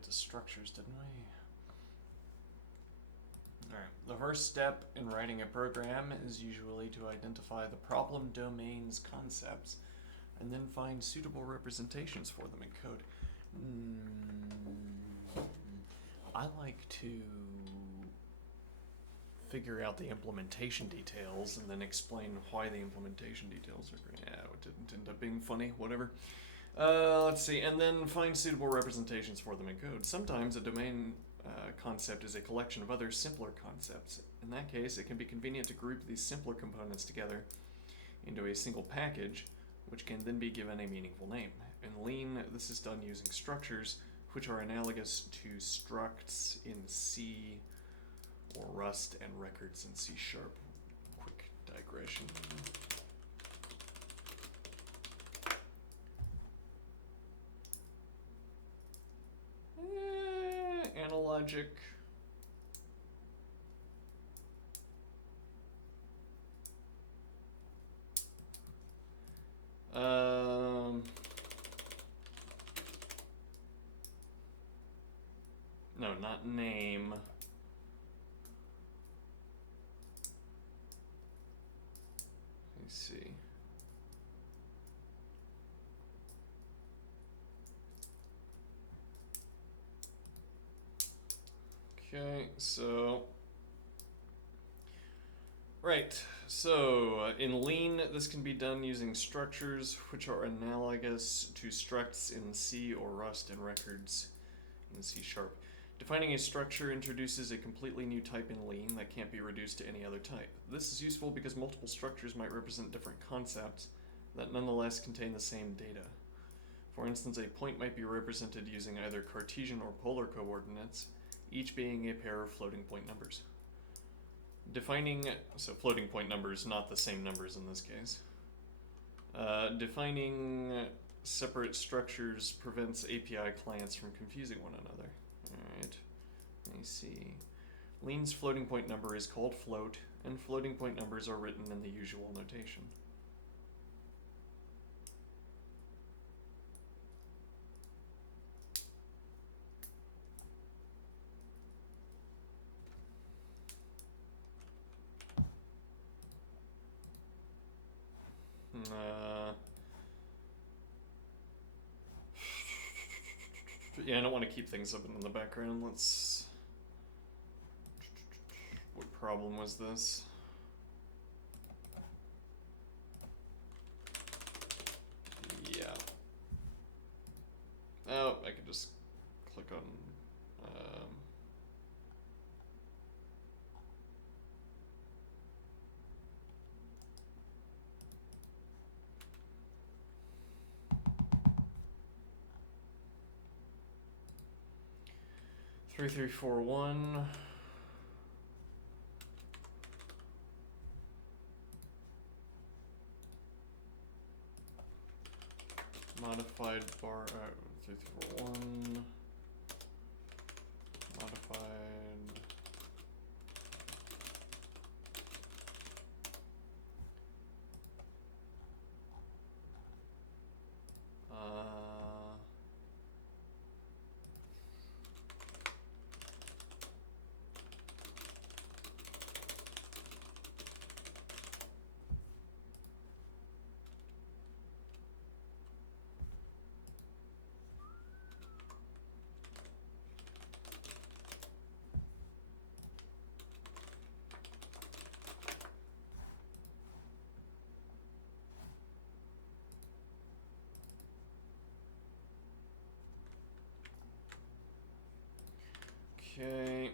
get to structures, didn't we? Alright, the first step in writing a program is usually to identify the problem domain's concepts and then find suitable representations for them in code. I like to figure out the implementation details and then explain why the implementation details are great. Yeah, it didn't end up being funny, whatever. Let's see, and then find suitable representations for them in code. Sometimes a domain concept is a collection of other simpler concepts. In that case, it can be convenient to group these simpler components together into a single package, which can then be given a meaningful name. In Lean, this is done using structures, which are analogous to structs in C or Rust and records in C#. Quick digression. Analogic. No, not name. Let me see. Okay, so right, so in Lean, this can be done using structures which are analogous to structs in C or Rust and records in C#. Defining a structure introduces a completely new type in Lean that can't be reduced to any other type. This is useful because multiple structures might represent different concepts that nonetheless contain the same data. For instance, a point might be represented using either Cartesian or polar coordinates, each being a pair of floating point numbers. So floating point numbers, not the same numbers in this case. Defining separate structures prevents API clients from confusing one another. Alright, let me see. Lean's floating point number is called float, and floating point numbers are written in the usual notation. Yeah, I don't want to keep things open in the background. Let's... What problem was this? Yeah. Oh, I could just click on... 3341. Modified bar 3341. Modified. Okay.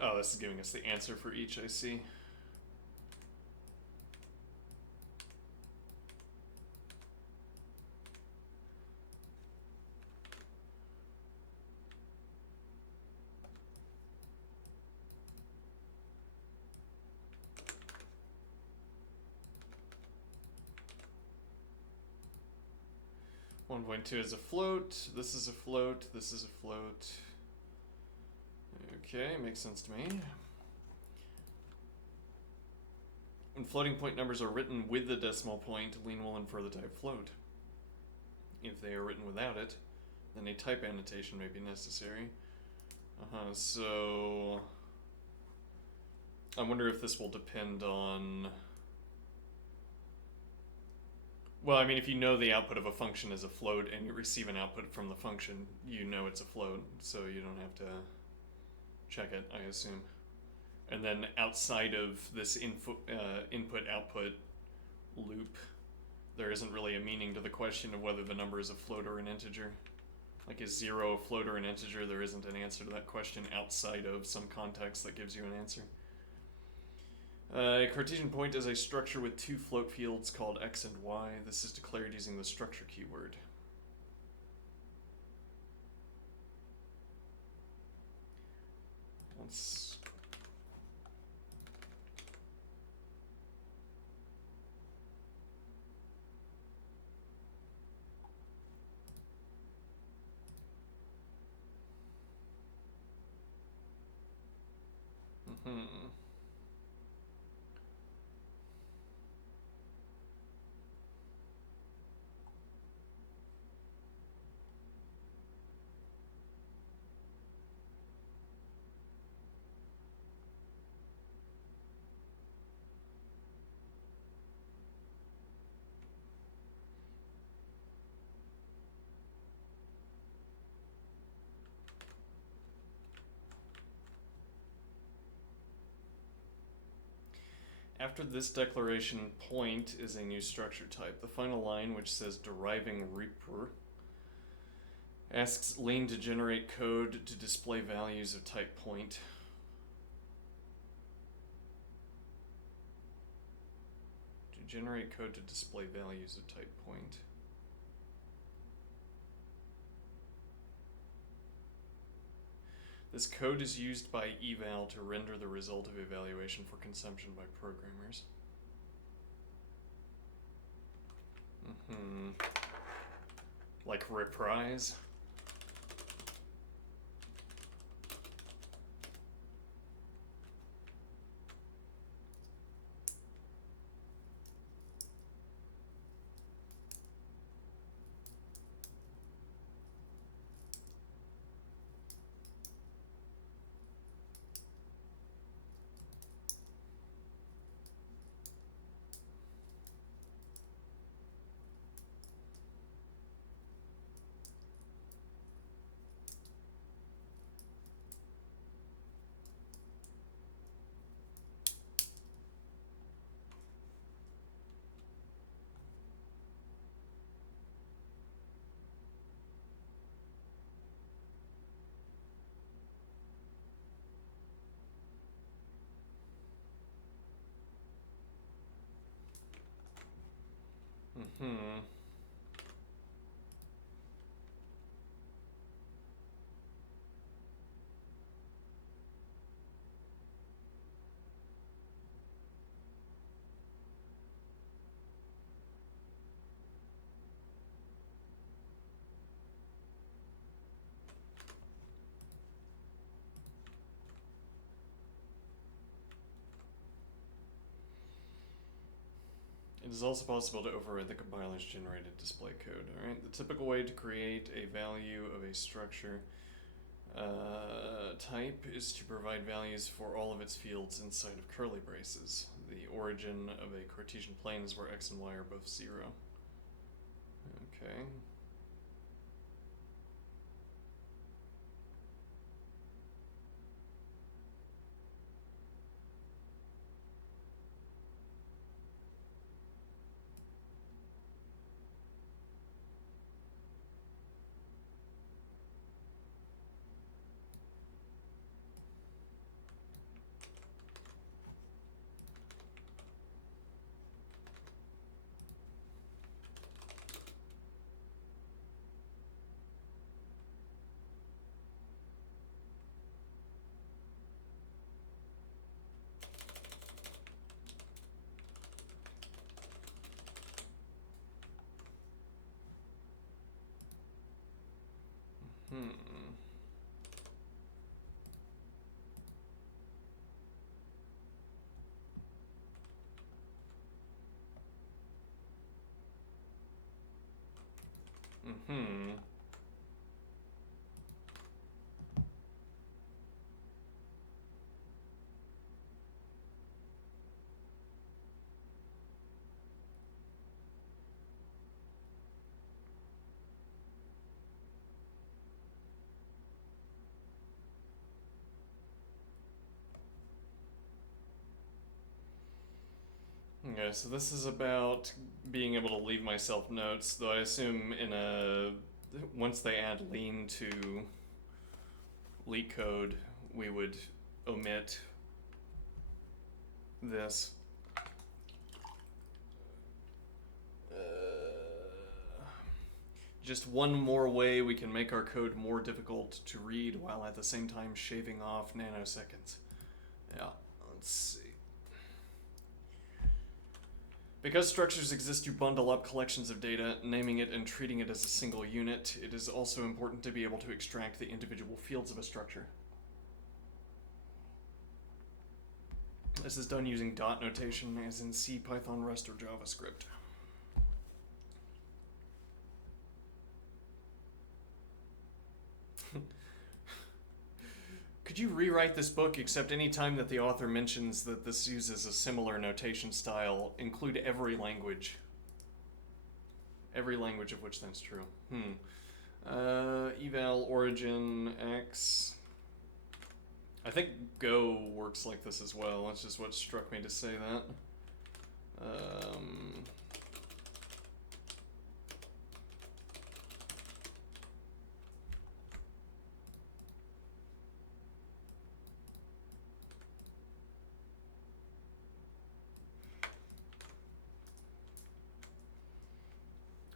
Oh, this is giving us the answer for each, I see. 1.2 is a float. This is a float. This is a float. Okay, makes sense to me. When floating point numbers are written with the decimal point, Lean will infer the type float. If they are written without it, then a type annotation may be necessary. So I wonder if this will depend on... Well, I mean, if you know the output of a function is a float and you receive an output from the function, you know it's a float, so you don't have to check it, I assume. And then outside of this input-output loop, there isn't really a meaning to the question of whether the number is a float or an integer. Like, is 0 a float or an integer? There isn't an answer to that question outside of some context that gives you an answer. A Cartesian point is a structure with two float fields called x and y. This is declared using the structure keyword. Let's... After this declaration, point is a new structure type. The final line, which says deriving repr, asks Lean to generate code to display values of type point. To generate code to display values of type point. This code is used by eval to render the result of evaluation for consumption by programmers. Like reprise. It is also possible to override the compiler's generated display code. Alright, the typical way to create a value of a structure type is to provide values for all of its fields inside of curly braces. The origin of a Cartesian plane is where x and y are both 0. Okay. Mm-hmm. Okay, so this is about being able to leave myself notes, though I assume once they add lean to leak code, we would omit this. Just one more way we can make our code more difficult to read while at the same time shaving off nanoseconds. Yeah, let's see. Because structures exist to bundle up collections of data, naming it and treating it as a single unit, it is also important to be able to extract the individual fields of a structure. This is done using dot notation, as in C, Python, Rust, or JavaScript. Could you rewrite this book except any time that the author mentions that this uses a similar notation style, include every language? Every language of which that's true. Eval origin X. I think Go works like this as well. That's just what struck me to say that.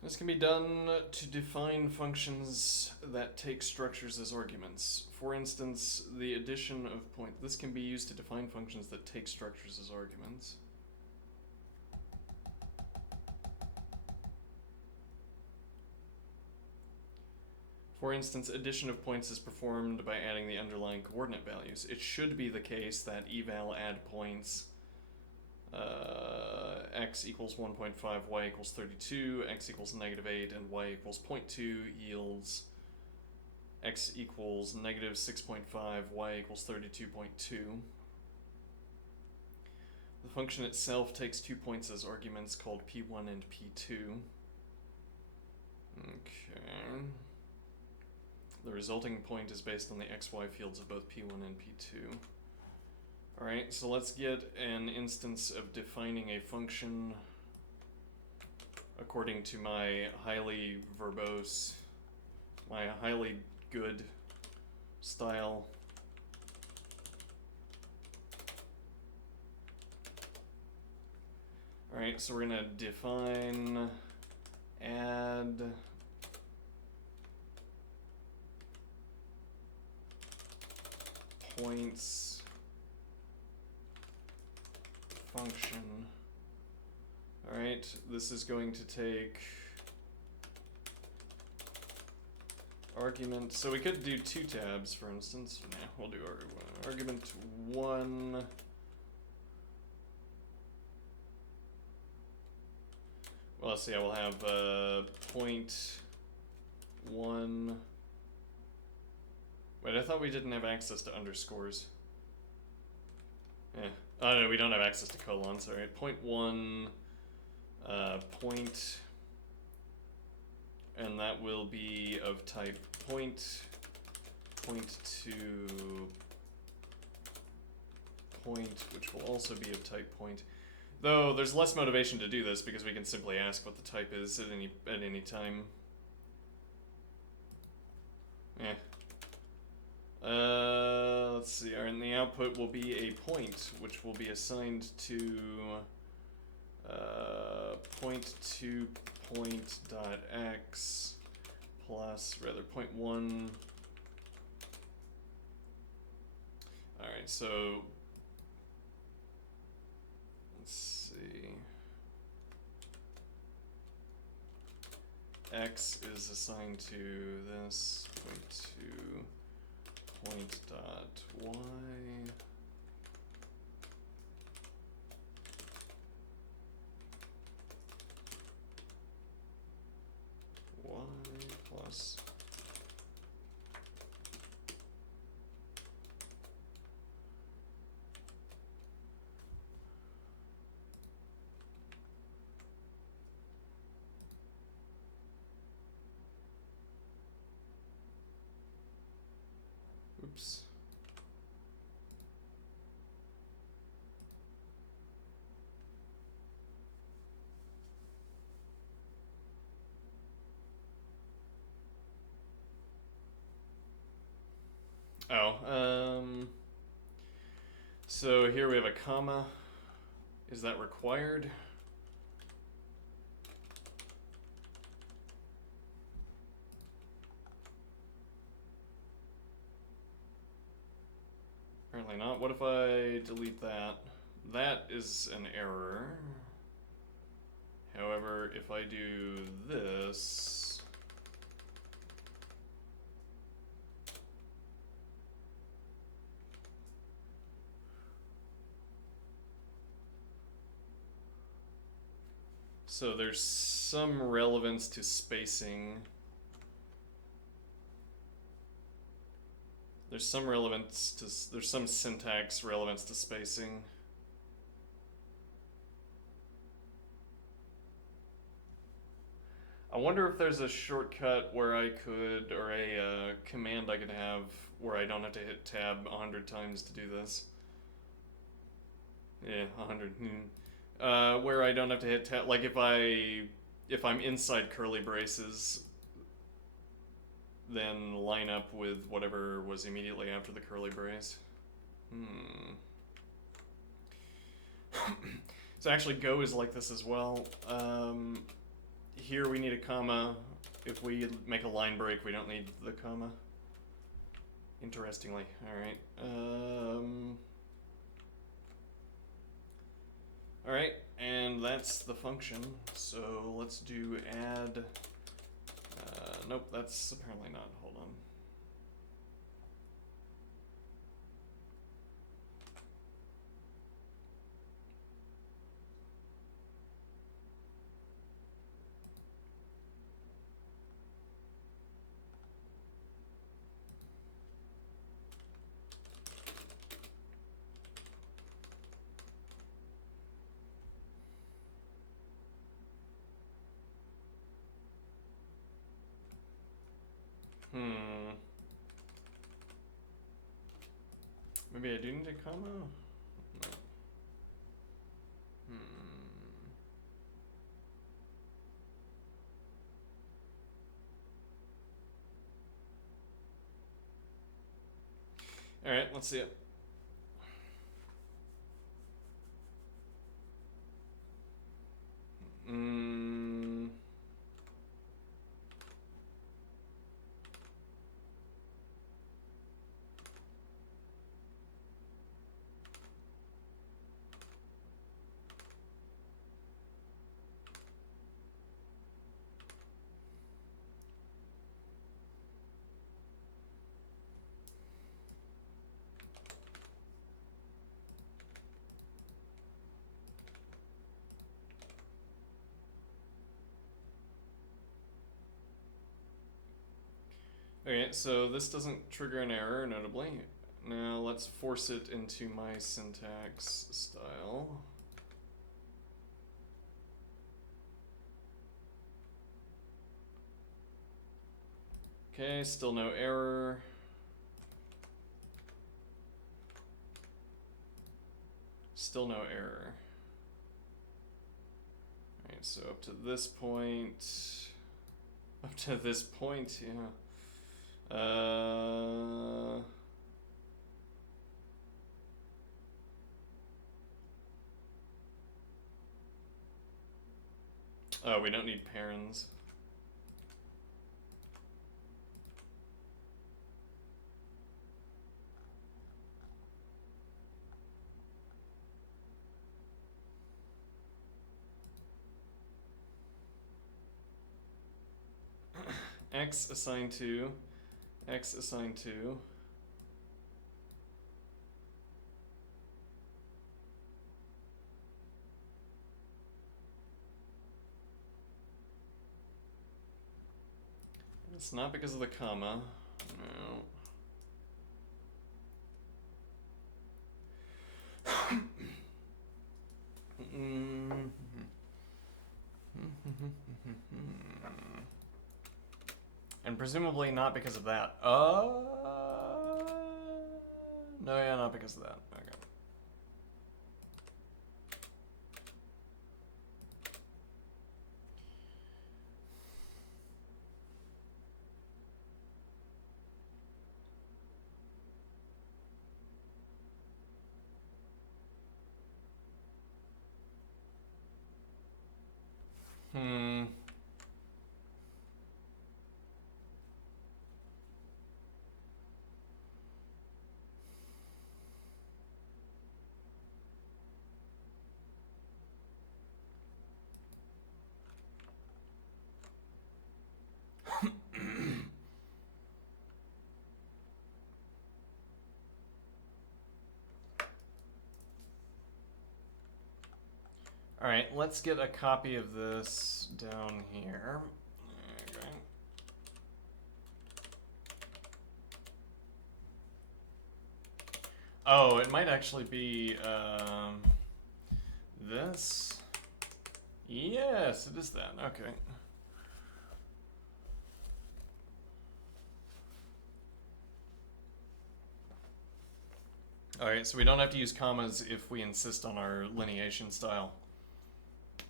This can be done to define functions that take structures as arguments. For instance, the addition of point. This can be used to define functions that take structures as arguments. For instance, addition of points is performed by adding the underlying coordinate values. It should be the case that eval add points x equals 1.5, y equals 32, x equals -8, and y equals 0.2 yields x equals -6.5, y equals 32.2. The function itself takes 2 points as arguments called p1 and p2. Okay. The resulting point is based on the xy fields of both p1 and p2. Alright, so let's get an instance of defining a function according to my highly verbose, my highly good style. Alright, so we're gonna define add points function. Alright, this is going to take argument. So we could do 2 tabs, for instance. Nah, we'll do argument 1. Well, let's see, I will have point 1. Wait, I thought we didn't have access to underscores. Yeah. Oh no, we don't have access to colons. Alright, point 1, point, and that will be of type point, point 2, point, which will also be of type point. Though there's less motivation to do this because we can simply ask what the type is at any time. Let's see, and the output will be a point, which will be assigned to point2 point dot x plus, rather, point 1. Alright, so let's see. X is assigned to this, point2 point dot y. Y plus. Oops. So here we have a comma. Is that required? Apparently not. What if I delete that? That is an error. However, if I do this, so there's some relevance to spacing. There's some syntax relevance to spacing. I wonder if there's a shortcut where I could, or a command I could have where I don't have to hit tab 100 times to do this. Yeah, 100. Where I don't have to hit tab, like if I'm inside curly braces, then line up with whatever was immediately after the curly brace. So actually Go is like this as well. Here we need a comma. If we make a line break, we don't need the comma. Interestingly, alright. Alright, and that's the function. So let's do add. Nope, that's apparently not. Hold on. Maybe I do need a comma? No. Alright, let's see it. Okay, so this doesn't trigger an error, notably. Now let's force it into my syntax style. Okay, still no error. Still no error. Alright, so up to this point, yeah. Oh, we don't need parens. X assigned to, X assigned to. It's not because of the comma. No. And presumably not because of that. No, yeah, not because of that. Okay. All right, let's get a copy of this down here. Okay. Oh, it might actually be this. Yes, it is that. Okay. All right, so we don't have to use commas if we insist on our lineation style.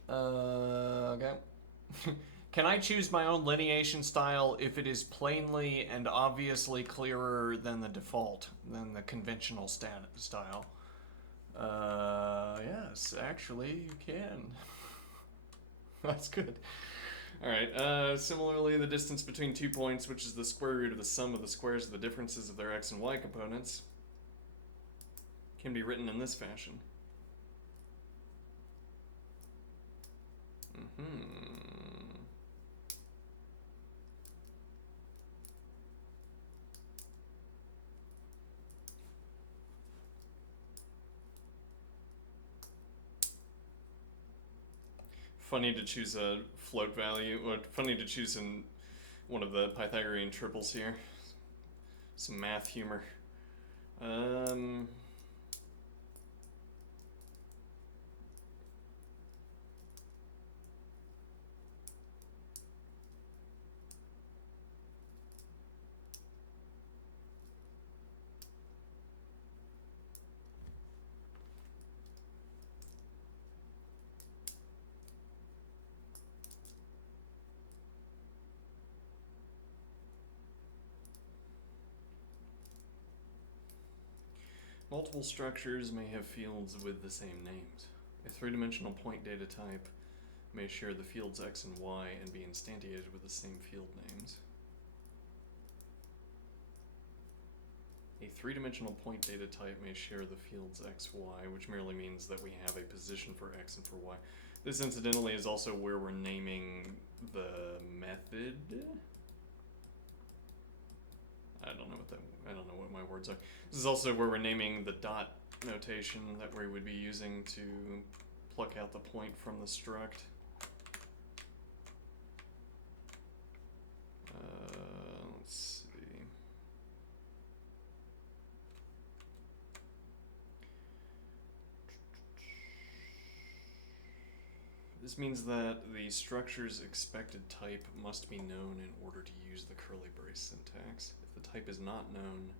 Okay. Can I choose my own lineation style if it is plainly and obviously clearer than the default, than the conventional style? Yes, actually, you can. That's good. All right, similarly, the distance between 2 points, which is the square root of the sum of the squares of the differences of their x and y components, can be written in this fashion. Funny to choose a float value, or funny to choose in one of the Pythagorean triples here. Some math humor. Multiple structures may have fields with the same names. A three-dimensional point data type may share the fields x and y and be instantiated with the same field names. A three-dimensional point data type may share the fields x, y, which merely means that we have a position for x and for y. This, incidentally, is also where we're naming the method. I don't know what my words are. This is also where we're naming the dot notation that we would be using to pluck out the point from the struct. Let's see. This means that the structure's expected type must be known in order to use the curly brace syntax. If the type is not known,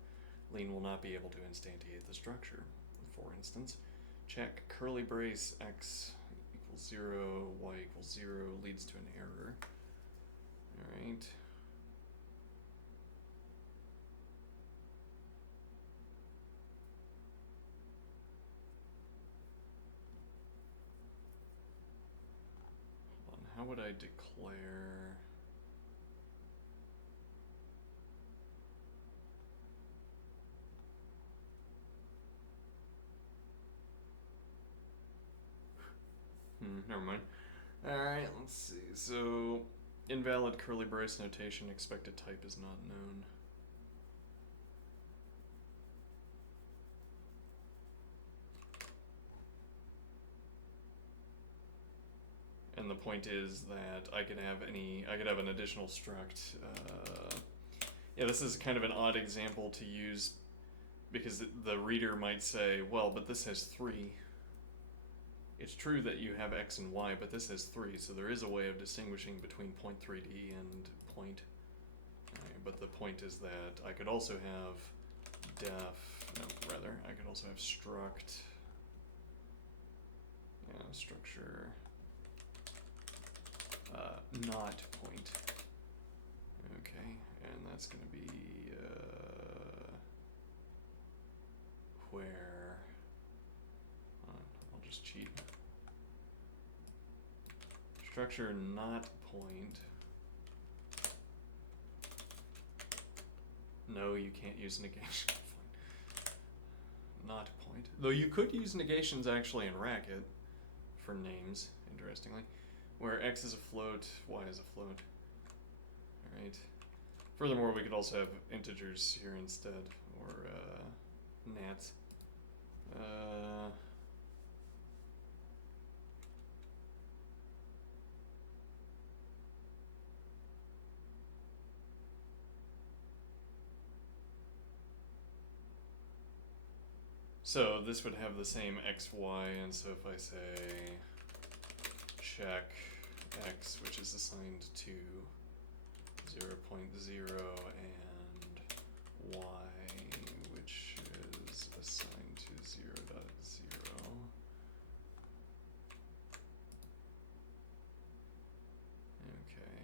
LEAN will not be able to instantiate the structure. For instance, check curly brace x equals 0, y equals 0 leads to an error. Alright. Hold on, how would I declare... Never mind. Alright, let's see. So, invalid curly brace notation, expected type is not known. And the point is that I could have an additional struct. Yeah, this is kind of an odd example to use because the reader might say, well, but this has 3. It's true that you have x and y, but this has 3, so there is a way of distinguishing between point 3D and point. Right, but the point is that I could also have I could also have struct, structure, not point. Okay, and that's going to be where, I'll just cheat. Structure not point. No, you can't use negation. Not point. Though you could use negations actually in Racket for names, interestingly, where x is a float, y is a float. Alright. Furthermore, we could also have integers here instead, or nats. So this would have the same x, y, and so if I say check x, which is assigned to 0.0, and y, which is assigned to 0.0. Okay.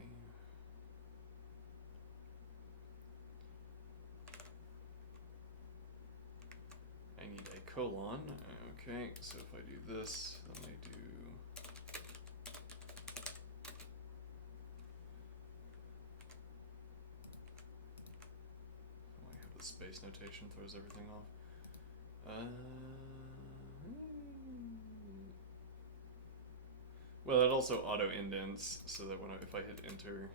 I need a colon. Okay, so if I do this, then I do space notation, throws everything off. Well, it also auto indents so that if I hit enter,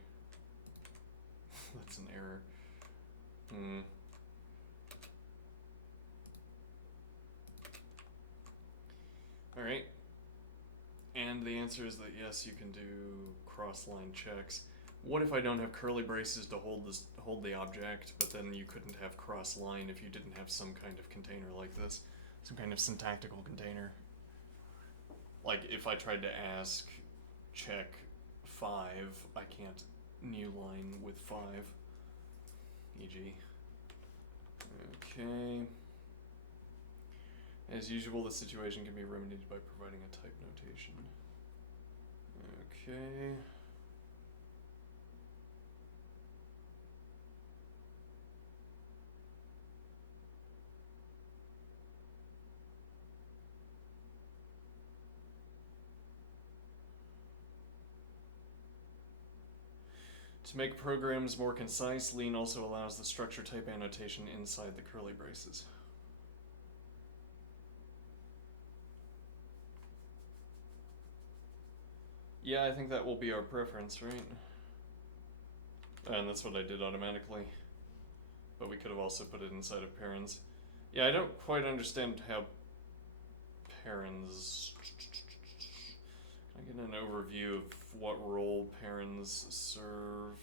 that's an error. All right. And the answer is that yes, you can do cross-line checks. What if I don't have curly braces to hold the object, but then you couldn't have cross-line if you didn't have some kind of container like this, some kind of syntactical container? Like if I tried to ask check 5, I can't new line with 5, e.g. Okay. As usual, the situation can be remedied by providing a type notation. Okay. To make programs more concise, LEAN also allows the structure type annotation inside the curly braces. Yeah, I think that will be our preference, right? And that's what I did automatically. But we could have also put it inside of parens. Yeah, I don't quite understand how parens... Can I get an overview of what role parens serve?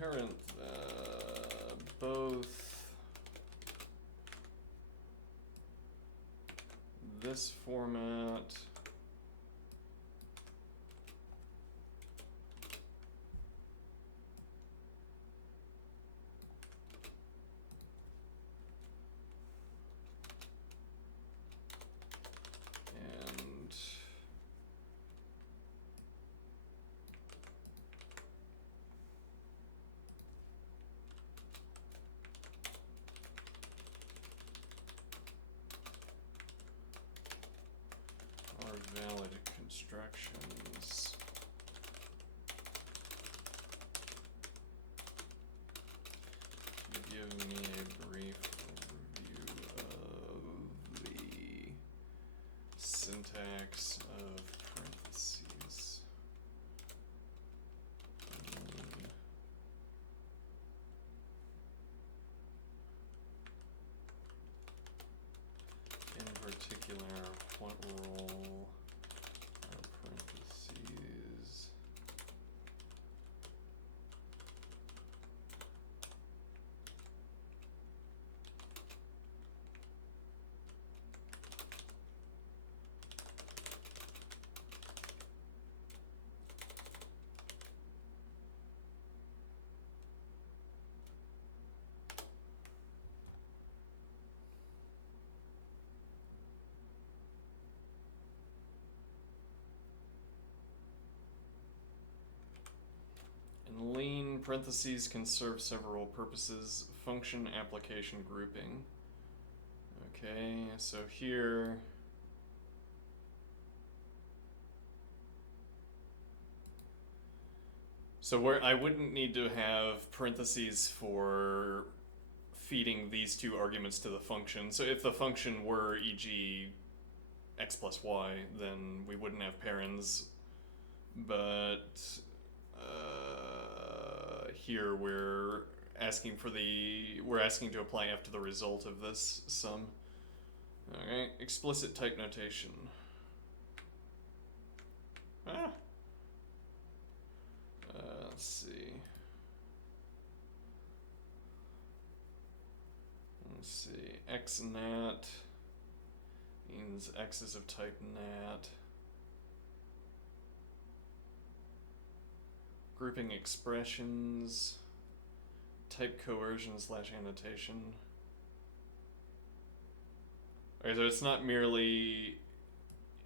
Parent, both this format and instructions. Give me a brief overview of the syntax of parentheses. In particular, what role are parentheses? In Lean, parentheses can serve several purposes. Function application grouping. Okay, so here so where I wouldn't need to have parentheses for feeding these two arguments to the function. So if the function were e.g. x plus y, then we wouldn't have parens. But here we're asking to apply f to the result of this sum. Okay, explicit type notation. Let's see. X nat means x is of type nat. Grouping expressions, type coercion / annotation. Okay, so it's not merely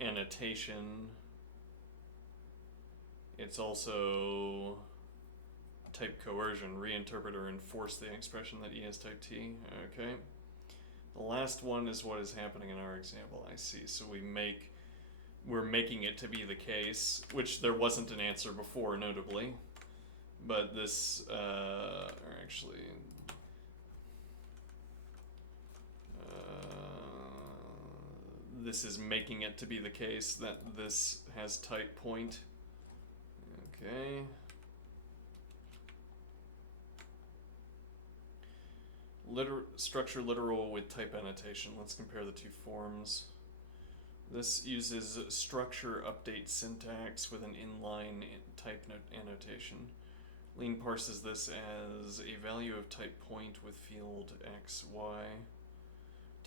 annotation, it's also type coercion, reinterpret or enforce the expression that E has type T. Okay. The last one is what is happening in our example. I see. So we're making it to be the case, which there wasn't an answer before, notably. But this, this is making it to be the case that this has type point. Okay. Structure literal with type annotation. Let's compare the two forms. This uses structure update syntax with an inline type annotation. Lean parses this as a value of type point with field x, y.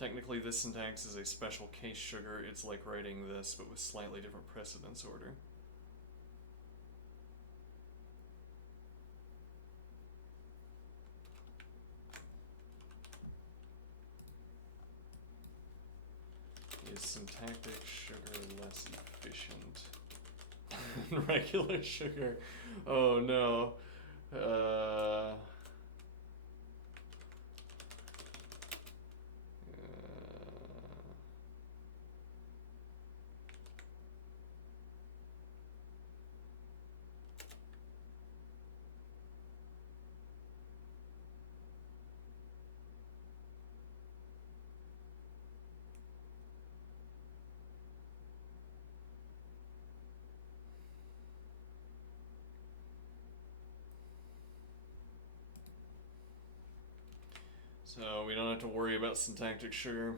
Technically, this syntax is a special case sugar. It's like writing this, but with slightly different precedence order. Is syntactic sugar less efficient than regular sugar? Oh no. So we don't have to worry about syntactic sugar.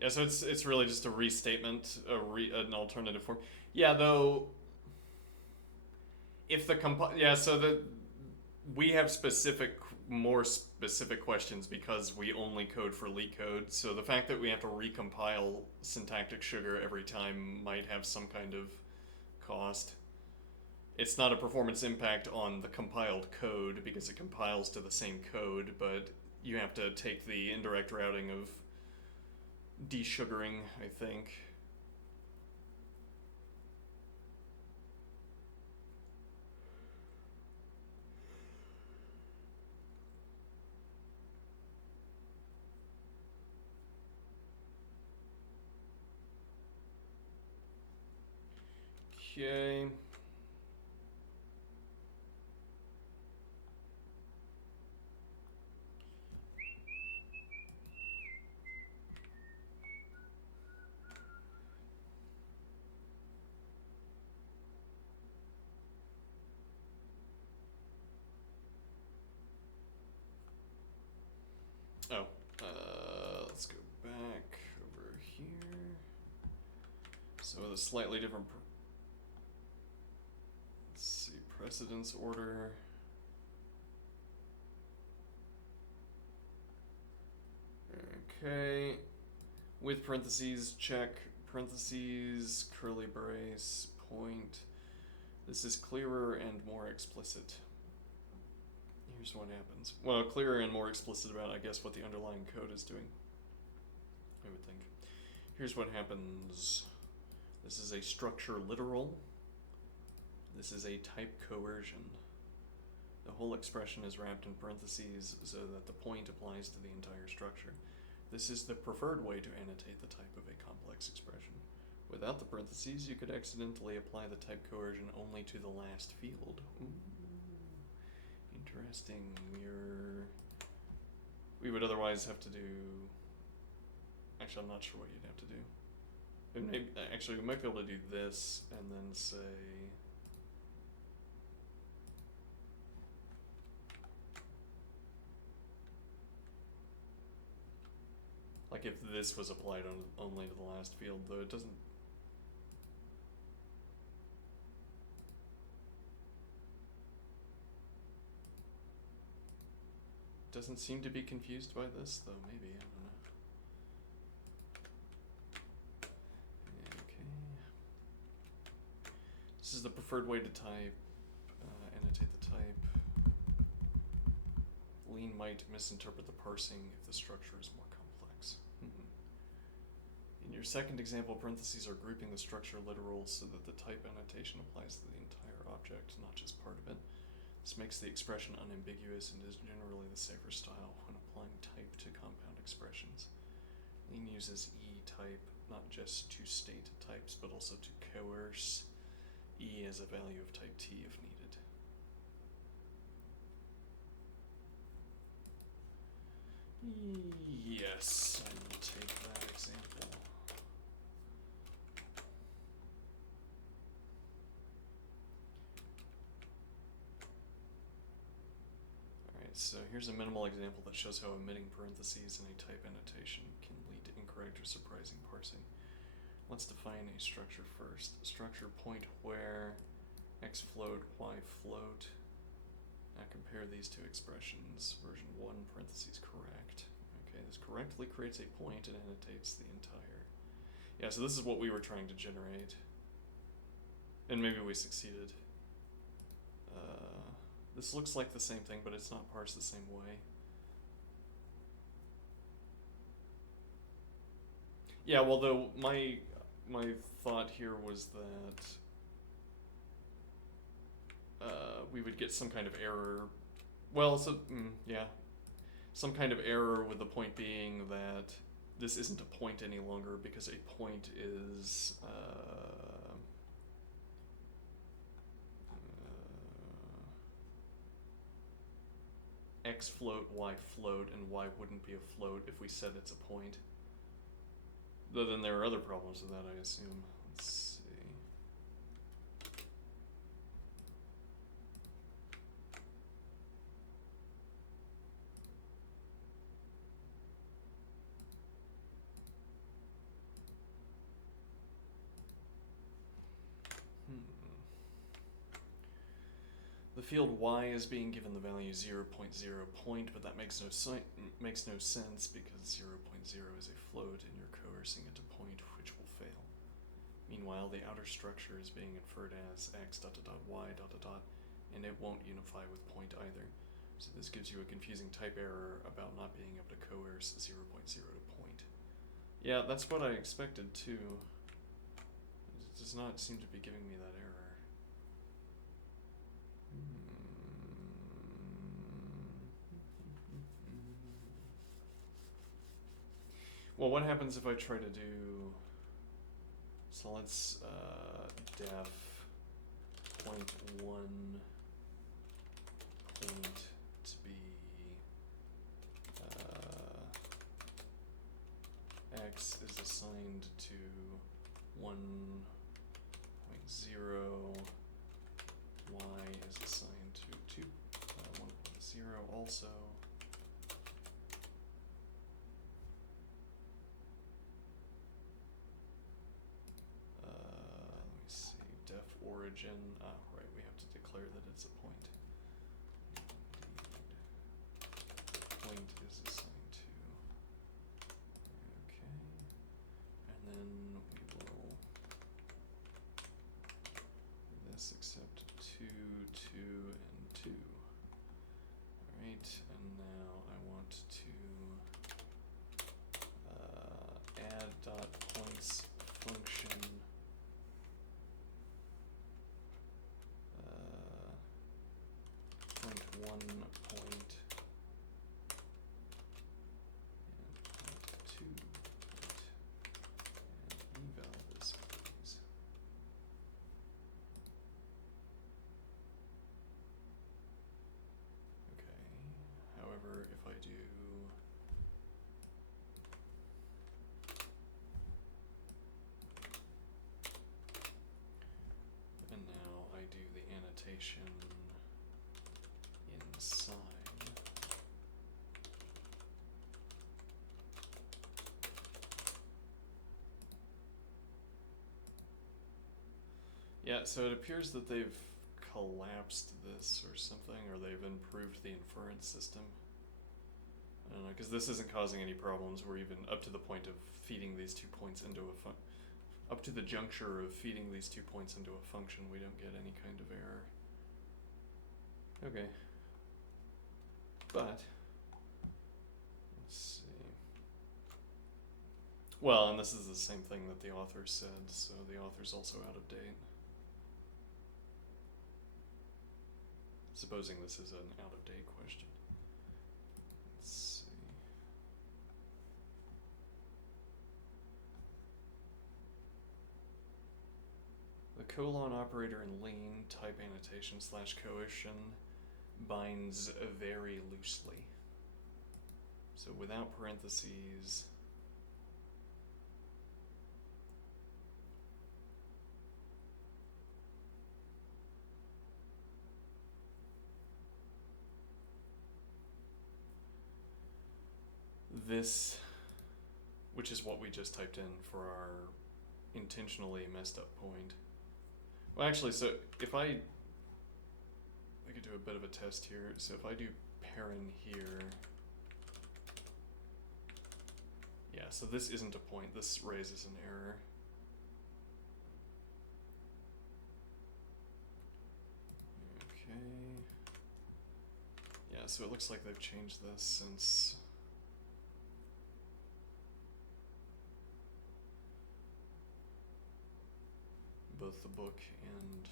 Yeah, so it's really just a restatement, an alternative form. Yeah, though, if the we have more specific questions because we only code for LeetCode. So the fact that we have to recompile syntactic sugar every time might have some kind of cost. It's not a performance impact on the compiled code because it compiles to the same code, but you have to take the indirect routing of desugaring, I think. Okay. Oh, let's go back over here. So with a slightly different, let's see, precedence order. Okay, with parentheses, check, parentheses, curly brace, point. This is clearer and more explicit. Here's what happens. Well, clearer and more explicit about, I guess, what the underlying code is doing, I would think. Here's what happens. This is a structure literal. This is a type coercion. The whole expression is wrapped in parentheses so that the point applies to the entire structure. This is the preferred way to annotate the type of a complex expression. Without the parentheses, you could accidentally apply the type coercion only to the last field. Ooh. Interesting. We would otherwise have to do. Actually, I'm not sure what you'd have to do. Maybe, actually, we might be able to do this and then say. Like if this was applied only to the last field, though it doesn't. Doesn't seem to be confused by this, though. Maybe, I don't know. Okay. This is the preferred way to type. Annotate the type. Lean might misinterpret the parsing if the structure is more complex. In your second example, parentheses are grouping the structure literal so that the type annotation applies to the entire object, not just part of it. This makes the expression unambiguous and is generally the safer style when applying type to compound expressions. Lean uses E-type not just to state types, but also to coerce E as a value of type T if needed. Yes, I will take that example. So here's a minimal example that shows how omitting parentheses in a type annotation can lead to incorrect or surprising parsing. Let's define a structure first. Structure point where x float, y float. Now compare these two expressions. Version 1 parentheses correct. Okay, this correctly creates a point and annotates the entire. Yeah, so this is what we were trying to generate. And maybe we succeeded. This looks like the same thing, but it's not parsed the same way. Yeah, well, though my thought here was that we would get some kind of error. Well, so yeah, some kind of error with the point being that this isn't a point any longer because a point is. X float, Y float, and Y wouldn't be a float if we said it's a point. Though then there are other problems with that, I assume. Let's see. The field y is being given the value 0.0 point, but that makes no sense because 0.0 is a float and you're coercing it to point, which will fail. Meanwhile, the outer structure is being inferred as x dot dot dot y dot dot dot, and it won't unify with point either. So this gives you a confusing type error about not being able to coerce 0.0 to point. Yeah, that's what I expected too. It does not seem to be giving me that error. Well, what happens if I try to do, so let's def point to be x is assigned to 1.0, y is assigned to 1.0 also. Let me see, def origin, right, we have to declare that it's a point. Point is assigned to, okay, and then we will this accept 2, 2, and 2. Alright, and now I want to add dot points function point 1 point and point 2 point and eval this please. Okay, however, if I do and now I do the annotation inside. Yeah, so it appears that they've collapsed this or something, or they've improved the inference system. I don't know, because this isn't causing any problems. We're even up to the point of feeding these 2 points into a up to the juncture of feeding these 2 points into a function, we don't get any kind of error. Okay. But, let's see. Well, and this is the same thing that the author said, so the author's also out of date. Supposing this is an out of date question. Let's see. The colon operator in LEAN type annotation / coercion binds very loosely. So without parentheses, this, which is what we just typed in for our intentionally messed up point. Well, actually, so if I could do a bit of a test here. So if I do paren here, yeah, so this isn't a point, this raises an error. Okay. Yeah, so it looks like they've changed this since both the book and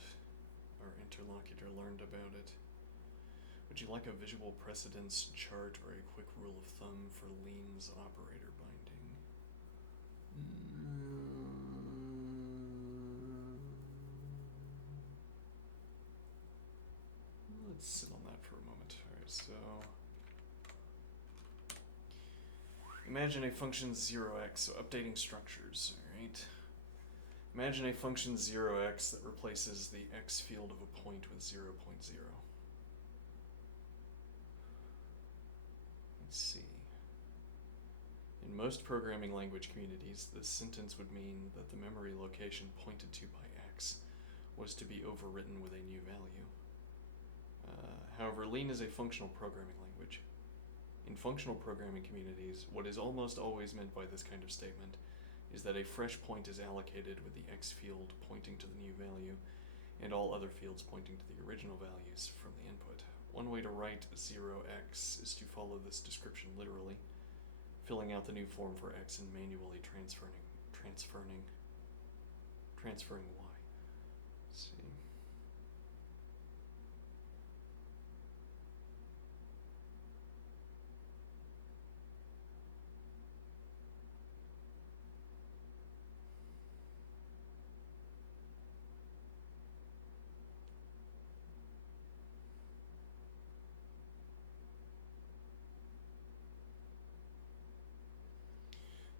our interlocutor learned about it. Would you like a visual precedence chart or a quick rule of thumb for LEAN's operator binding? Let's sit on that for a moment. Alright, so imagine a function 0x, so updating structures, alright? Imagine a function 0x that replaces the x field of a point with 0.0. Let's see. In most programming language communities, this sentence would mean that the memory location pointed to by x was to be overwritten with a new value. However, LEAN is a functional programming language. In functional programming communities, what is almost always meant by this kind of statement is that a fresh point is allocated with the x field pointing to the new value and all other fields pointing to the original values from the input. One way to write 0x is to follow this description literally, filling out the new form for x and manually transferring y. Let's see.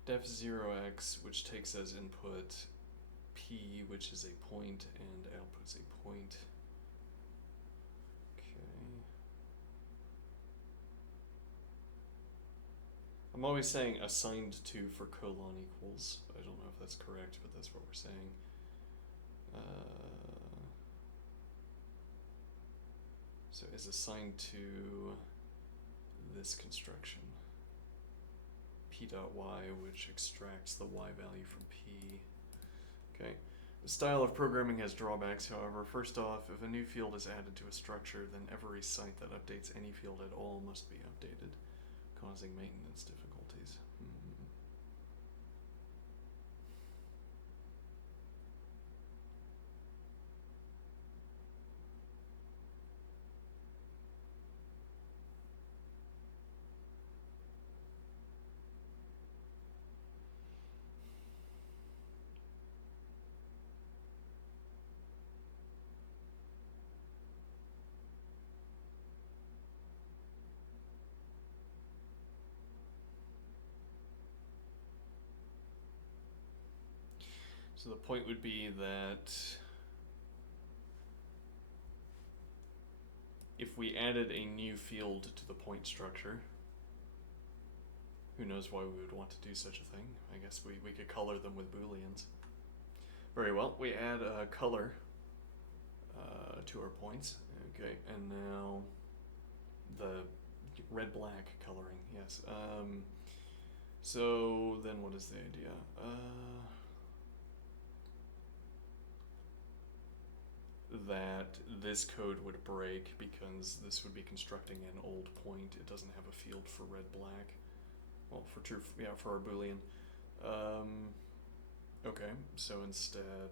def 0x, which takes as input p, which is a point, and outputs a point. Okay. I'm always saying assigned to for colon equals. I don't know if that's correct, but that's what we're saying. So is assigned to this construction. P dot y, which extracts the y value from p. Okay. The style of programming has drawbacks, however. First off, if a new field is added to a structure, then every site that updates any field at all must be updated, causing maintenance difficulties. So the point would be that if we added a new field to the point structure, who knows why we would want to do such a thing? I guess we could color them with booleans. Very well, we add a color to our points. Okay, and now the red-black coloring, yes. So then what is the idea? That this code would break because this would be constructing an old point. It doesn't have a field for red-black. Well, for true, yeah, for our boolean. Okay, so instead,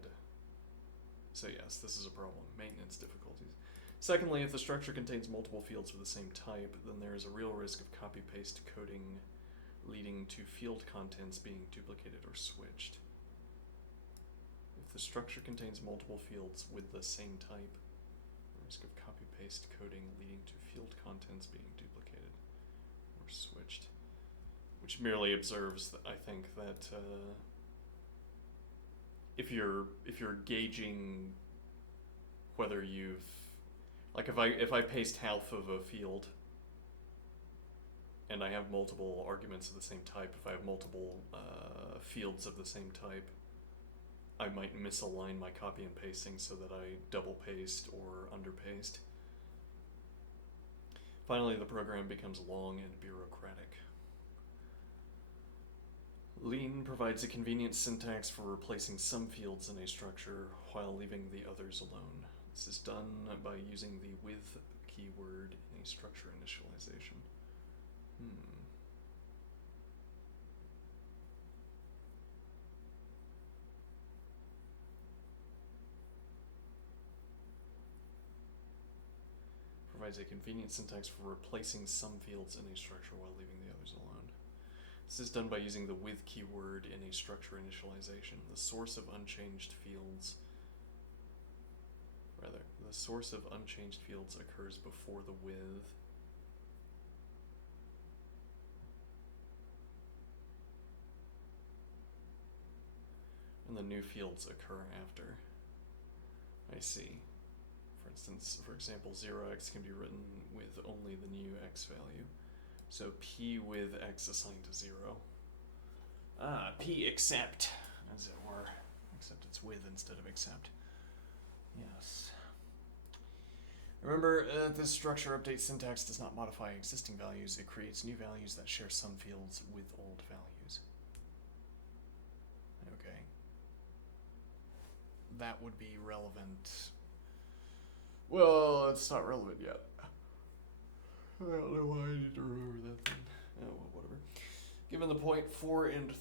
so yes, this is a problem. Maintenance difficulties. Secondly, if the structure contains multiple fields of the same type, then there is a real risk of copy-paste coding leading to field contents being duplicated or switched. If the structure contains multiple fields with the same type, risk of copy-paste coding leading to field contents being duplicated or switched. Which merely observes, that I think, that if you're gauging whether you've, like if I paste half of a field and I have multiple arguments of the same type, if I have multiple fields of the same type, I might misalign my copy and pasting so that I double paste or underpaste. Finally, the program becomes long and bureaucratic. LEAN provides a convenient syntax for replacing some fields in a structure while leaving the others alone. This is done by using the with keyword in a structure initialization. Provides a convenient syntax for replacing some fields in a structure while leaving the others alone. This is done by using the with keyword in a structure initialization. The source of unchanged fields occurs before the with. And the new fields occur after. I see. For example, 0x can be written with only the new x value. So p with x assigned to 0. P except, as it were. Except it's with instead of except. Yes. Remember, this structure update syntax does not modify existing values. It creates new values that share some fields with old values. Okay. That would be relevant. Well, it's not relevant yet. I don't know why I need to remember that thing. Oh, well, whatever. Given the point 4 and 3,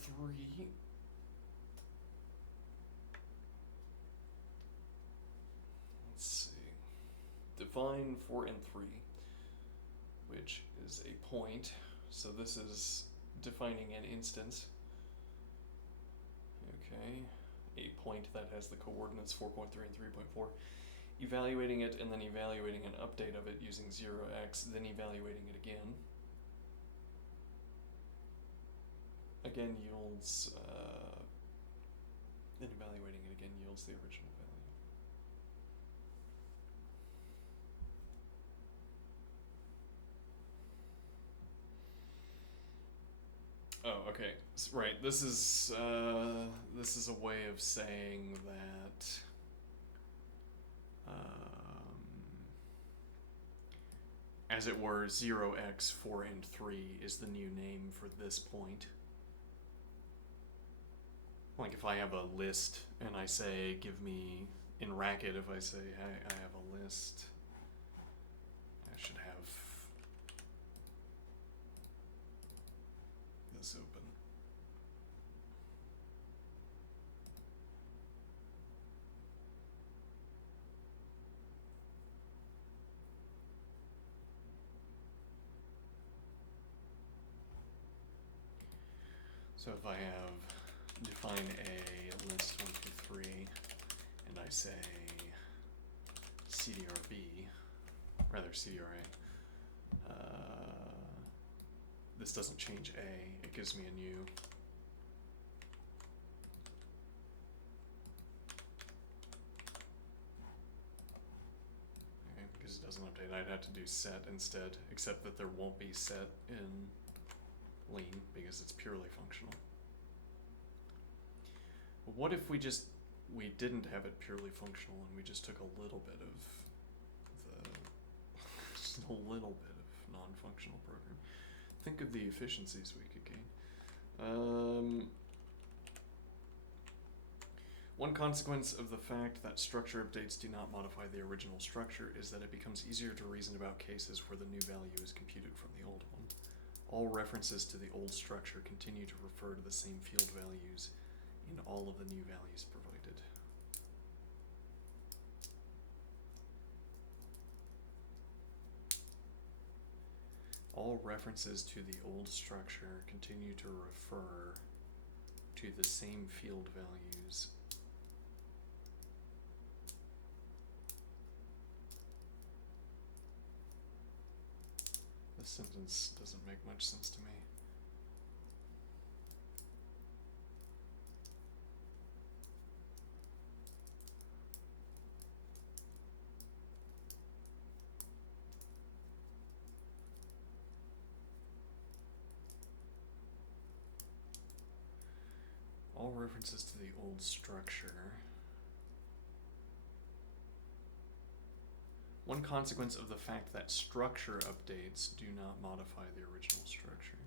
let's see. Define 4 and 3, which is a point. So this is defining an instance. Okay. A point that has the coordinates 4.3 and 3.4. Evaluating it, and then evaluating an update of it using 0x, then evaluating it again. again yields, then evaluating it again yields the original value. Oh, okay. Right. This is a way of saying that as it were, 0x, 4, and 3 is the new name for this point. Like if I have a list and I say, give me, in Racket, if I say, hey, I have a list, I should have this open. So if I have define a list 1, 2, 3, and I say CDRB, rather CDRA, this doesn't change A, it gives me a new. Okay, because it doesn't update, I'd have to do set instead, except that there won't be set in Lean because it's purely functional. But what if we didn't have it purely functional and we just took a little bit of just a little bit of non-functional program? Think of the efficiencies we could gain. One consequence of the fact that structure updates do not modify the original structure is that it becomes easier to reason about cases where the new value is computed from the old one. All references to the old structure continue to refer to the same field values in all of the new values provided. All references to the old structure continue to refer to the same field values This sentence doesn't make much sense to me. All references to the old structure. One consequence of the fact that structure updates do not modify the original structure.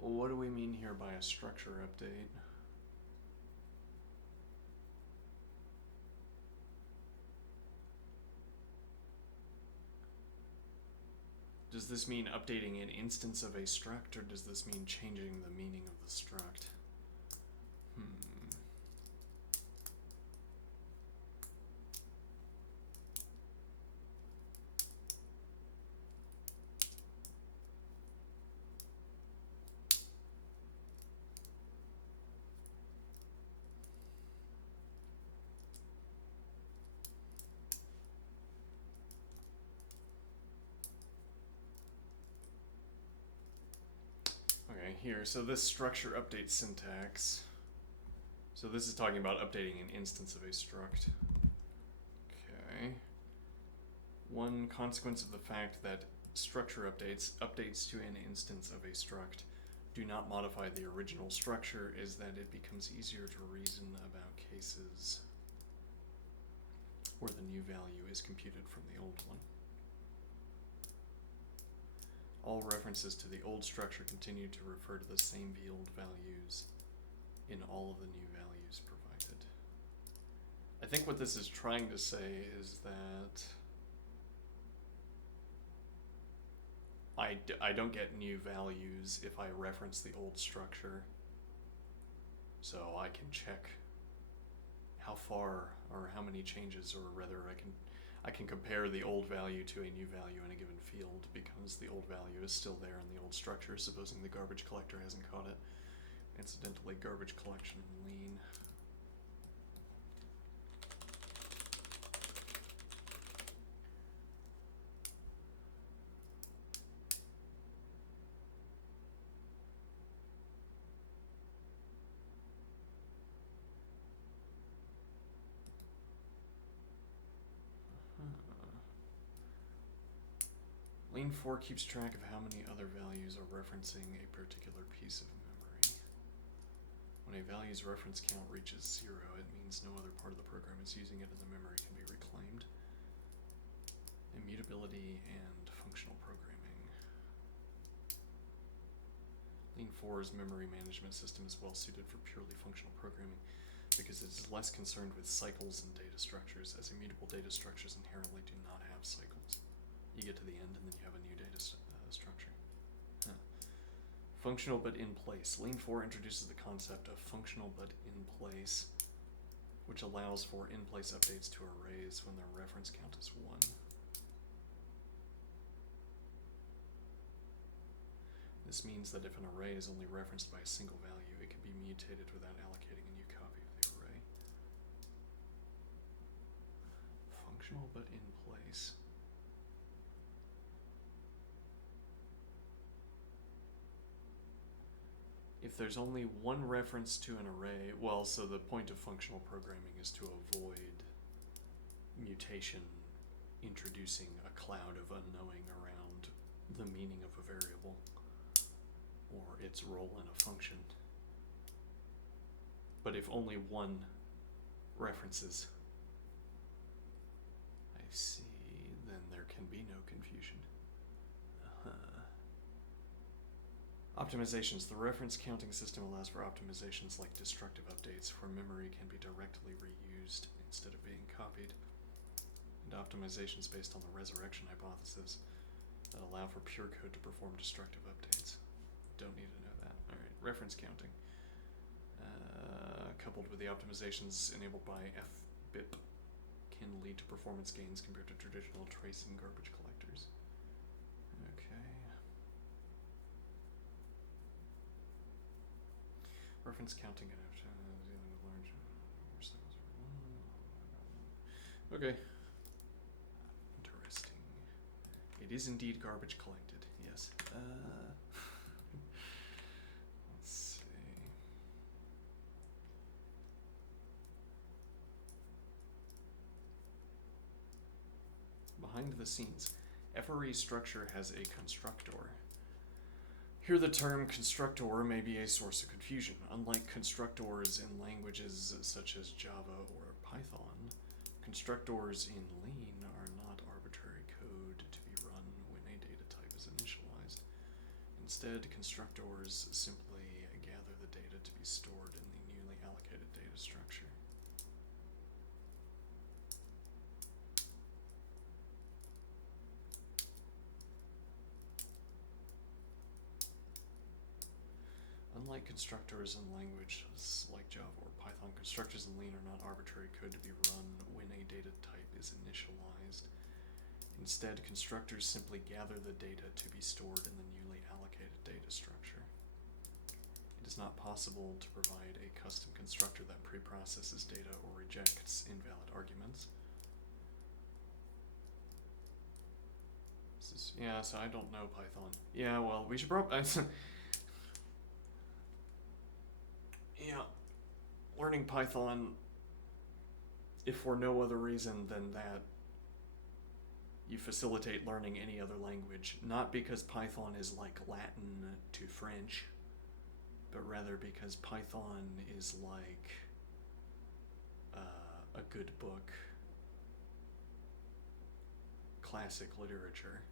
Well, what do we mean here by a structure update? Does this mean updating an instance of a struct, or does this mean changing the meaning of the struct? Okay, here, so this structure update syntax. So this is talking about updating an instance of a struct. Okay. One consequence of the fact that structure updates to an instance of a struct do not modify the original structure is that it becomes easier to reason about cases where the new value is computed from the old one. All references to the old structure continue to refer to the same field values in all of the new values provided. I think what this is trying to say is that I don't get new values if I reference the old structure, so I can check how far or how many changes, or rather I can compare the old value to a new value in a given field because the old value is still there in the old structure, supposing the garbage collector hasn't caught it. Incidentally, garbage collection in Lean. LEAN4 keeps track of how many other values are referencing a particular piece of memory. When a value's reference count reaches 0, it means no other part of the program is using it and the memory can be reclaimed. Immutability and functional programming. LEAN4's memory management system is well suited for purely functional programming because it is less concerned with cycles and data structures, as immutable data structures inherently do not have cycles. You get to the end and then you have a new data structure. Huh. Functional but in place. LEAN4 introduces the concept of functional but in place, which allows for in-place updates to arrays when their reference count is 1. This means that if an array is only referenced by a single value, it can be mutated without allocating a new copy of the array. Functional but in place. If there's only one reference to an array, well, so the point of functional programming is to avoid mutation introducing a cloud of unknowing around the meaning of a variable or its role in a function. But if only one references, I see, then there can be no confusion. Optimizations. The reference counting system allows for optimizations like destructive updates where memory can be directly reused instead of being copied, and optimizations based on the resurrection hypothesis that allow for pure code to perform destructive updates. Don't need to know that. Alright, reference counting. Coupled with the optimizations enabled by FBIP can lead to performance gains compared to traditional tracing garbage collectors. Okay. Reference counting and dealing with large Okay. Interesting. It is indeed garbage collected, yes. Let's see. Behind the scenes, FRE structure has a constructor. Here the term constructor may be a source of confusion. Unlike constructors in languages such as Java or Python, constructors in LEAN are not arbitrary code to be run when a data type is initialized. Instead, constructors simply gather the data to be stored in the newly allocated data structure. Unlike constructors in languages like Java or Python, constructors in LEAN are not arbitrary code to be run when a data type is initialized. Instead, constructors simply gather the data to be stored in the newly allocated data structure. It is not possible to provide a custom constructor that preprocesses data or rejects invalid arguments. Yeah, so I don't know Python. Yeah, well, we should probably... Yeah, learning Python, if for no other reason than that you facilitate learning any other language, not because Python is like Latin to French, but rather because Python is like a good book, classic literature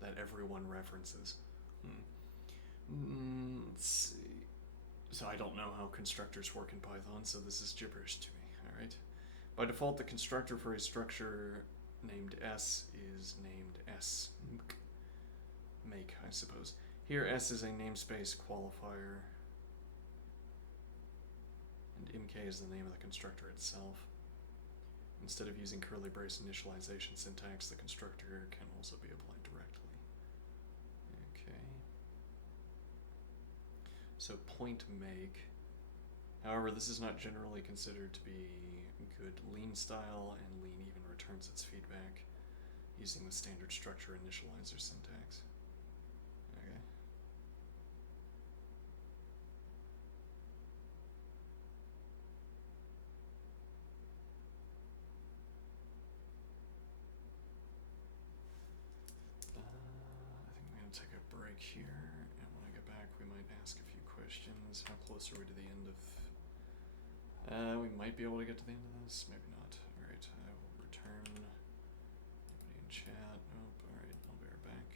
that everyone references. Let's see. So I don't know how constructors work in Python, so this is gibberish to me, alright? By default, the constructor for a structure named S is named S. Make, I suppose. Here, S is a namespace qualifier, and mk is the name of the constructor itself. Instead of using curly brace initialization syntax, the constructor can also be applied directly. Okay. So point make. However, this is not generally considered to be good LEAN style, and LEAN even returns its feedback using the standard structure initializer syntax. Okay. back here, and when I get back, we might ask a few questions. How close are we to the end of? We might be able to get to the end of this, maybe not. All right, I will return. Anybody in chat? Nope. All right, I'll be right back.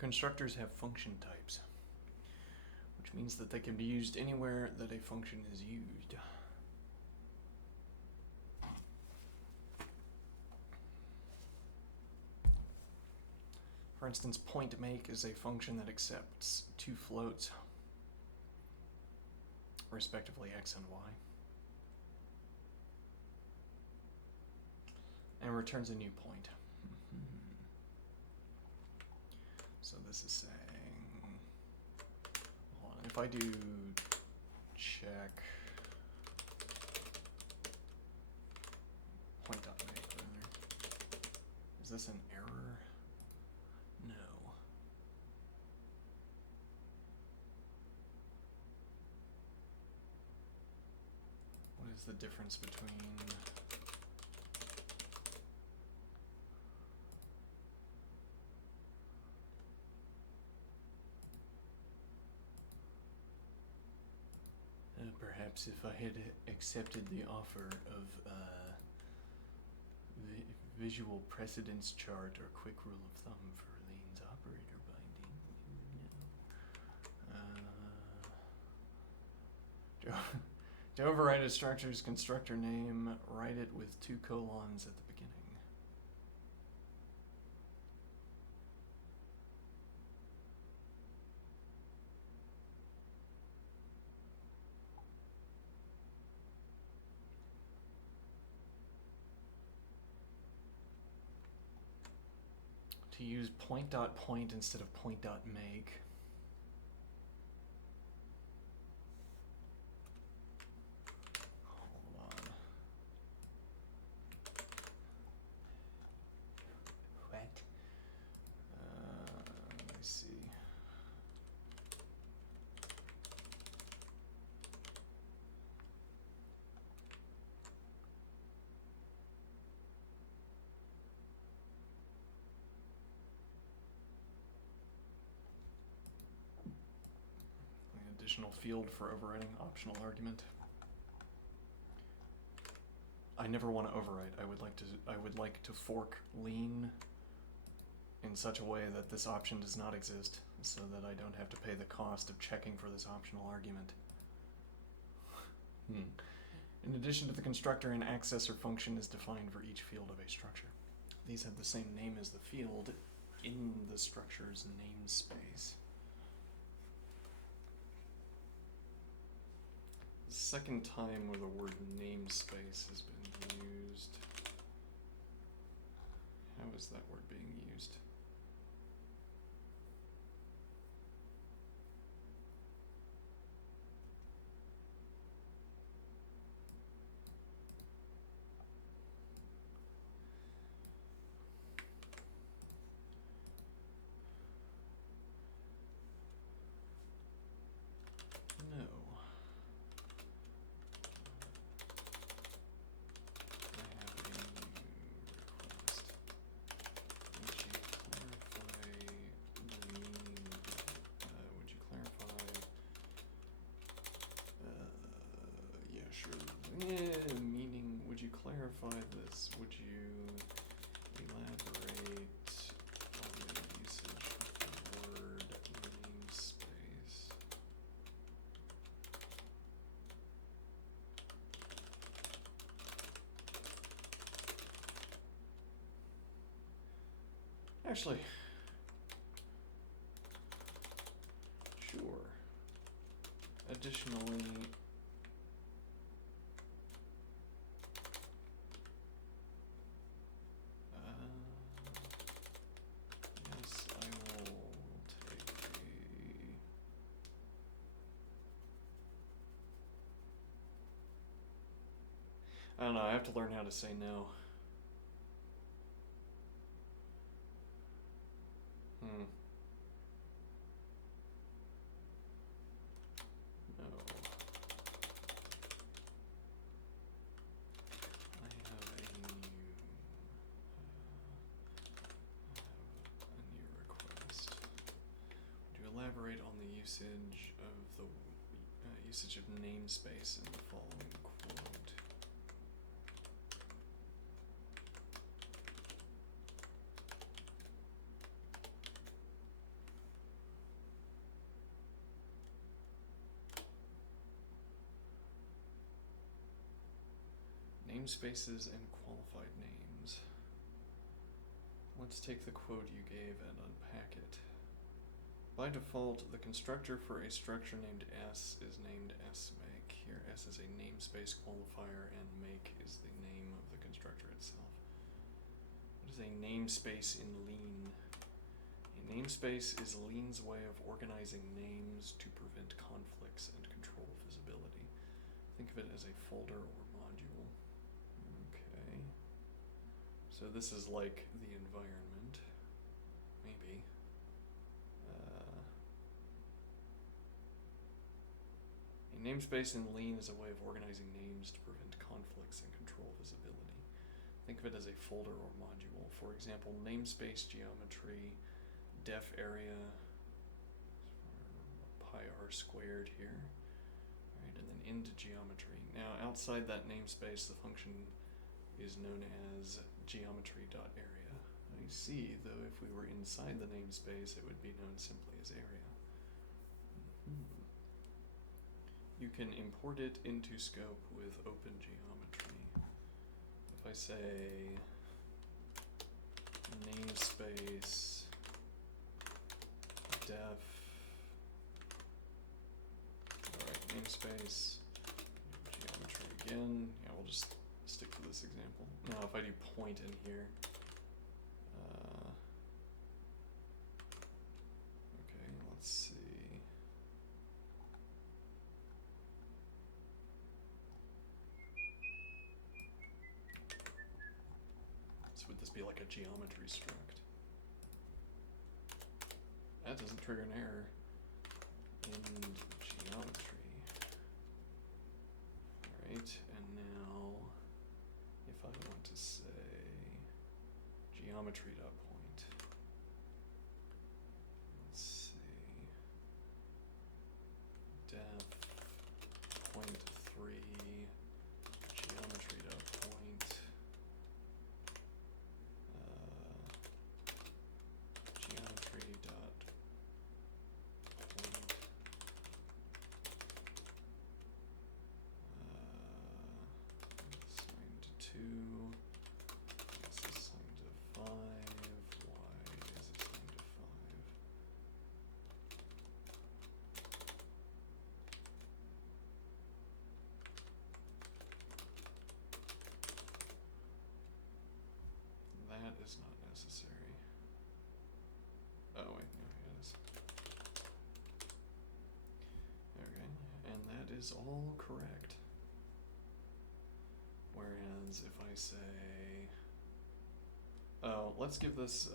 Constructors have function types, which means that they can be used anywhere that a function is used. For instance, pointMake is a function that accepts two floats, respectively x and y, and returns a new point. So this is saying, hold on, if I do check point.make rather, is this an error? No. What is the difference between perhaps if I had accepted the offer of visual precedence chart or quick rule of thumb for Lean's operator binding. To override a structure's constructor name, write it with 2 colons at the beginning. To use point.point instead of point.make. Hold on. What? Let me see. Additional field for overriding optional argument. I never want to overwrite. I would like to fork Lean in such a way that this option does not exist, so that I don't have to pay the cost of checking for this optional argument. In addition to the constructor, an accessor function is defined for each field of a structure. These have the same name as the field in the structure's namespace. Second time where the word namespace has been used. How is that word being used? No. Meaning, would you clarify this? Would you elaborate on the usage of the word namespace? Actually, sure. Additionally, I don't know, I have to learn how to say no. No. Elaborate on the usage of namespace in the following quote. namespaces and qualified names. Let's take the quote you gave and unpack it. By default, the constructor for a structure named S is named SMake. Here, S is a namespace qualifier, and make is the name of the constructor itself. What is a namespace in LEAN? A namespace is LEAN's way of organizing names to prevent conflicts and control visibility. Think of it as a folder or module. Okay. So this is like the environment, maybe. A namespace in LEAN is a way of organizing names to prevent conflicts and control visibility. Think of it as a folder or module. For example, namespace geometry, def area, pi r squared here, right, and then into geometry. Now outside that namespace, the function is known as geometry.area. I see, though, if we were inside the namespace, it would be known simply as area. You can import it into scope with OpenGeometry. If I say namespace def, alright, namespace geometry again. Yeah, we'll just stick to this example. Now if I do point in here, okay, let's see. So would this be like a geometry struct? That doesn't trigger an error in geometry. Alright, and now if I want to say geometry.point, let's see, def point 3 geometry.point, geometry.point assigned to 2, x is assigned to 5, y is assigned to 5. That is not necessary. Oh wait, no, here it is. Okay, and that is all correct. Whereas if I say, oh, let's give this,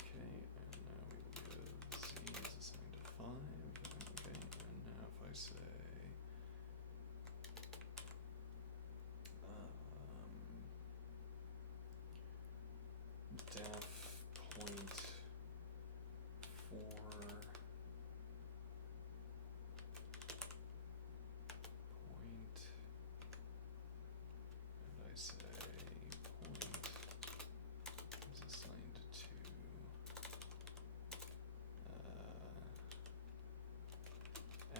okay, and now we will give z is assigned to 5, okay, and now if I say, def point 4 point, and I say point is assigned to 2,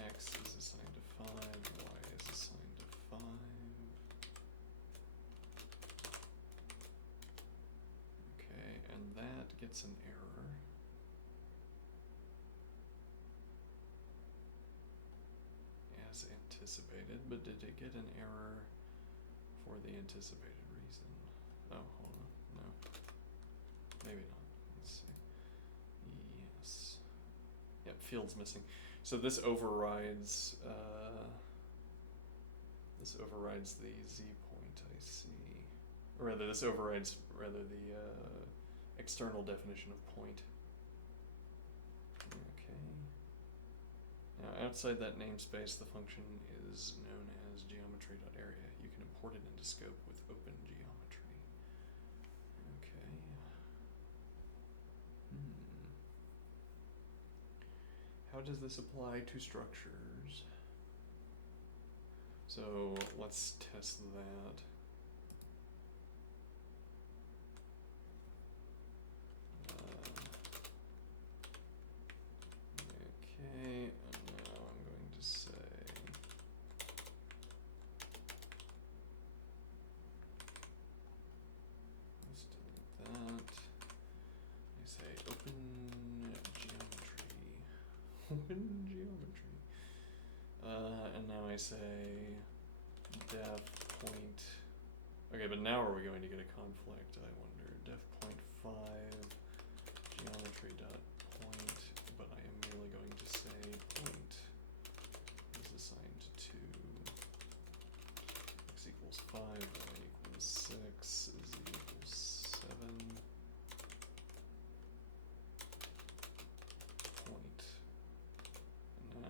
x is assigned to 5, y is assigned to 5. Okay, and that gets an error. As anticipated, but did it get an error for the anticipated reason? Oh, hold on, no. Maybe not, let's see. Yes. Yep, field's missing. So this overrides, the z point, I see. Or rather, this overrides, the external definition of point. Okay. Now, outside that namespace, the function is known as geometry.area. You can import it into scope with OpenGeometry. Okay. How does this apply to structures? So let's test that. Okay, and now I'm going to say Open geometry. And now I say def point. Okay, but now are we going to get a conflict? I wonder. Def point 5 geometry dot point, but I am merely going to say point is assigned to x equals 5, y equals 6, z equals 7. Point. Now,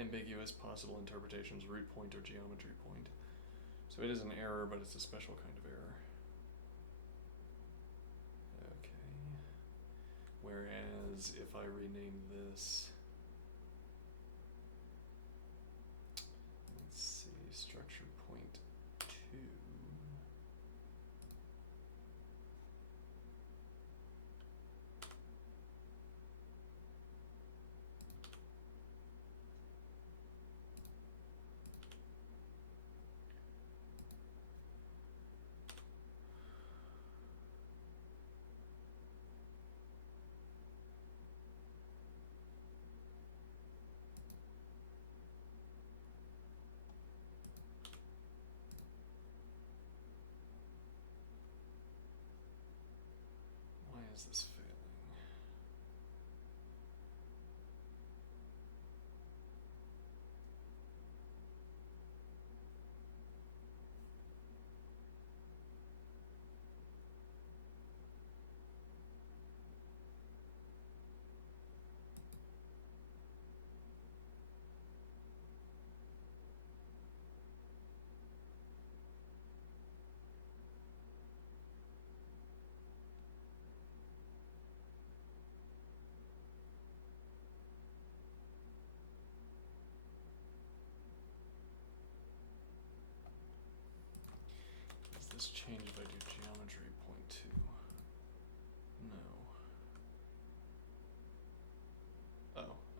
ambiguous possible interpretations, root point or geometry point. So it is an error, but it's a special kind of error. Okay. Whereas if I rename this, let's see, structure point 2. Why is this failing? Does this change if I do geometry point 2? No.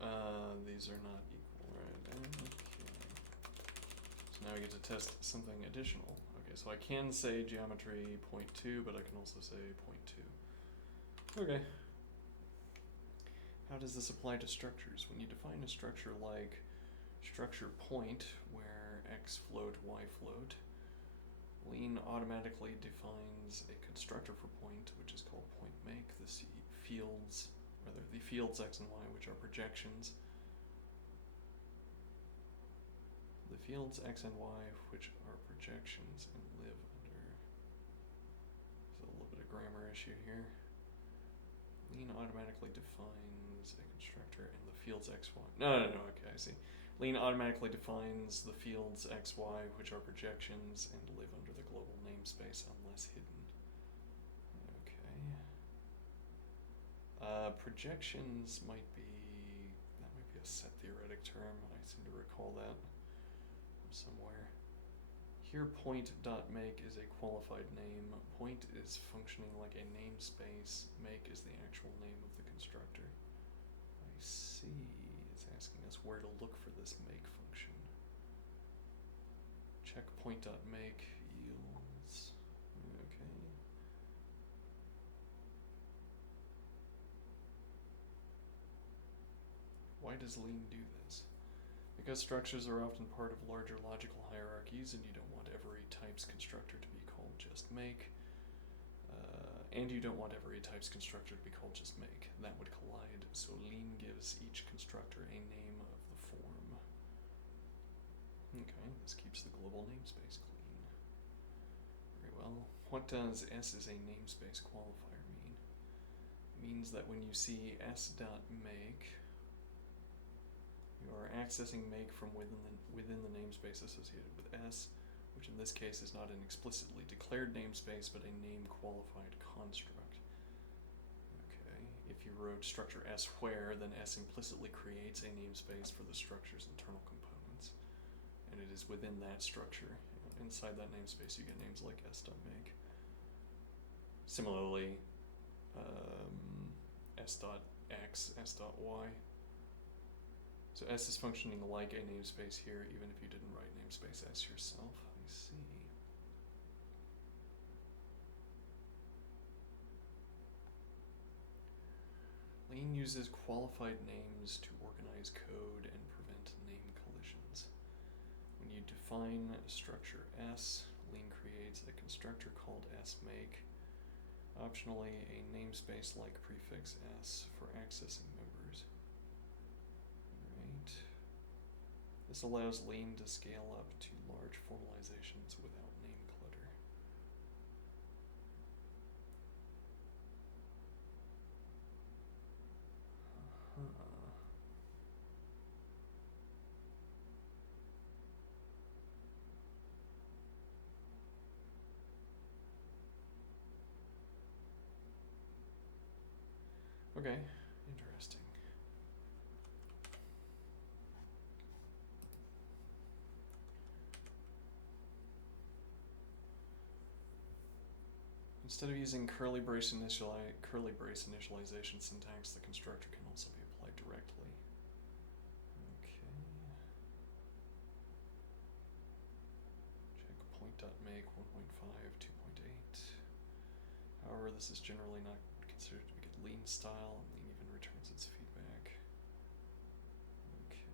Oh, these are not equal, right? Okay. So now we get to test something additional. Okay, so I can say geometry point 2, but I can also say point 2. Okay. How does this apply to structures? When you define a structure like structure point, where x float, y float, Lean automatically defines a constructor for point, which is called point make. The fields x and y, which are projections. The fields x and y, which are projections and live under. There's a little bit of grammar issue here. Lean automatically defines a constructor and the fields x, y. No, okay, I see. Lean automatically defines the fields x, y, which are projections and live under the global namespace unless hidden. Okay. Projections might be a set theoretic term. I seem to recall that from somewhere. Here point.make is a qualified name. Point is functioning like a namespace. Make is the actual name of the constructor. I see. It's asking us where to look for this make function. Check point.make yields. Okay. Why does Lean do this? Because structures are often part of larger logical hierarchies and you don't want every types constructor to be called just make. And you don't want every types constructor to be called just make. That would collide, so Lean gives each constructor a name of the form. Okay, this keeps the global namespace clean. Very well. What does S as a namespace qualifier mean? It means that when you see s.make, you are accessing make from within the namespace associated with S, which in this case is not an explicitly declared namespace, but a name-qualified construct. Okay, if you wrote structure S where, then S implicitly creates a namespace for the structure's internal components, and it is within that structure. Inside that namespace, you get names like s.make. Similarly, s.x, s.y. So S is functioning like a namespace here, even if you didn't write namespace S yourself. I see. Lean uses qualified names to organize code and prevent name collisions. When you define structure S, Lean creates a constructor called SMake. Optionally, a namespace like prefix S for accessing members. Alright. This allows Lean to scale up to large formalizations without name clutter. Okay, interesting. Instead of using curly brace initialization syntax, the constructor can also be applied directly. Okay. Check point.make 1.5, 2.8. However, this is generally not considered to be good Lean style, and Lean even returns its feedback. Okay.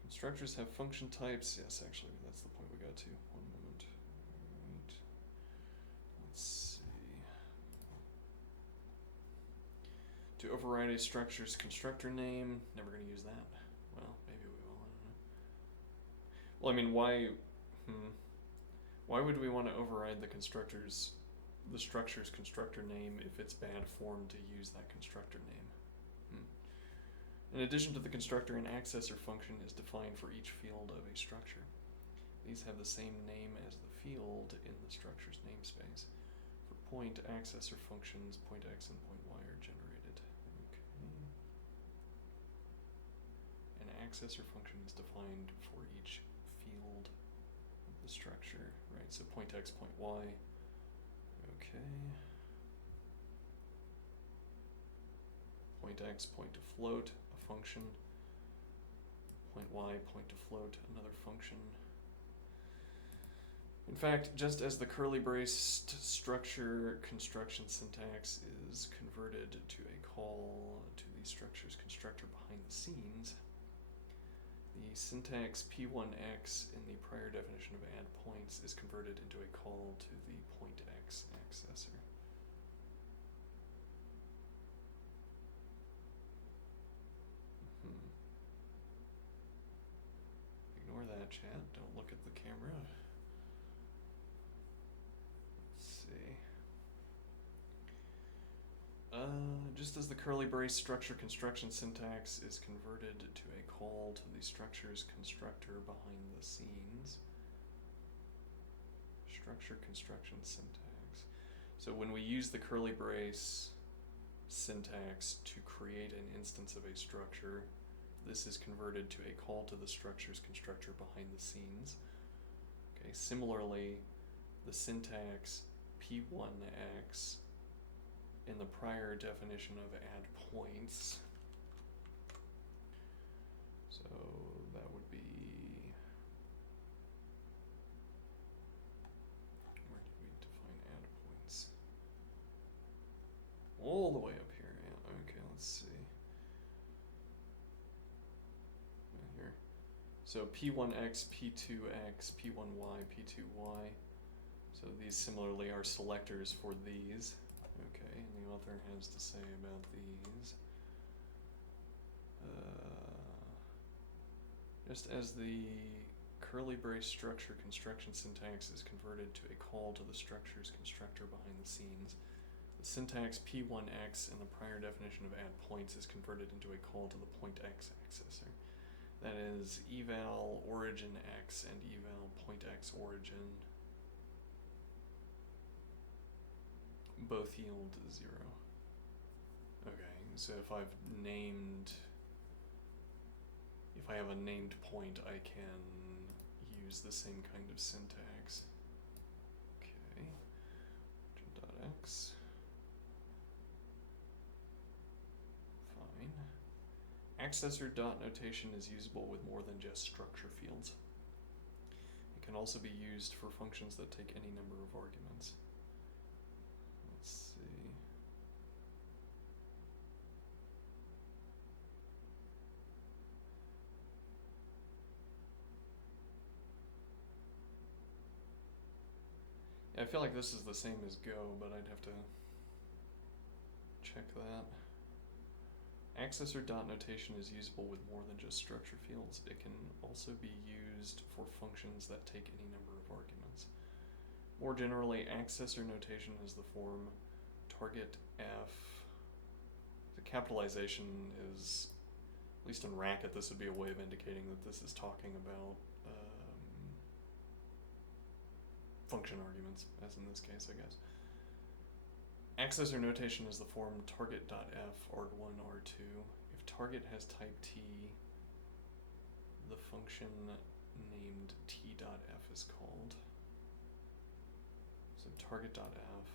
Constructors have function types. Yes, actually, that's the point we got to. One moment. Alright. Let's see. To override a structure's constructor name, never going to use that. Well, maybe we will, I don't know. Well, I mean, why would we want to override the structure's constructor name if it's bad form to use that constructor name? In addition to the constructor, an accessor function is defined for each field of a structure. These have the same name as the field in the structure's namespace. For point, accessor functions point x and point y are generated. Okay. An accessor function is defined for each field of the structure, right? So point x, point y. Okay. Point x, point to float, a function. Point y, point to float, another function. In fact, just as the curly braced structure construction syntax is converted to a call to the structure's constructor behind the scenes, the syntax p1x in the prior definition of add points is converted into a call to the pointx accessor. Ignore that, chat. Don't look at the camera. Let's see. Just as the curly brace structure construction syntax is converted to a call to the structure's constructor behind the scenes. Structure construction syntax. So when we use the curly brace syntax to create an instance of a structure, this is converted to a call to the structure's constructor behind the scenes. Okay, similarly, the syntax p1x in the prior definition of add points, so that would be, where did we define add points? All the way up here, yeah, okay, let's see. Here. So p1x, p2x, p1y, p2y. So these similarly are selectors for these. Okay, and the author has to say about these. Just as the curly brace structure construction syntax is converted to a call to the structure's constructor behind the scenes, the syntax p1x in the prior definition of add points is converted into a call to the pointx accessor. That is eval origin x and eval pointx origin. Both yield 0. Okay, so if I have a named point, I can use the same kind of syntax. Okay, origin.x. Fine. Accessor dot notation is usable with more than just structure fields. It can also be used for functions that take any number of arguments. Let's see. I feel like this is the same as Go, but I'd have to check that. Accessor dot notation is usable with more than just structure fields. It can also be used for functions that take any number of arguments. More generally, accessor notation is the form target F. The capitalization is, at least in Racket, this would be a way of indicating that this is talking about function arguments, as in this case, I guess. Accessor notation is the form target.f arg1 arg2. If target has type t, the function named t.f is called. So target.f,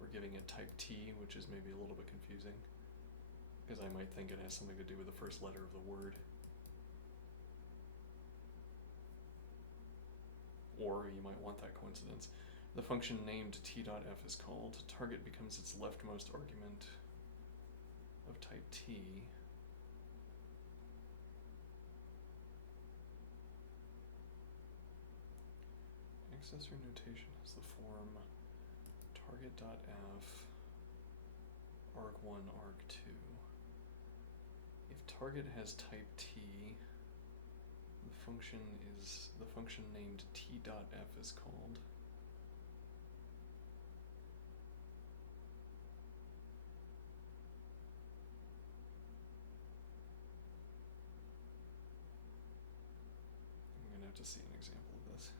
we're giving it type t, which is maybe a little bit confusing, because I might think it has something to do with the first letter of the word. Or you might want that coincidence. The function named t.f is called. Target becomes its leftmost argument of type t. Accessor notation has the form target.f arg1 arg2. If target has type t, the function named t.f is called. I'm gonna have to see an example of this.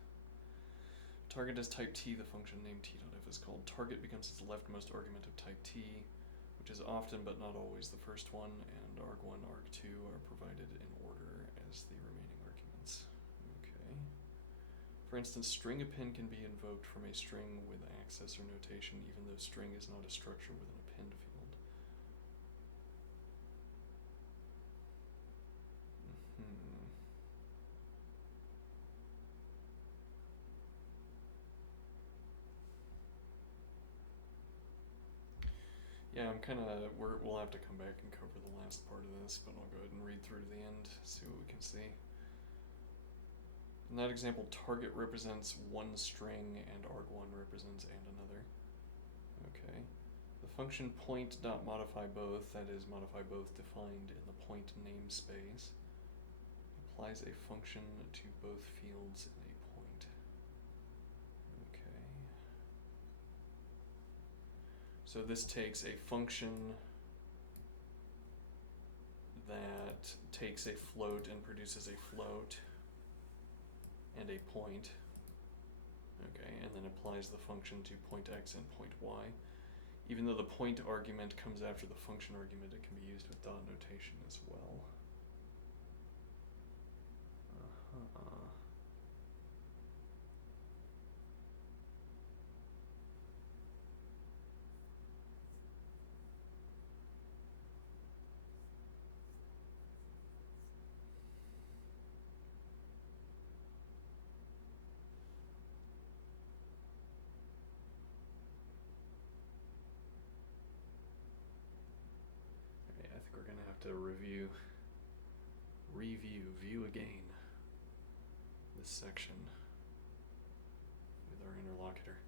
Target has type t, the function named t.f is called. Target becomes its leftmost argument of type t, which is often but not always the first one, and arg1, arg2 are provided in order as the remaining arguments. Okay. For instance, string append can be invoked from a string with accessor notation, even though string is not a structure with an append field. Yeah, we'll have to come back and cover the last part of this, but I'll go ahead and read through to the end, see what we can see. In that example, target represents one string and arg1 represents and another. Okay. The function point.modify both, that is modify both defined in the point namespace, applies a function to both fields in a point. Okay. So this takes a function that takes a float and produces a float and a point. Okay, and then applies the function to point x and point y. Even though the point argument comes after the function argument, it can be used with dot notation as well. We're gonna have to view again this section with our interlocutor.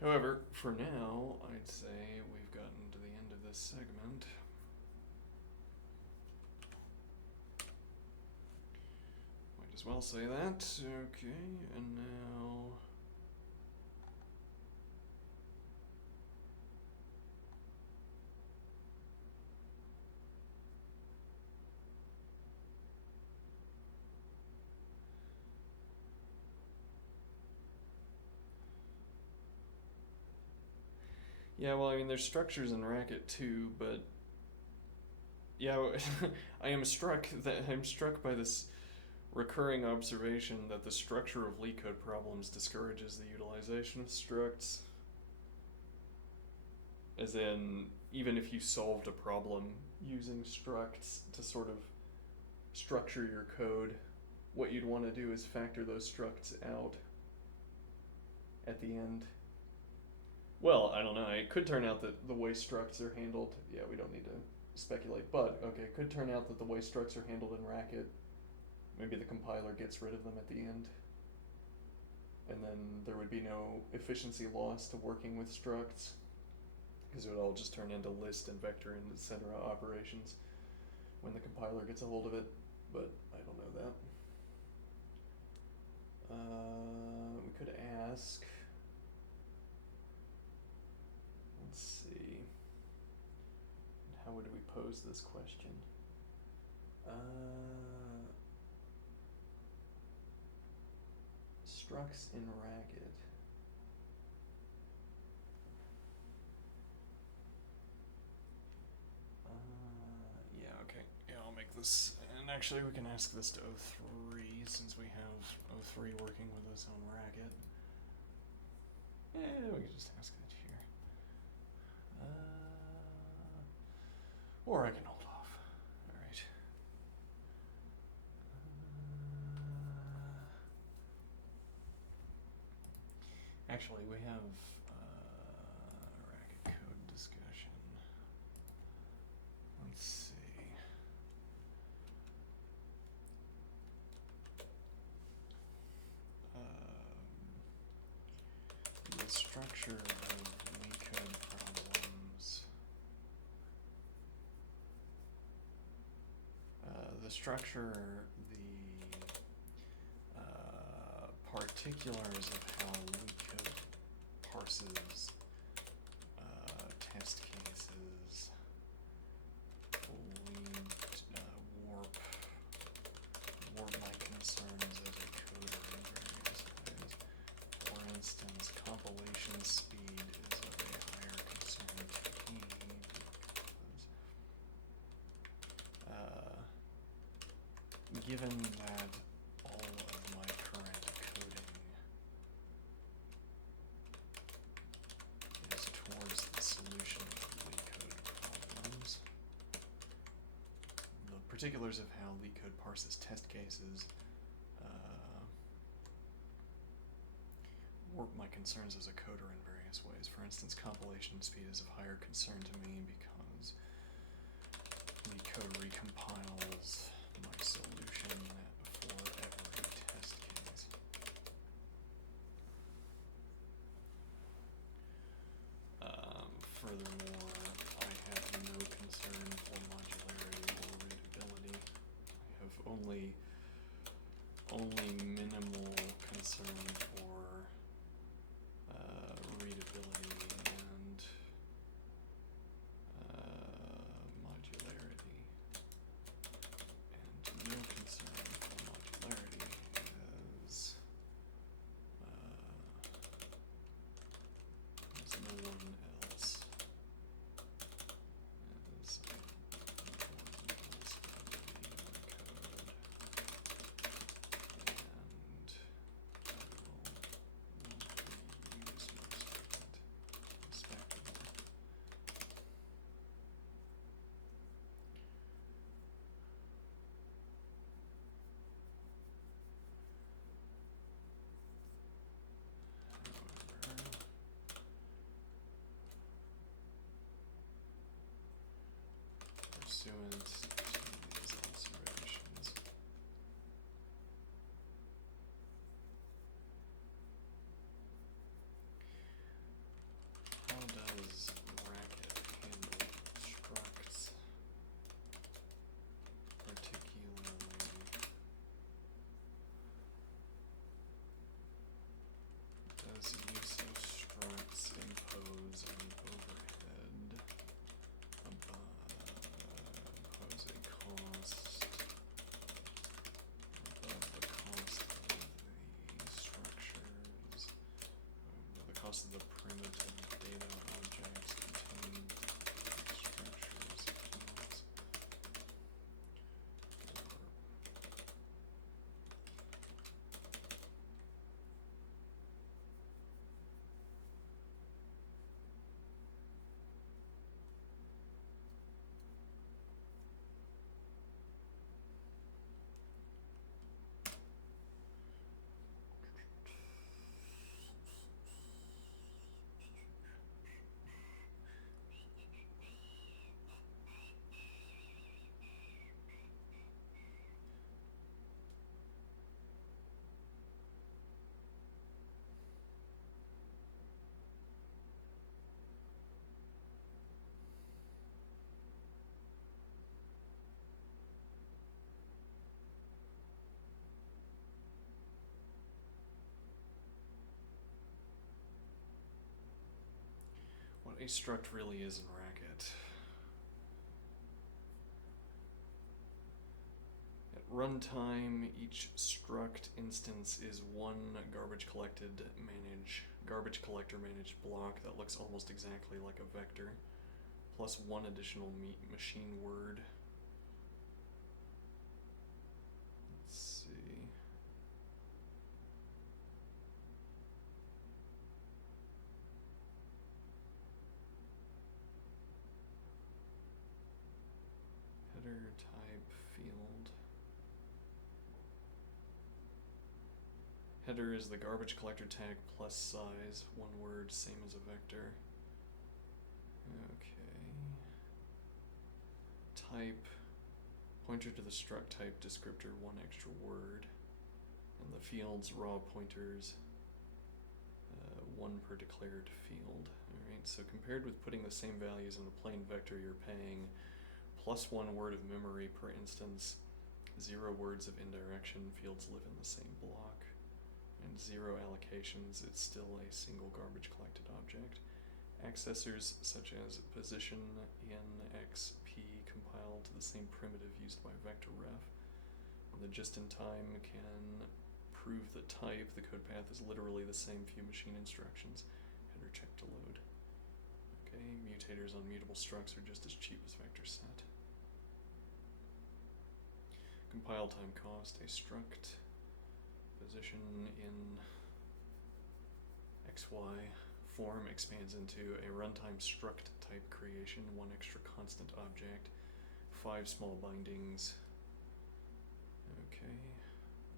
However, for now, I'd say we've gotten to the end of this segment. Might as well say that. Okay, and now yeah, well, I mean, there's structures in Racket too, but yeah, I'm struck by this recurring observation that the structure of LeetCode problems discourages the utilization of structs. As in, even if you solved a problem using structs to sort of structure your code, what you'd want to do is factor those structs out at the end. Well, I don't know. It could turn out that the way structs are handled, yeah, we don't need to speculate, but okay, it could turn out that the way structs are handled in Racket, maybe the compiler gets rid of them at the end. and then there would be no efficiency loss to working with structs, because it would all just turn into list and vector and etc. operations when the compiler gets a hold of it, but I don't know that. We could ask, let's see, how would we pose this question? Structs in Ragged. Yeah, okay. Yeah, I'll make this. And actually, we can ask this to O3 since we have O3 working with us on Ragged. Yeah, we can just ask it here. Or I can hold off. All right. Actually, we have Ragged code discussion. Let's see. The structure of LeetCode problems. The structure, the particulars of how LeetCode parses test cases, warp my concerns as a coder in various ways. For instance, compilation speed is of a higher concern to me because given that all of my current coding is towards the solution of LeetCode problems, the particulars of how LeetCode parses test cases warp my concerns as a coder in various ways. For instance, compilation speed is of higher concern to me because LeetCode recompiles my solution for every test case. Furthermore, I have no concern for modularity or readability. I have only minimal concern for readability and modularity, and no concern for modularity as no one else pursuant to these observations. How does Ragged handle structs, particularly does use of structs impose an overhead impose a cost above the cost of the structures, the cost of the primitive data objects contained structures class, a struct really is in Racket. At runtime, each struct instance is one garbage collector managed block that looks almost exactly like a vector, plus one additional machine word. Let's see. Header type field. Header is the garbage collector tag plus size, one word, same as a vector. Okay. Type, pointer to the struct type descriptor, one extra word. And the fields, raw pointers, one per declared field. Alright, so compared with putting the same values in a plain vector, you're paying plus one word of memory per instance, 0 words of indirection, fields live in the same block, and 0 allocations, it's still a single garbage collected object. Accessors such as position, in, x, p compile to the same primitive used by vector ref. And the just-in-time can prove the type, the code path is literally the same few machine instructions. Header check to load. Okay, mutators on mutable structs are just as cheap as vector set. Compile time cost, a struct position in xy form expands into a runtime struct type creation, one extra constant object, 5 small bindings. Okay,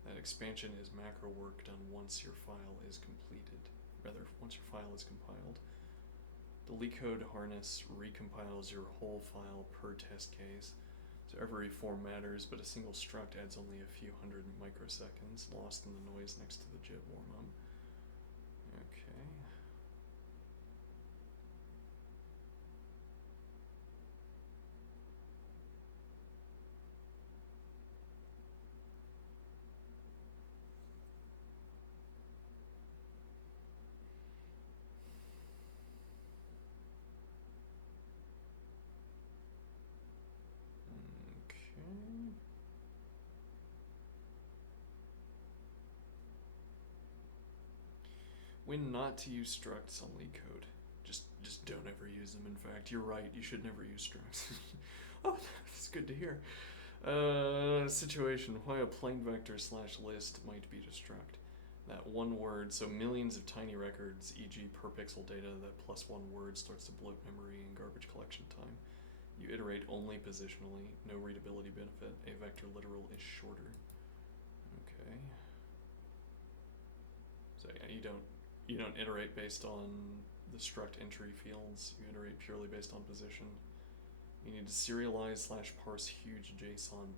that expansion is macro work done once your file is completed, rather once your file is compiled. The LeetCode harness recompiles your whole file per test case. So every form matters, but a single struct adds only a few hundred microseconds, lost in the noise next to the JIT warm-up. Okay. When not to use structs on LeetCode. Just don't ever use them. In fact, you're right, you should never use structs. Oh, that's good to hear. Situation, why a plain vector / list might beat a struct. That one word, so millions of tiny records, e.g. per pixel data, that plus one word starts to bloat memory and garbage collection time. You iterate only positionally, no readability benefit. A vector literal is shorter. Okay. So yeah, you don't iterate based on the struct entry fields, you iterate purely based on position. You need to serialize / parse huge JSON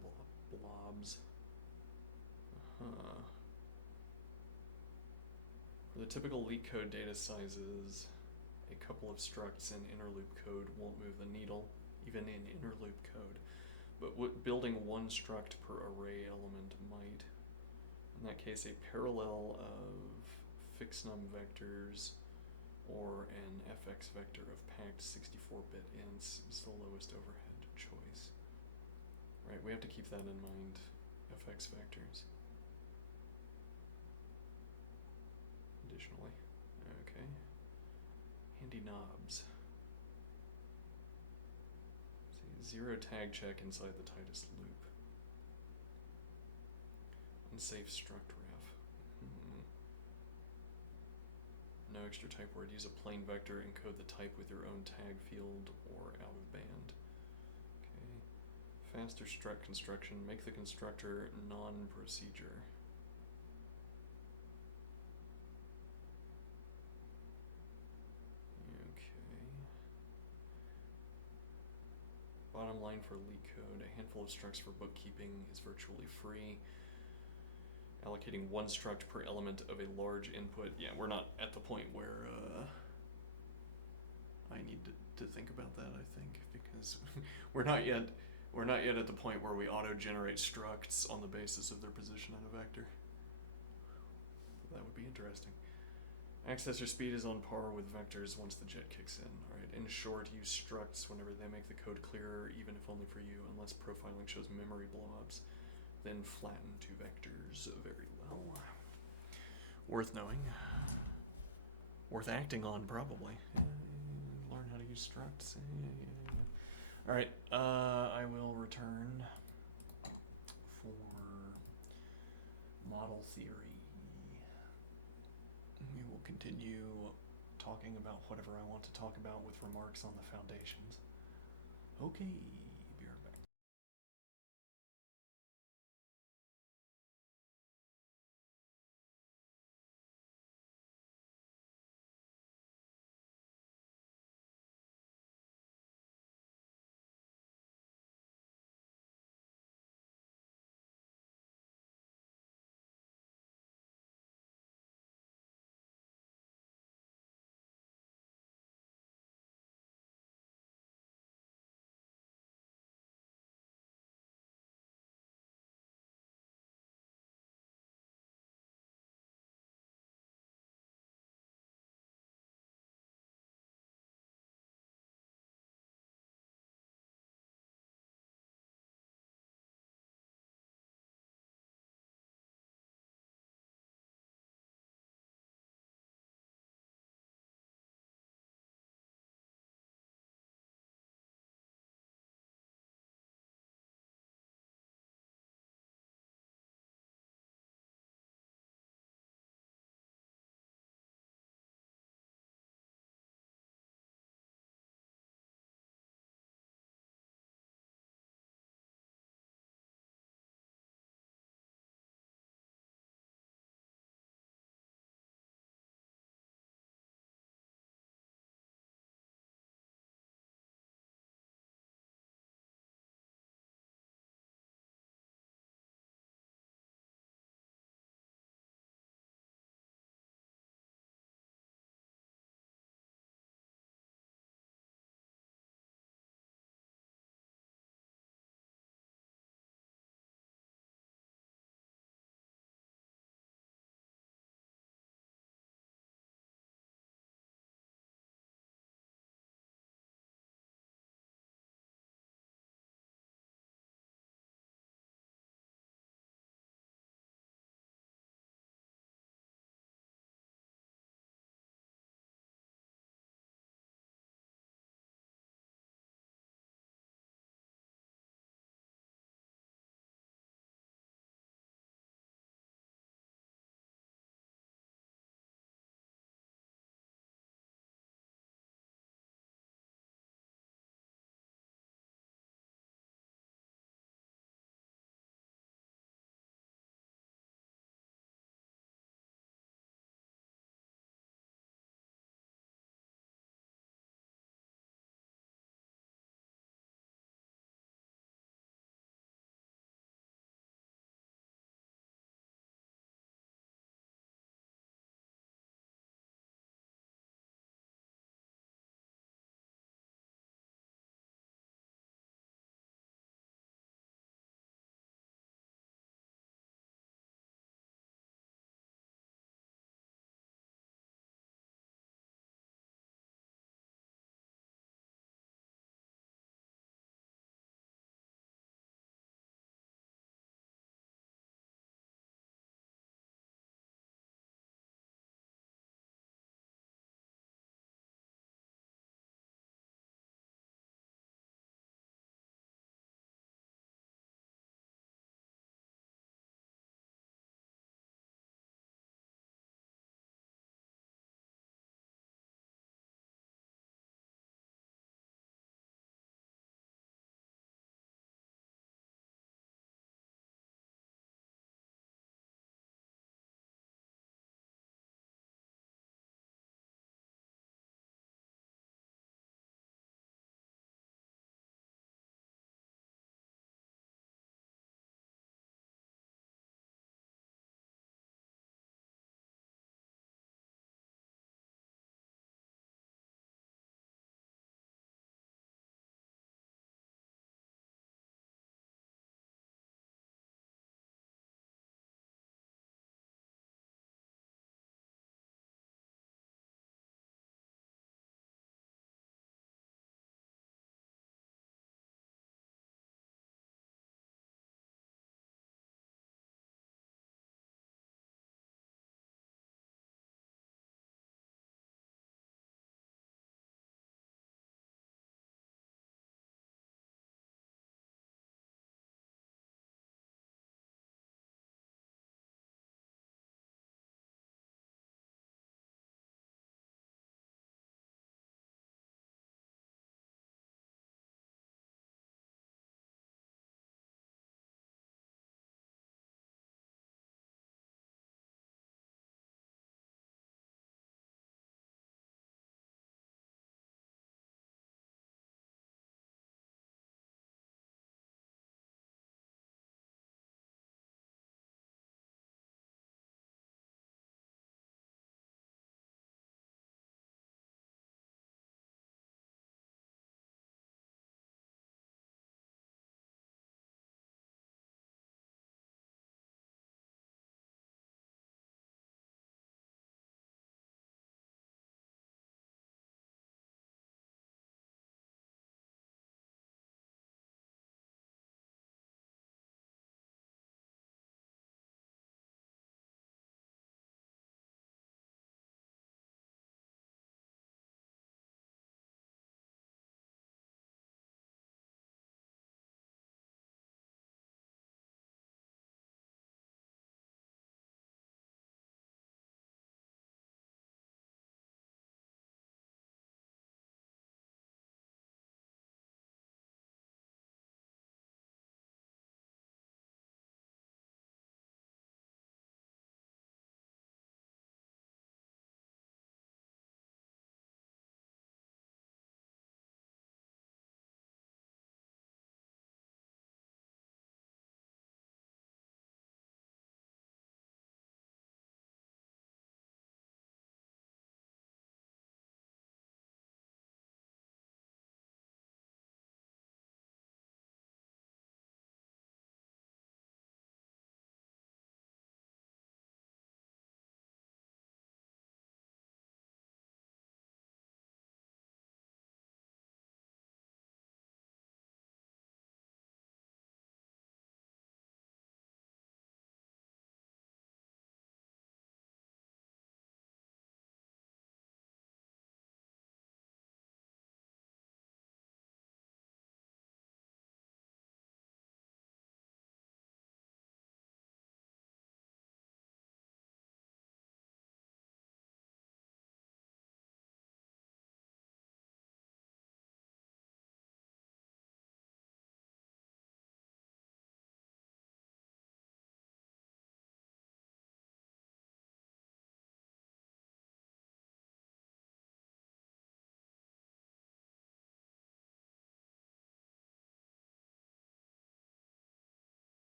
blobs. For the typical LeetCode data sizes, a couple of structs in inner loop code won't move the needle, even in inner loop code. But building one struct per array element might. In that case, a parallel of fixnum vectors or an fx vector of packed 64-bit ints is the lowest overhead choice. Right, we have to keep that in mind, fx vectors. Additionally, okay. Handy knobs. See, 0 tag check inside the tightest loop. Unsafe struct ref. No extra type word. Use a plain vector, encode the type with your own tag field or out of band. Okay. Faster struct construction. Make the constructor non-procedure. Okay. Bottom line for LeetCode, a handful of structs for bookkeeping is virtually free. Allocating one struct per element of a large input. Yeah, we're not at the point where I need to think about that, I think, because we're not yet at the point where we auto-generate structs on the basis of their position on a vector. That would be interesting. Accessor speed is on par with vectors once the jet kicks in. Alright, in short, use structs whenever they make the code clearer, even if only for you, unless profiling shows memory blowups. Then flatten to vectors. Very well. Worth knowing. Worth acting on, probably. Learn how to use structs. Alright, I will return for model theory. We will continue talking about whatever I want to talk about with remarks on the foundations. Okay.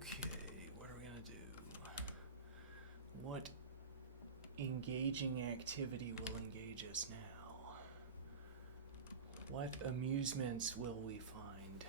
Okay, what are we gonna do? What engaging activity will engage us now? What amusements will we find?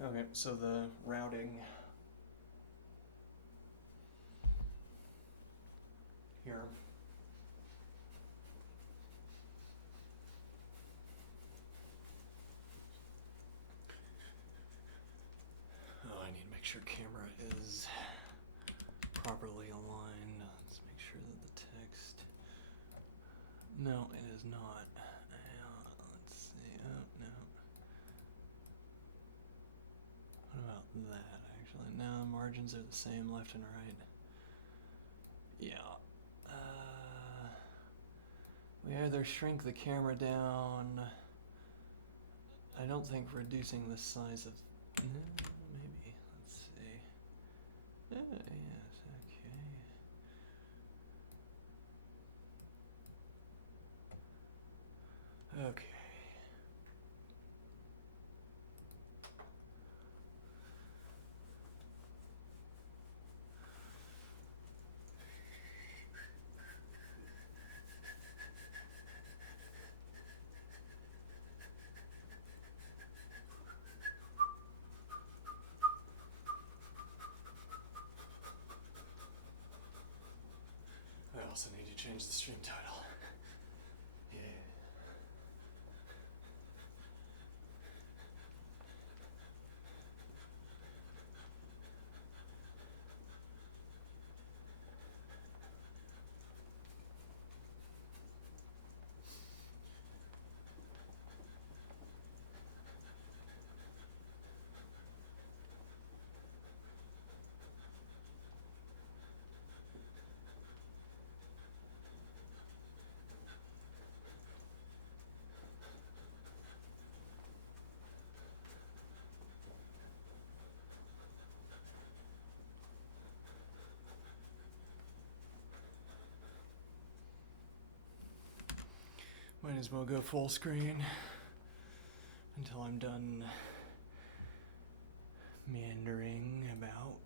Okay, so the routing here. Oh, I need to make sure camera is properly aligned. Let's make sure that the text. No, it is not. Let's see. Oh, no. What about that, actually? No, margins are the same left and right. Yeah. We either shrink the camera down. I don't think reducing the size of. No, maybe. Let's see. Yes, okay. Okay. I also need to change the stream title. Yeah. Might as well go full screen until I'm done meandering about.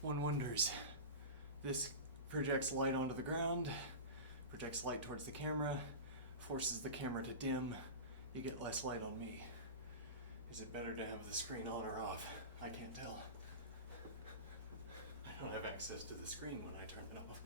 One wonders. This projects light onto the ground, projects light towards the camera, forces the camera to dim. You get less light on me. Is it better to have the screen on or off? I can't tell. I don't have access to the screen when I turn it off.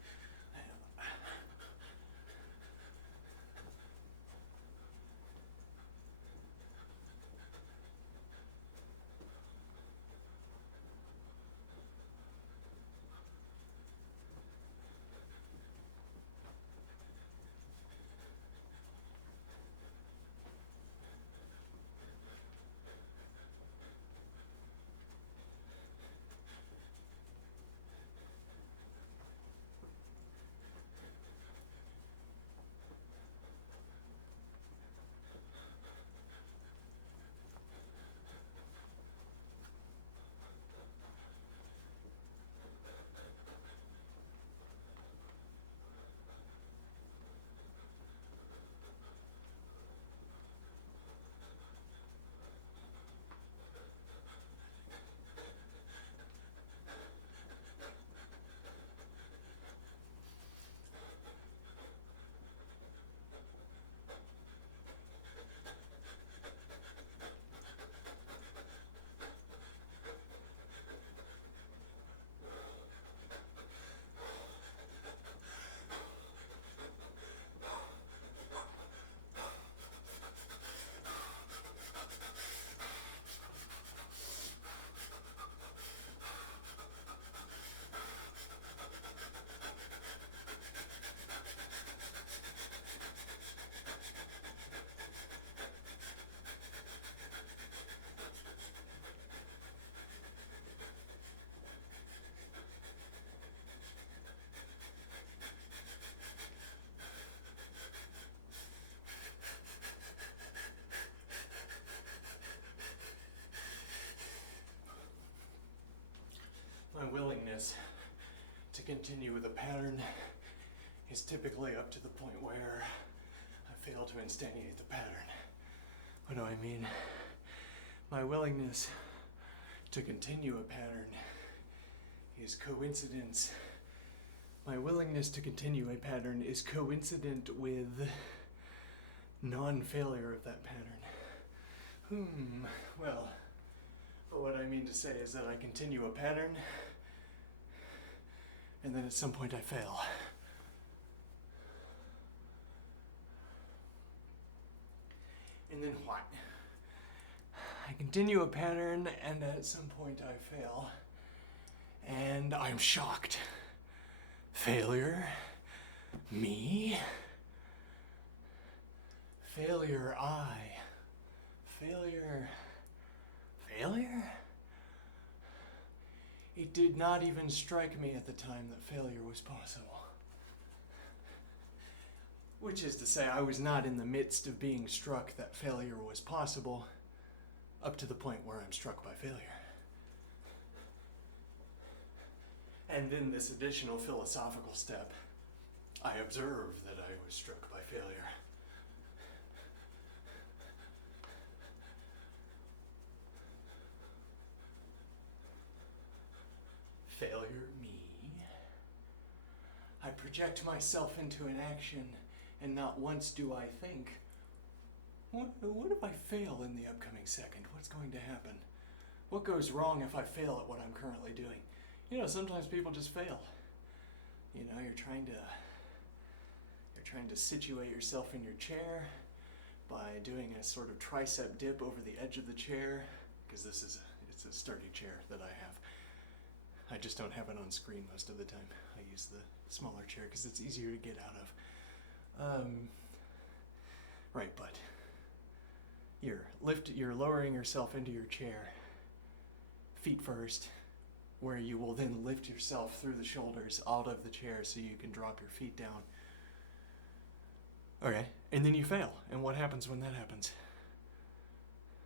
willingness to continue with a pattern is typically up to the point where I fail to instantiate the pattern. What do I mean? My willingness to continue a pattern is coincidence. My willingness to continue a pattern is coincident with non-failure of that pattern. Well, but what I mean to say is that I continue a pattern, and then at some point I fail. And then what? I continue a pattern, and at some point I fail, and I'm shocked. Failure? Me? Failure, I. Failure? Failure? It did not even strike me at the time that failure was possible. Which is to say, I was not in the midst of being struck that failure was possible up to the point where I'm struck by failure. And then this additional philosophical step, I observe that I was struck by failure. Failure, me. I project myself into an action, and not once do I think, what if I fail in the upcoming second? What's going to happen? What goes wrong if I fail at what I'm currently doing? You know, sometimes people just fail. You know, you're trying to situate yourself in your chair by doing a sort of tricep dip over the edge of the chair, because it's a sturdy chair that I have. I just don't have it on screen most of the time. I use the smaller chair because it's easier to get out of. Right, but you're lowering yourself into your chair, feet first, where you will then lift yourself through the shoulders out of the chair so you can drop your feet down. Okay, and then you fail. And what happens when that happens?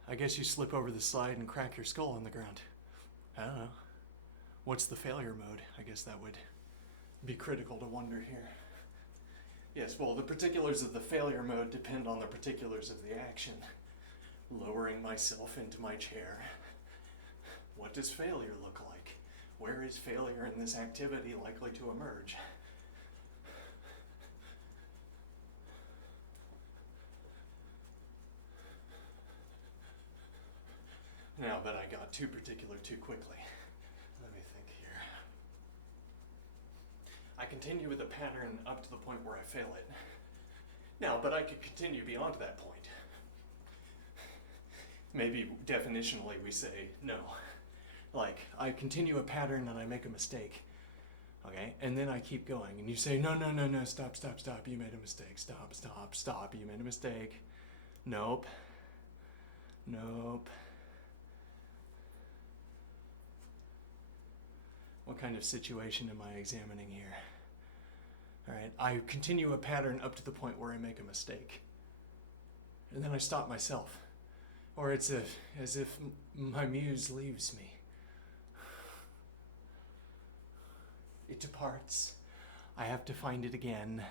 I guess you slip over the slide and crack your skull on the ground. I don't know. What's the failure mode? I guess that would be critical to wonder here. Yes, well, the particulars of the failure mode depend on the particulars of the action. Lowering myself into my chair. What does failure look like? Where is failure in this activity likely to emerge? Now, but I got too particular too quickly. Let me think here. I continue with the pattern up to the point where I fail it. Now, but I could continue beyond that point. Maybe definitionally we say no. Like, I continue a pattern and I make a mistake. Okay? And then I keep going. And you say, no, stop, you made a mistake. Stop, you made a mistake. Nope. What kind of situation am I examining here? All right, I continue a pattern up to the point where I make a mistake. And then I stop myself. Or it's as if my muse leaves me. It departs. I have to find it again.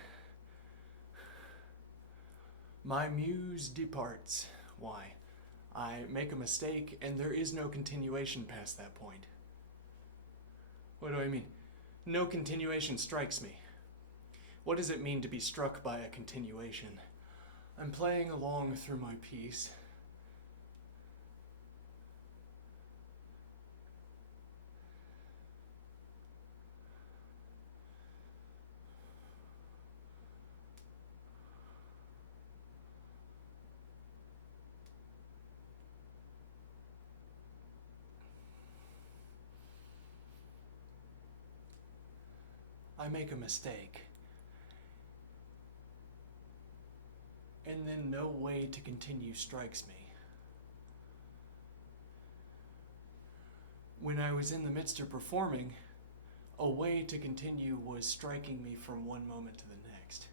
My muse departs. Why? I make a mistake and there is no continuation past that point. What do I mean? No continuation strikes me. What does it mean to be struck by a continuation? I'm playing along through my piece. I make a mistake. And then no way to continue strikes me. When I was in the midst of performing, a way to continue was striking me from one moment to the next.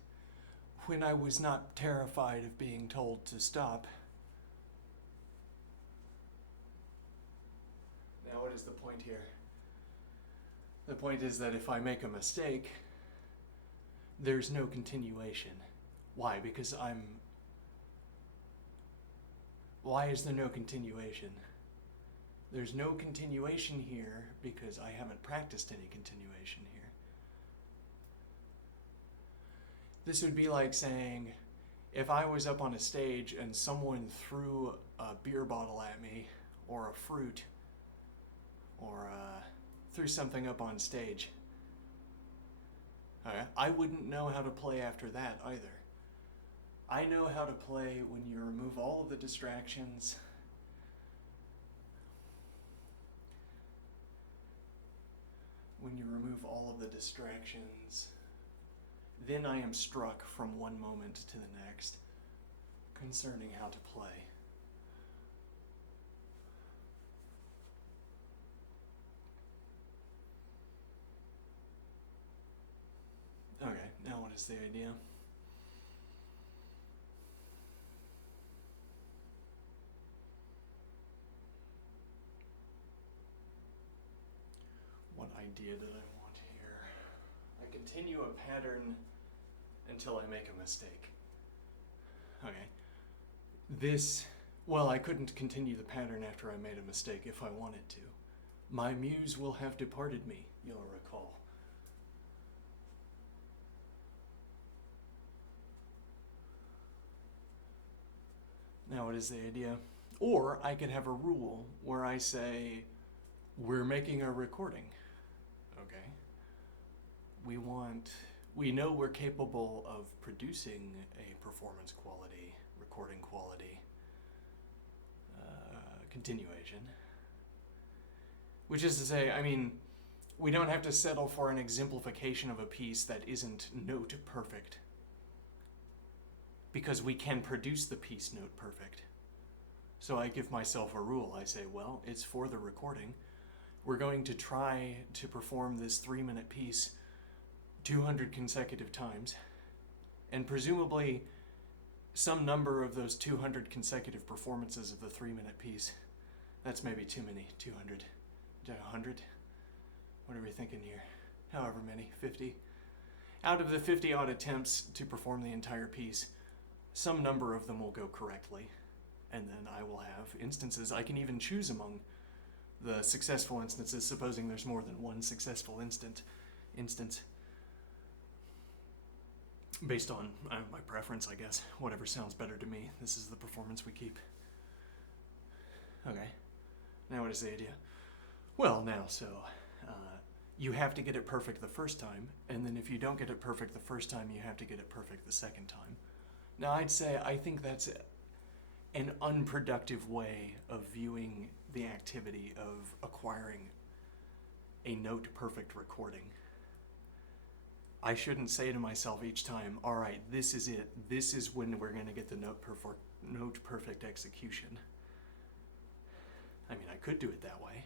When I was not terrified of being told to stop. Now what is the point here? The point is that if I make a mistake, there's no continuation. Why? Because why is there no continuation? There's no continuation here because I haven't practiced any continuation here. This would be like saying, if I was up on a stage and someone threw a beer bottle at me, or a fruit, or threw something up on stage, I wouldn't know how to play after that either. I know how to play when you remove all of the distractions. When you remove all of the distractions, then I am struck from one moment to the next concerning how to play. Okay, now what is the idea? What idea did I want here? I continue a pattern until I make a mistake. Okay. Well, I couldn't continue the pattern after I made a mistake if I wanted to. My muse will have departed me, you'll recall. Now what is the idea? Or I could have a rule where I say, we're making a recording. Okay. We know we're capable of producing a performance quality, recording quality, continuation. Which is to say, we don't have to settle for an exemplification of a piece that isn't note perfect, because we can produce the piece note perfect. So I give myself a rule. I say, well, it's for the recording. We're going to try to perform this 3-minute piece 200 consecutive times, and presumably some number of those 200 consecutive performances of the 3-minute piece, that's maybe too many, 200, 100? What are we thinking here? However many, 50? Out of the 50 odd attempts to perform the entire piece, some number of them will go correctly, and then I will have instances. I can even choose among the successful instances, supposing there's more than one successful instance, based on my preference, I guess. Whatever sounds better to me. This is the performance we keep. Okay, now what is the idea? Well, now, so you have to get it perfect the first time, and then if you don't get it perfect the first time, you have to get it perfect the second time. Now, I'd say I think that's an unproductive way of viewing the activity of acquiring a note-perfect recording. I shouldn't say to myself each time, all right, this is it. This is when we're going to get the note-perfect execution. I could do it that way.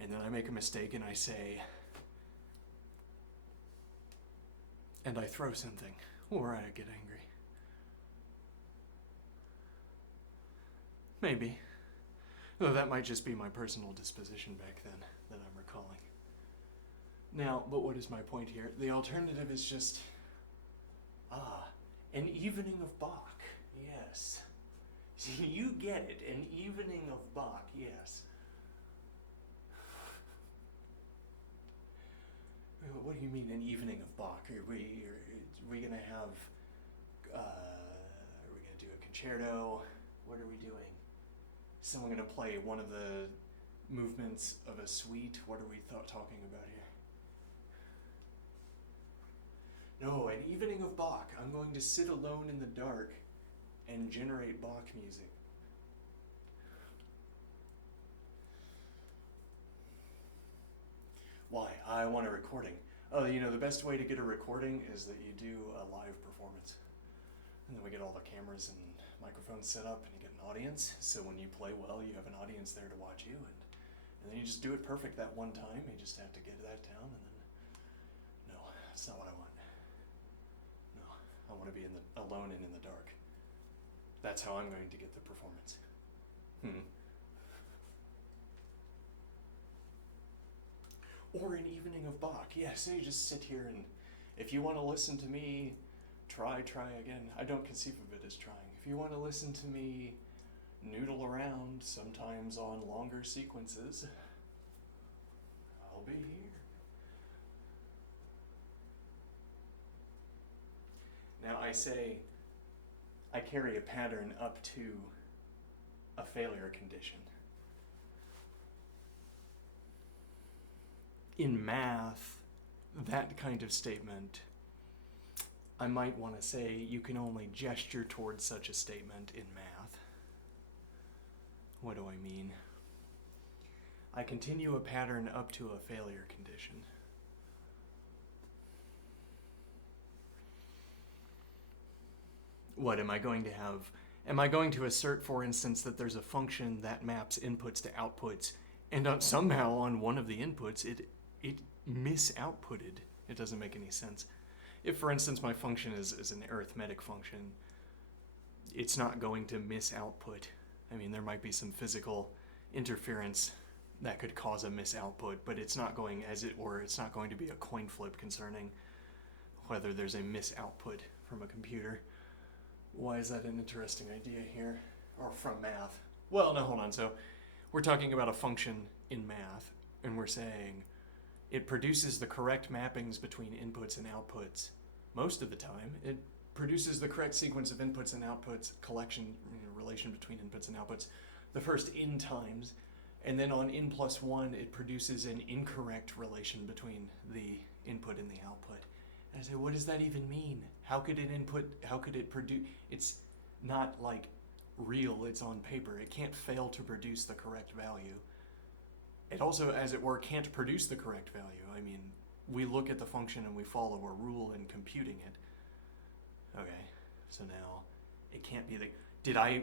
And then I make a mistake and I say, and I throw something, or I get angry. Maybe. Though that might just be my personal disposition back then that I'm recalling. Now, but what is my point here? The alternative is just, an evening of Bach, yes. You get it, an evening of Bach, yes. What do you mean, an evening of Bach? Are we going to have, are we going to do a concerto? What are we doing? Is someone going to play one of the movements of a suite? What are we talking about here? No, an evening of Bach. I'm going to sit alone in the dark and generate Bach music. Why? I want a recording. Oh, the best way to get a recording is that you do a live performance. And then we get all the cameras and microphones set up and you get an audience. So when you play well, you have an audience there to watch you. And then you just do it perfect that one time. You just have to get that down and then... No, that's not what I want. No, I want to be alone and in the dark. That's how I'm going to get the performance. Or an evening of Bach. Yeah, so you just sit here and if you want to listen to me try again. I don't conceive of it as trying. If you want to listen to me noodle around, sometimes on longer sequences, I'll be here. Now I say I carry a pattern up to a failure condition. In math, that kind of statement, I might want to say you can only gesture towards such a statement in math. What do I mean? I continue a pattern up to a failure condition. What am I going to have? Am I going to assert, for instance, that there's a function that maps inputs to outputs, and somehow on one of the inputs it misoutputted? It doesn't make any sense. If, for instance, my function is an arithmetic function, it's not going to misoutput. I mean, there might be some physical interference that could cause a misoutput, but it's not going, as it were, it's not going to be a coin flip concerning whether there's a misoutput from a computer. Why is that an interesting idea here? Or from math? Well, no, hold on. So we're talking about a function in math, and we're saying it produces the correct mappings between inputs and outputs. Most of the time, it produces the correct sequence of inputs and outputs, relation between inputs and outputs, the first n times, and then on n plus 1, it produces an incorrect relation between the input and the output. And I say, what does that even mean? How could it produce? It's not like real, it's on paper. It can't fail to produce the correct value. It also, as it were, can't produce the correct value. I mean, we look at the function and we follow a rule in computing it. Okay, so now it can't be did I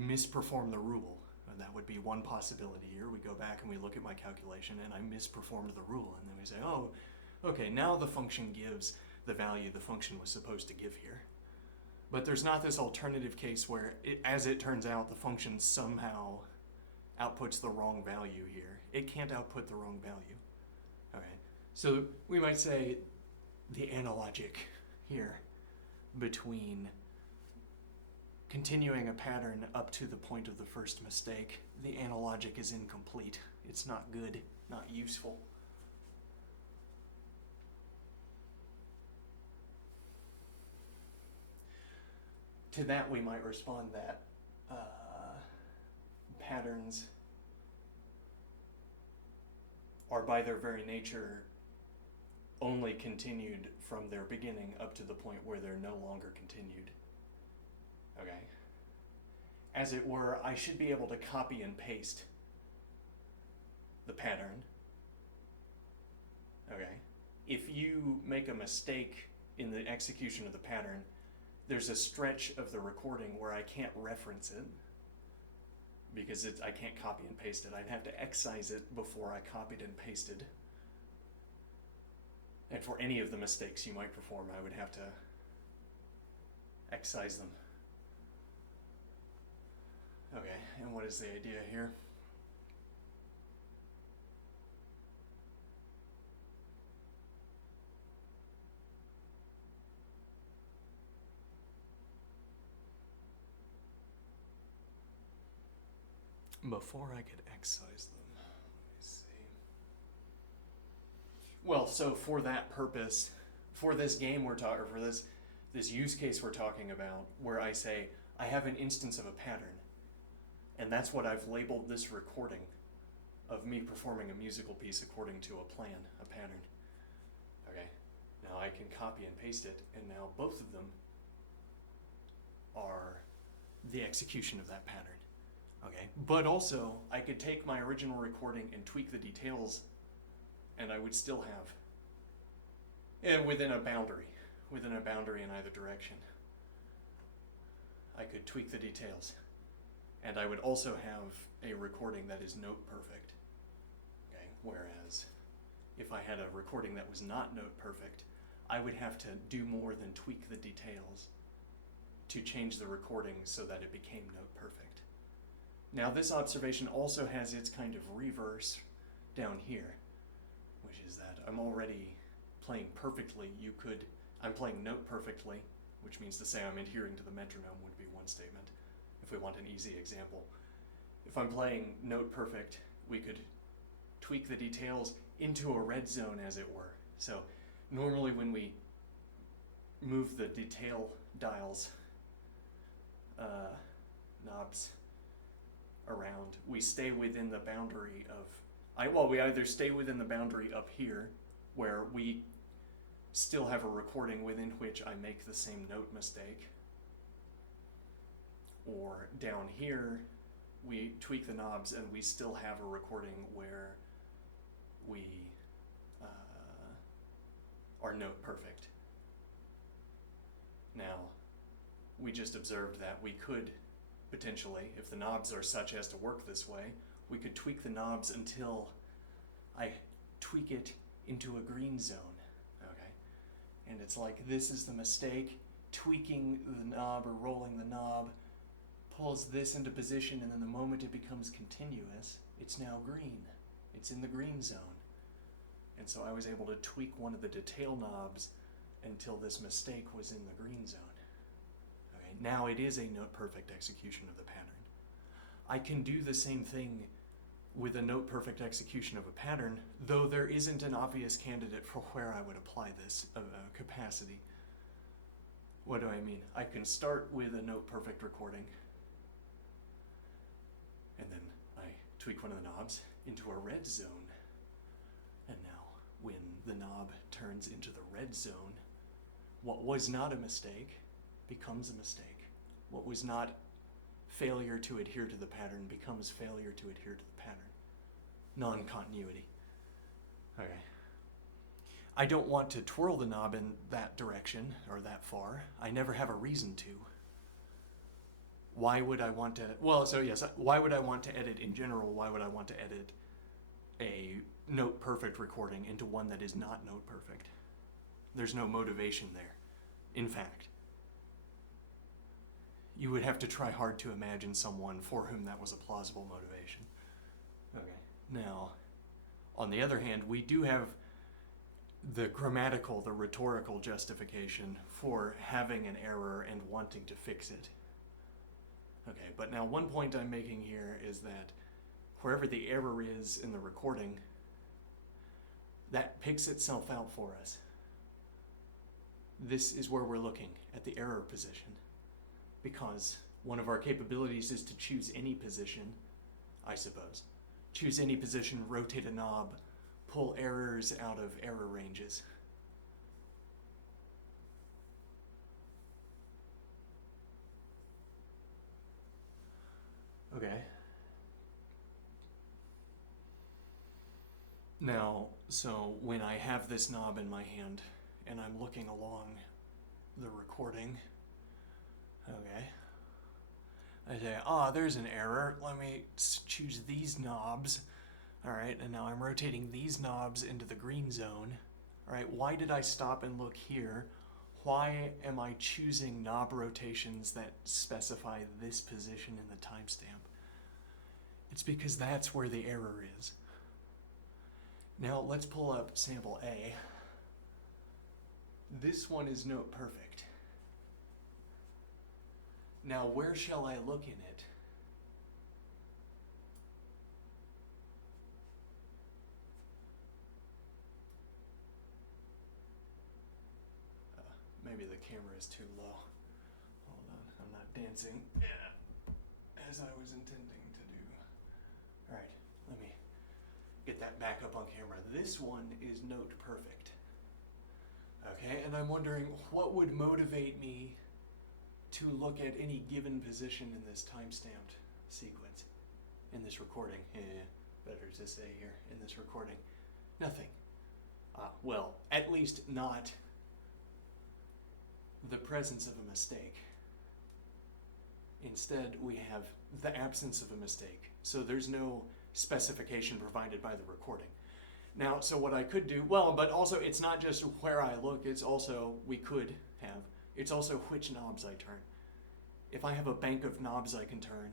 misperform the rule? And that would be one possibility here. We go back and we look at my calculation and I misperformed the rule. And then we say, oh, okay, now the function gives the value the function was supposed to give here. But there's not this alternative case where, as it turns out, the function somehow outputs the wrong value here. It can't output the wrong value. Okay, so we might say the analogic here between continuing a pattern up to the point of the first mistake, the analogic is incomplete. It's not good, not useful. To that we might respond that patterns are by their very nature only continued from their beginning up to the point where they're no longer continued. Okay? As it were, I should be able to copy and paste the pattern. Okay? If you make a mistake in the execution of the pattern, there's a stretch of the recording where I can't reference it because I can't copy and paste it. I'd have to excise it before I copied and pasted. And for any of the mistakes you might perform, I would have to excise them. Okay, and what is the idea here? Before I could excise them, let me see. Well, so for that purpose, for this game we're talking, or for this use case we're talking about, where I say I have an instance of a pattern, and that's what I've labeled this recording of me performing a musical piece according to a plan, a pattern. Okay, now I can copy and paste it, and now both of them are the execution of that pattern. Okay, but also I could take my original recording and tweak the details, and I would still have, within a boundary in either direction. I could tweak the details, and I would also have a recording that is note perfect. Okay, whereas if I had a recording that was not note perfect, I would have to do more than tweak the details to change the recording so that it became note perfect. Now this observation also has its kind of reverse down here. which is that I'm already playing perfectly. I'm playing note perfectly, which means to say I'm adhering to the metronome would be one statement, if we want an easy example. If I'm playing note perfect, we could tweak the details into a red zone, as it were. So normally when we move the detail dials, knobs around, we stay within the boundary of, we either stay within the boundary up here, where we still have a recording within which I make the same note mistake, or down here, we tweak the knobs and we still have a recording where we are note perfect. Now, we just observed that we could potentially, if the knobs are such as to work this way, we could tweak the knobs until I tweak it into a green zone, okay? And it's like, this is the mistake, tweaking the knob or rolling the knob pulls this into position, and then the moment it becomes continuous, it's now green. It's in the green zone. And so I was able to tweak one of the detail knobs until this mistake was in the green zone. Okay, now it is a note perfect execution of the pattern. I can do the same thing with a note perfect execution of a pattern, though there isn't an obvious candidate for where I would apply this capacity. What do I mean? I can start with a note perfect recording, and then I tweak one of the knobs into a red zone. And now, when the knob turns into the red zone, what was not a mistake becomes a mistake. What was not failure to adhere to the pattern becomes failure to adhere to the pattern. Non-continuity. Okay. I don't want to twirl the knob in that direction or that far. I never have a reason to. Why would I want to, why would I want to edit in general? Why would I want to edit a note perfect recording into one that is not note perfect? There's no motivation there. In fact, you would have to try hard to imagine someone for whom that was a plausible motivation. Okay. Now, on the other hand, we do have the grammatical, the rhetorical justification for having an error and wanting to fix it. Okay, but now one point I'm making here is that wherever the error is in the recording, that picks itself out for us. This is where we're looking at the error position, because one of our capabilities is to choose any position, I suppose. Choose any position, rotate a knob, pull errors out of error ranges. Okay. Now, so when I have this knob in my hand and I'm looking along the recording, okay, I say, there's an error. Let me choose these knobs. All right, and now I'm rotating these knobs into the green zone. All right, why did I stop and look here? Why am I choosing knob rotations that specify this position in the timestamp? It's because that's where the error is. Now let's pull up sample A. This one is note perfect. Now where shall I look in it? Maybe the camera is too low. Hold on, I'm not dancing as I was intending to do. All right, let me get that back up on camera. This one is note perfect. Okay, and I'm wondering what would motivate me to look at any given position in this time-stamped sequence, in this recording. Better to say here, in this recording. Nothing. Well, at least not the presence of a mistake. Instead, we have the absence of a mistake. So there's no specification provided by the recording. Now, so what I could do, but also it's not just where I look, it's also, it's also which knobs I turn. If I have a bank of knobs I can turn,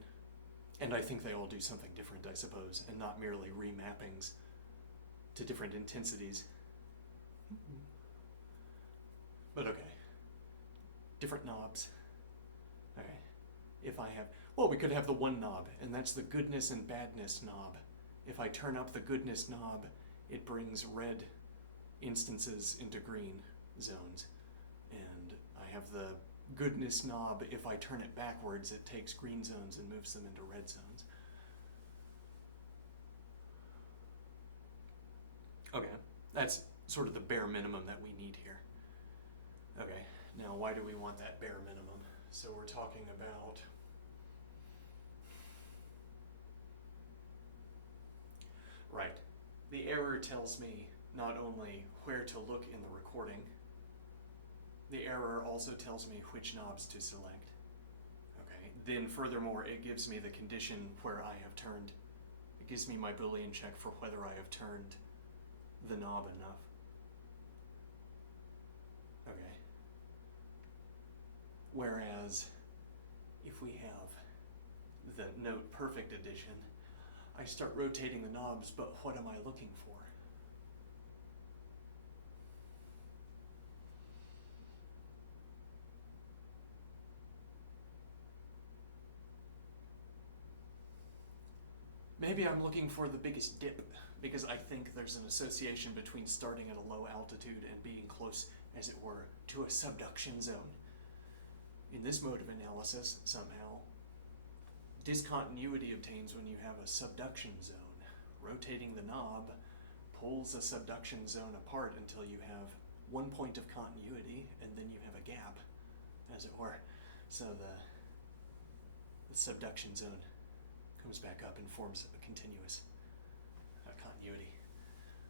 and I think they all do something different, I suppose, and not merely remappings to different intensities. But okay. Different knobs. Okay. If I have, well, we could have the one knob, and that's the goodness and badness knob. If I turn up the goodness knob, it brings red instances into green zones. And I have the goodness knob, if I turn it backwards, it takes green zones and moves them into red zones. Okay, that's sort of the bare minimum that we need here. Okay, now why do we want that bare minimum? So we're talking about right. The error tells me not only where to look in the recording, the error also tells me which knobs to select. Okay. Then furthermore, it gives me the condition where I have turned. It gives me my Boolean check for whether I have turned the knob enough. Okay. Whereas if we have the note perfect edition, I start rotating the knobs, but what am I looking for? Maybe I'm looking for the biggest dip, because I think there's an association between starting at a low altitude and being close, as it were, to a subduction zone. In this mode of analysis, somehow, discontinuity obtains when you have a subduction zone. Rotating the knob pulls a subduction zone apart until you have one point of continuity, and then you have a gap, as it were. So the subduction zone comes back up and forms a continuous continuity.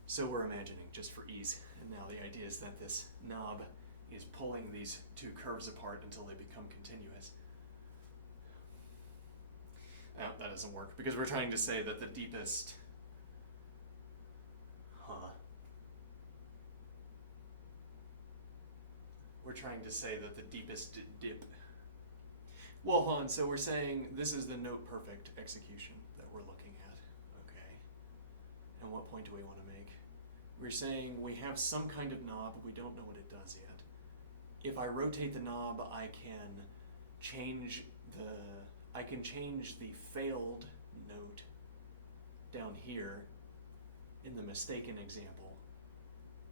So we're imagining, just for ease, and now the idea is that this knob is pulling these two curves apart until they become continuous. Now, that doesn't work, because we're trying to say that the deepest... We're trying to say that the deepest dip... Well, hold on, so we're saying this is the note perfect execution that we're looking at, okay? And what point do we want to make? We're saying we have some kind of knob, we don't know what it does yet. If I rotate the knob, I can change the failed note down here in the mistaken example.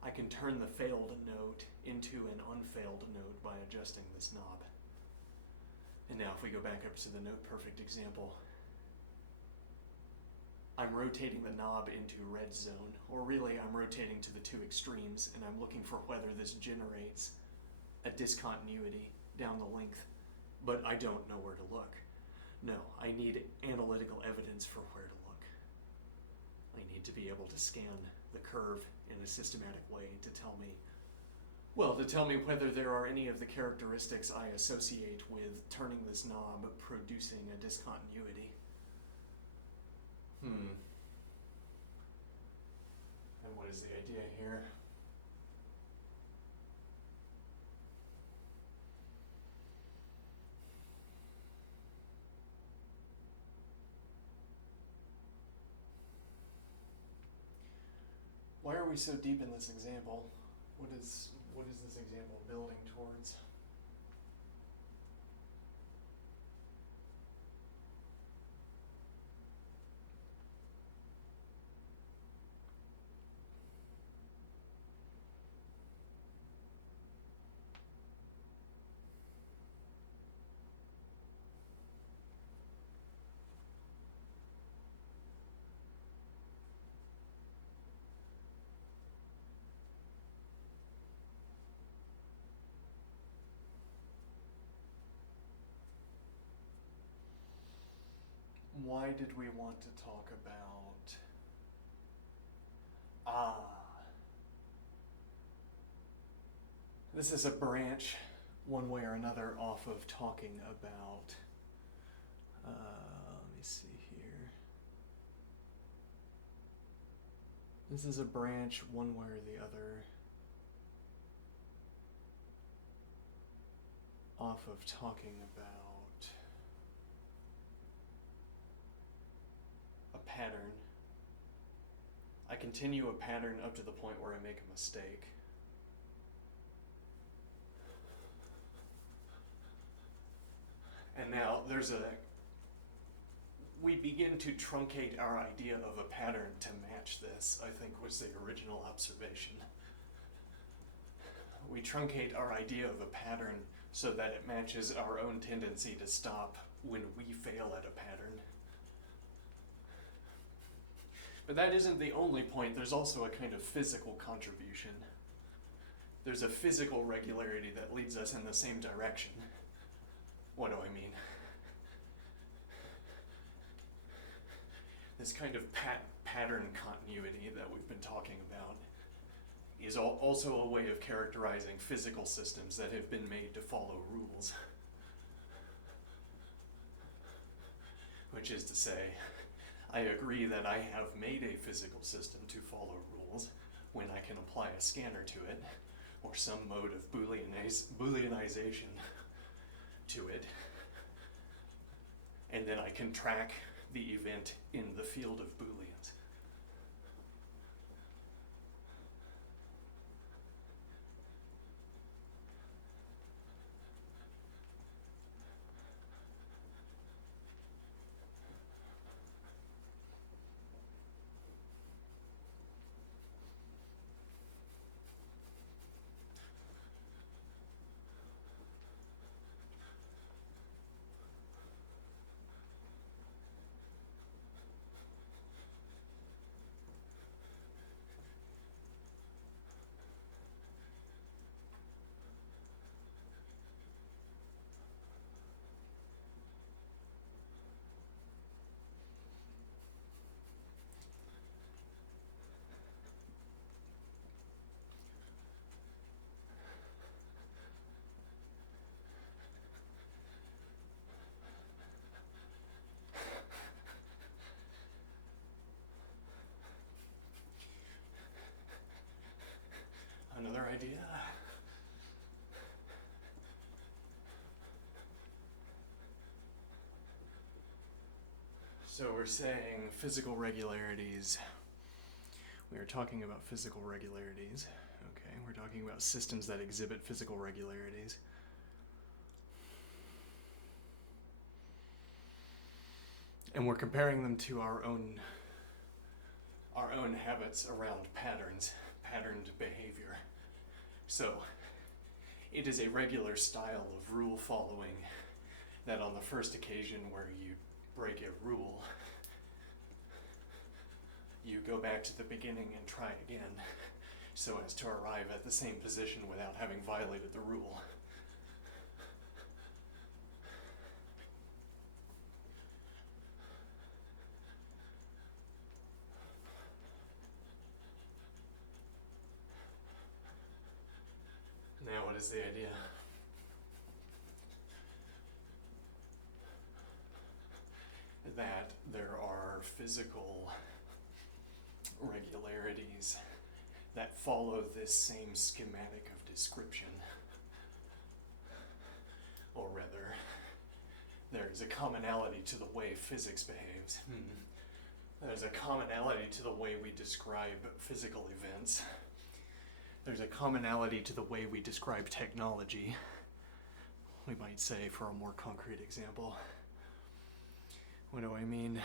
I can turn the failed note into an unfailed note by adjusting this knob. And now if we go back up to the note perfect example, I'm rotating the knob into red zone, or really I'm rotating to the two extremes, and I'm looking for whether this generates a discontinuity down the length, but I don't know where to look. No, I need analytical evidence for where to look. I need to be able to scan the curve in a systematic way to tell me whether there are any of the characteristics I associate with turning this knob producing a discontinuity. And what is the idea here? Why are we so deep in this example? What is this example building towards? Why did we want to talk about... This is a branch, one way or another, off of talking about... let me see here. This is a branch, one way or the other, off of talking about a pattern. I continue a pattern up to the point where I make a mistake. And now we begin to truncate our idea of a pattern to match this, I think was the original observation. We truncate our idea of a pattern so that it matches our own tendency to stop when we fail at a pattern. But that isn't the only point. There's also a kind of physical contribution. There's a physical regularity that leads us in the same direction. What do I mean? This kind of pattern continuity that we've been talking about is also a way of characterizing physical systems that have been made to follow rules. Which is to say, I agree that I have made a physical system to follow rules when I can apply a scanner to it, or some mode of Booleanization to it, and then I can track the event in the field of Booleans. Another idea? So we're saying physical regularities. We are talking about physical regularities. Okay, we're talking about systems that exhibit physical regularities. And we're comparing them to our own habits around patterned behavior. So, it is a regular style of rule following that on the first occasion where you break a rule, you go back to the beginning and try again, so as to arrive at the same position without having violated the rule. Now, what is the idea? That there are physical regularities that follow this same schematic of description. Or rather, there is a commonality to the way physics behaves. There's a commonality to the way we describe physical events. There's a commonality to the way we describe technology, we might say, for a more concrete example. What do I mean?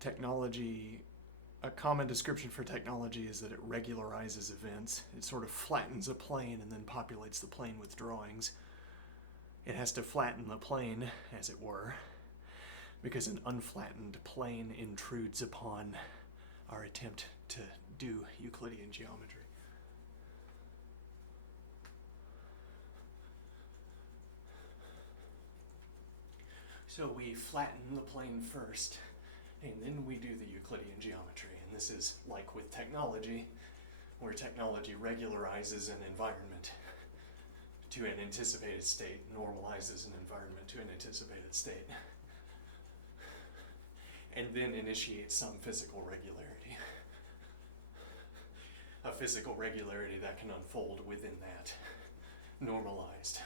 Technology, a common description for technology is that it regularizes events. It sort of flattens a plane and then populates the plane with drawings. It has to flatten the plane, as it were, because an unflattened plane intrudes upon our attempt to do Euclidean geometry. So we flatten the plane first, and then we do the Euclidean geometry. And this is like with technology, where technology regularizes an environment to an anticipated state, normalizes an environment to an anticipated state, and then initiates some physical regularity. A physical regularity that can unfold within that normalized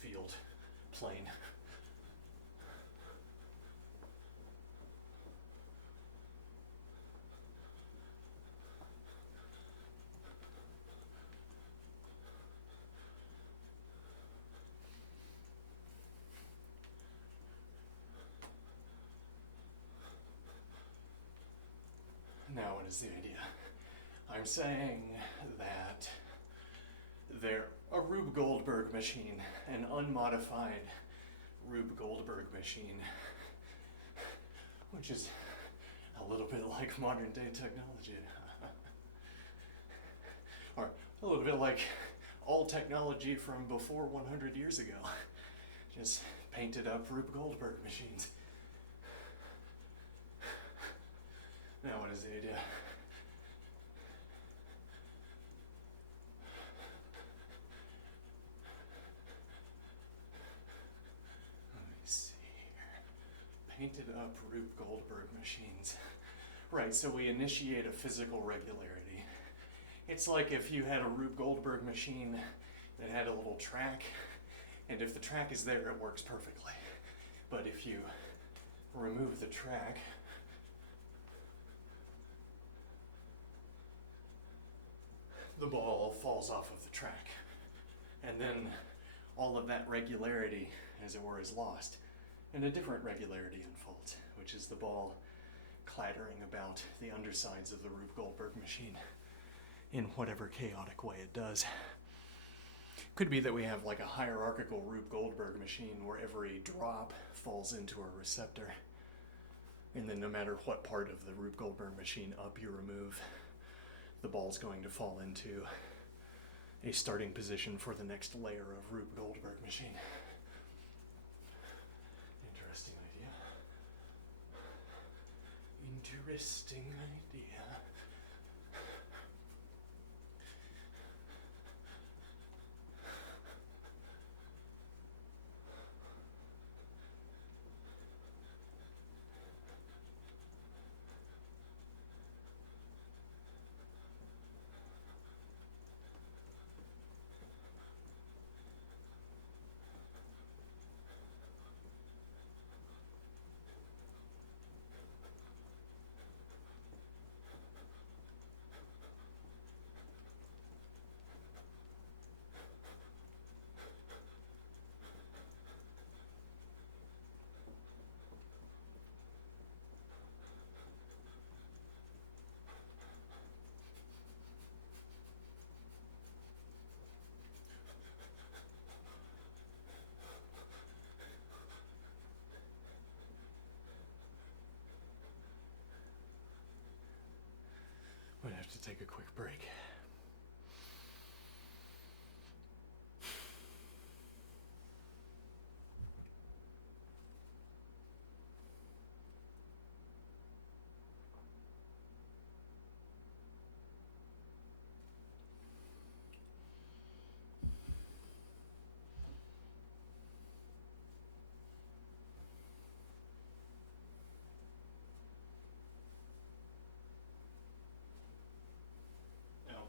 field plane. is the idea? I'm saying that a Rube Goldberg machine, an unmodified Rube Goldberg machine, which is a little bit like modern day technology, or a little bit like all technology from before 100 years ago, just painted up Rube Goldberg machines. Now what is the idea? Let me see here. Painted up Rube Goldberg machines. Right, so we initiate a physical regularity. It's like if you had a Rube Goldberg machine that had a little track, and if the track is there, it works perfectly. But if you remove the track, the ball falls off of the track. And then all of that regularity, as it were, is lost. And a different regularity unfolds, which is the ball clattering about the undersides of the Rube Goldberg machine in whatever chaotic way it does. Could be that we have like a hierarchical Rube Goldberg machine where every drop falls into a receptor. And then no matter what part of the Rube Goldberg machine up you remove, the ball's going to fall into a starting position for the next layer of Rube Goldberg machine. Interesting idea. Interesting idea. Might have to take a quick break. Now,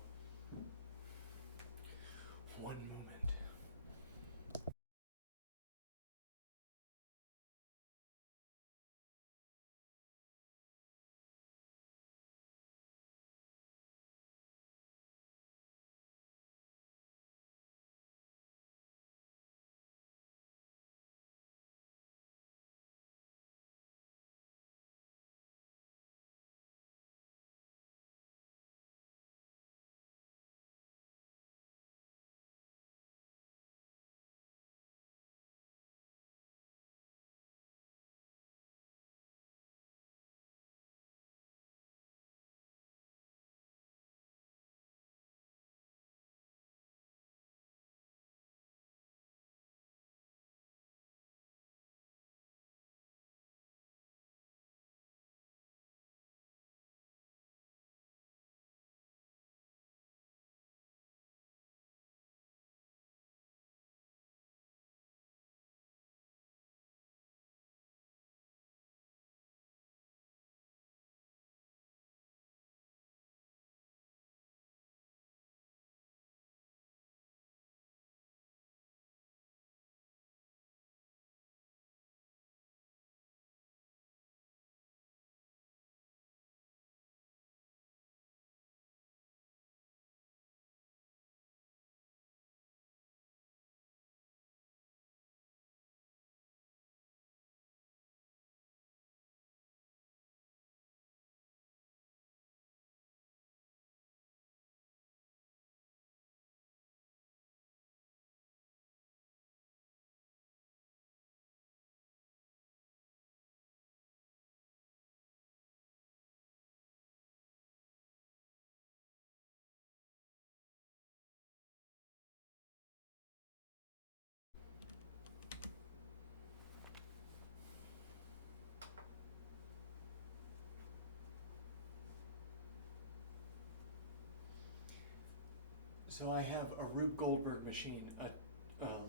So I have a Rube Goldberg machine, a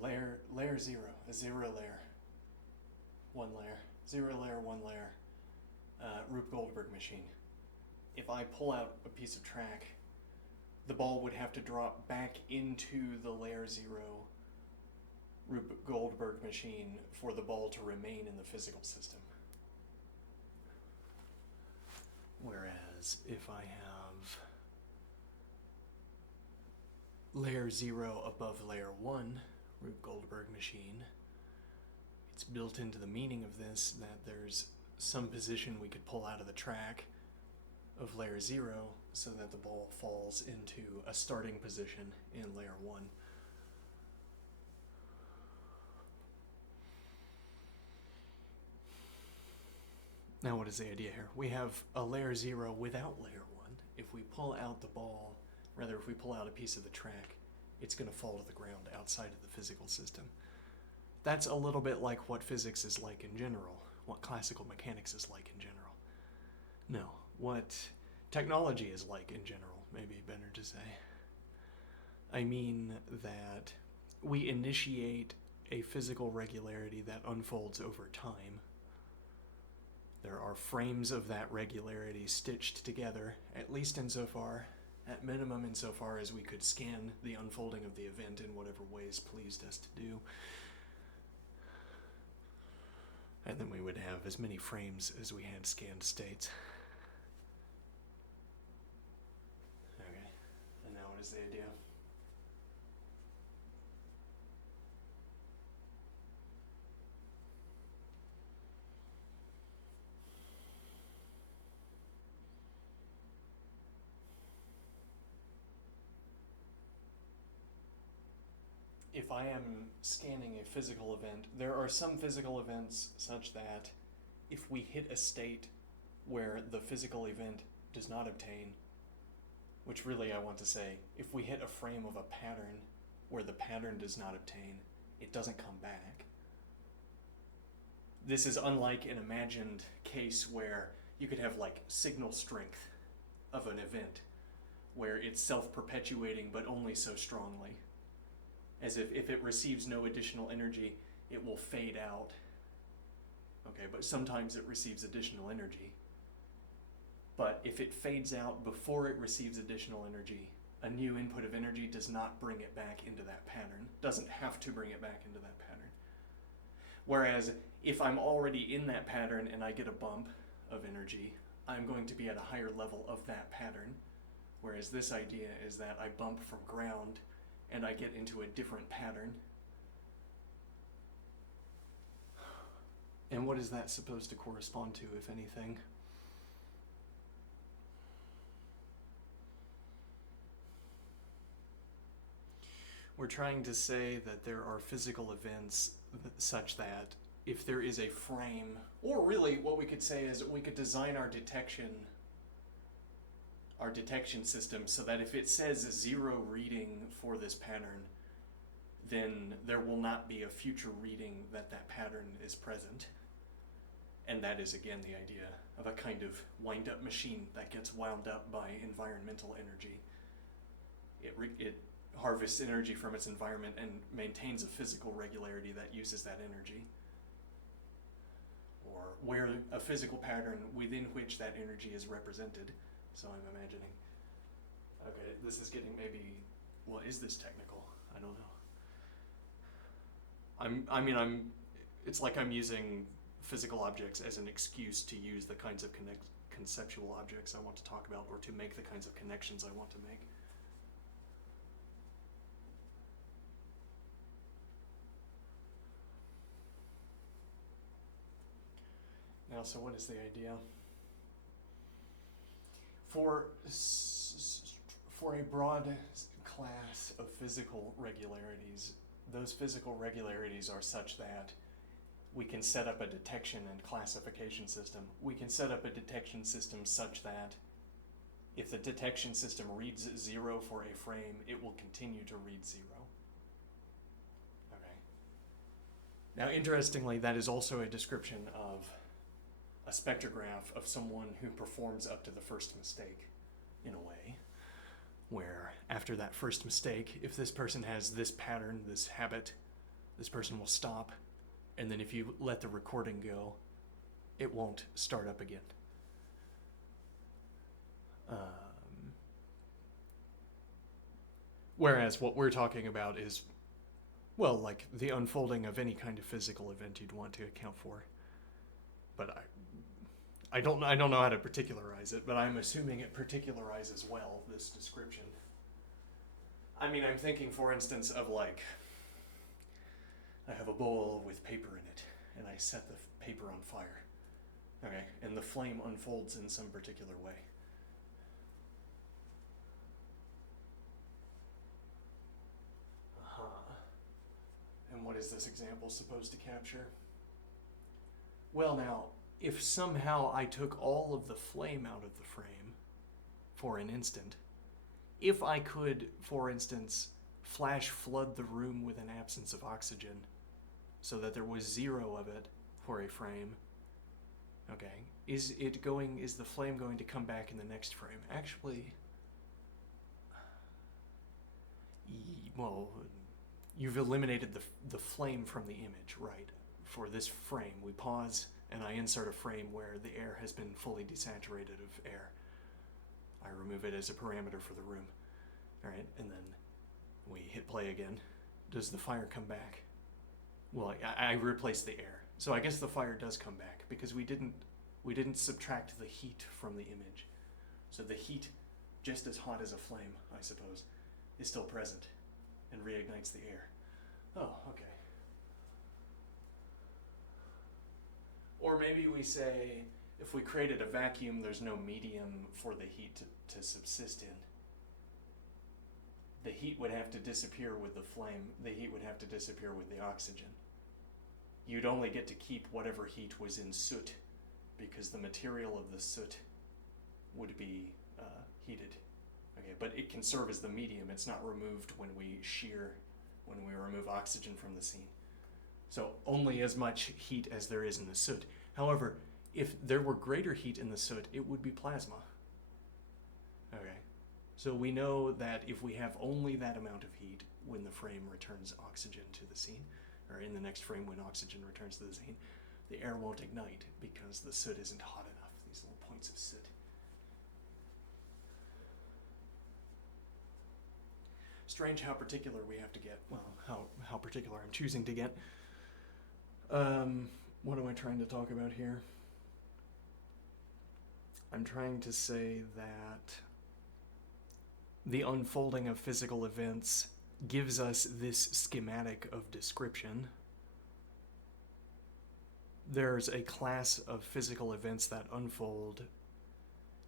layer 0, a 0 layer, 1 layer, 0 layer, 1 layer, Rube Goldberg machine. If I pull out a piece of track, the ball would have to drop back into the layer 0 Rube Goldberg machine for the ball to remain in the physical system. Whereas if I have layer 0 above layer 1 Rube Goldberg machine, it's built into the meaning of this that there's some position we could pull out of the track of layer 0 so that the ball falls into a starting position in layer 1. Now what is the idea here? We have a layer 0 without layer 1. If we pull out the ball, rather if we pull out a piece of the track, it's going to fall to the ground outside of the physical system. That's a little bit like what physics is like in general, what classical mechanics is like in general. No, what technology is like in general, maybe better to say. I mean that we initiate a physical regularity that unfolds over time. There are frames of that regularity stitched together, at least insofar, at minimum insofar as we could scan the unfolding of the event in whatever ways pleased us to do. And then we would have as many frames as we had scanned states. Okay, and now what is the idea? If I am scanning a physical event, there are some physical events such that if we hit a state where the physical event does not obtain, which really I want to say, if we hit a frame of a pattern where the pattern does not obtain, it doesn't come back. This is unlike an imagined case where you could have like signal strength of an event where it's self-perpetuating but only so strongly. As if it receives no additional energy, it will fade out. Okay, but sometimes it receives additional energy. But if it fades out before it receives additional energy, a new input of energy does not bring it back into that pattern, doesn't have to bring it back into that pattern. Whereas if I'm already in that pattern and I get a bump of energy, I'm going to be at a higher level of that pattern. Whereas this idea is that I bump from ground and I get into a different pattern. And what is that supposed to correspond to, if anything? We're trying to say that there are physical events such that if there is a frame, or really what we could say is we could design our detection system so that if it says 0 reading for this pattern, then there will not be a future reading that pattern is present. And that is again the idea of a kind of wind-up machine that gets wound up by environmental energy. It harvests energy from its environment and maintains a physical regularity that uses that energy. Or where a physical pattern within which that energy is represented. So I'm imagining, okay, this is getting maybe, well, is this technical? I don't know. It's like I'm using physical objects as an excuse to use the kinds of conceptual objects I want to talk about, or to make the kinds of connections I want to make. Now, so what is the idea? For a broad class of physical regularities, those physical regularities are such that we can set up a detection and classification system. We can set up a detection system such that if the detection system reads 0 for a frame, it will continue to read 0. Okay. Now, interestingly, that is also a description of a spectrograph of someone who performs up to the first mistake, in a way, where after that first mistake, if this person has this pattern, this habit, this person will stop. And then if you let the recording go, it won't start up again. Whereas what we're talking about is, well, like the unfolding of any kind of physical event you'd want to account for. But I don't know how to particularize it, but I'm assuming it particularizes well, this description. I mean, I'm thinking, for instance, of like, I have a bowl with paper in it, and I set the paper on fire. Okay, and the flame unfolds in some particular way. And what is this example supposed to capture? Well, now, if somehow I took all of the flame out of the frame for an instant, if I could, for instance, flash flood the room with an absence of oxygen so that there was 0 of it for a frame, okay, is the flame going to come back in the next frame? Actually, well, you've eliminated the flame from the image, right? For this frame, we pause and I insert a frame where the air has been fully desaturated of air. I remove it as a parameter for the room. All right, and then we hit play again. Does the fire come back? Well, I replace the air. So I guess the fire does come back because we didn't subtract the heat from the image. So the heat, just as hot as a flame, I suppose, is still present and reignites the air. Oh, okay. Or maybe we say, if we created a vacuum, there's no medium for the heat to subsist in. The heat would have to disappear with the flame. The heat would have to disappear with the oxygen. You'd only get to keep whatever heat was in soot because the material of the soot would be heated. Okay, but it can serve as the medium. It's not removed when we remove oxygen from the scene. So only as much heat as there is in the soot. However, if there were greater heat in the soot, it would be plasma. Okay, so we know that if we have only that amount of heat when the frame returns oxygen to the scene, or in the next frame when oxygen returns to the scene, the air won't ignite because the soot isn't hot enough, these little points of soot. Strange how particular we have to get. Well, how particular I'm choosing to get. What am I trying to talk about here? I'm trying to say that the unfolding of physical events gives us this schematic of description. There's a class of physical events that unfold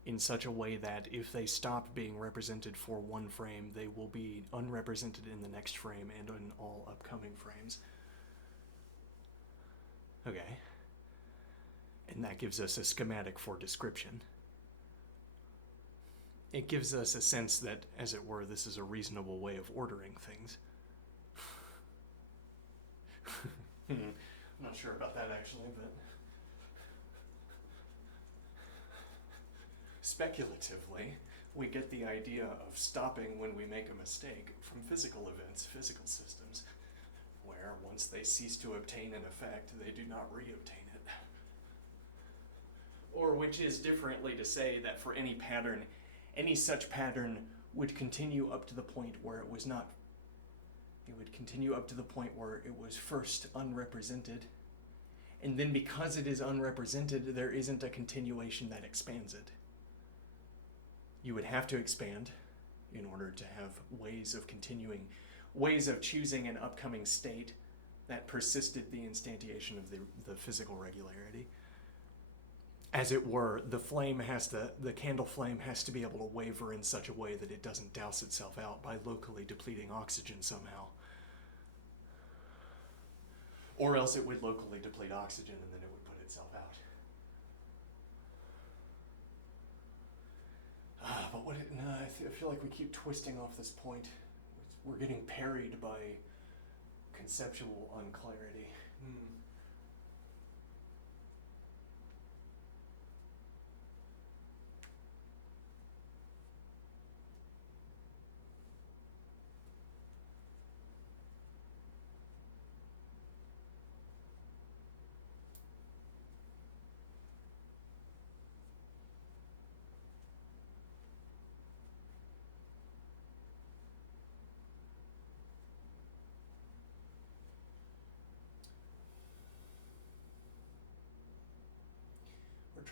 in such a way that if they stop being represented for one frame, they will be unrepresented in the next frame and in all upcoming frames. Okay. And that gives us a schematic for description. It gives us a sense that, as it were, this is a reasonable way of ordering things. I'm not sure about that actually, but speculatively, we get the idea of stopping when we make a mistake from physical events, physical systems, where once they cease to obtain an effect, they do not reobtain it. Or which is differently to say that for any pattern, any such pattern would continue up to the point where it was not. It would continue up to the point where it was first unrepresented. And then because it is unrepresented, there isn't a continuation that expands it. You would have to expand in order to have ways of continuing, ways of choosing an upcoming state that persisted the instantiation of the physical regularity. As it were, the candle flame has to be able to waver in such a way that it doesn't douse itself out by locally depleting oxygen somehow. Or else it would locally deplete oxygen and then it would put itself out. I feel like we keep twisting off this point. We're getting parried by conceptual unclarity.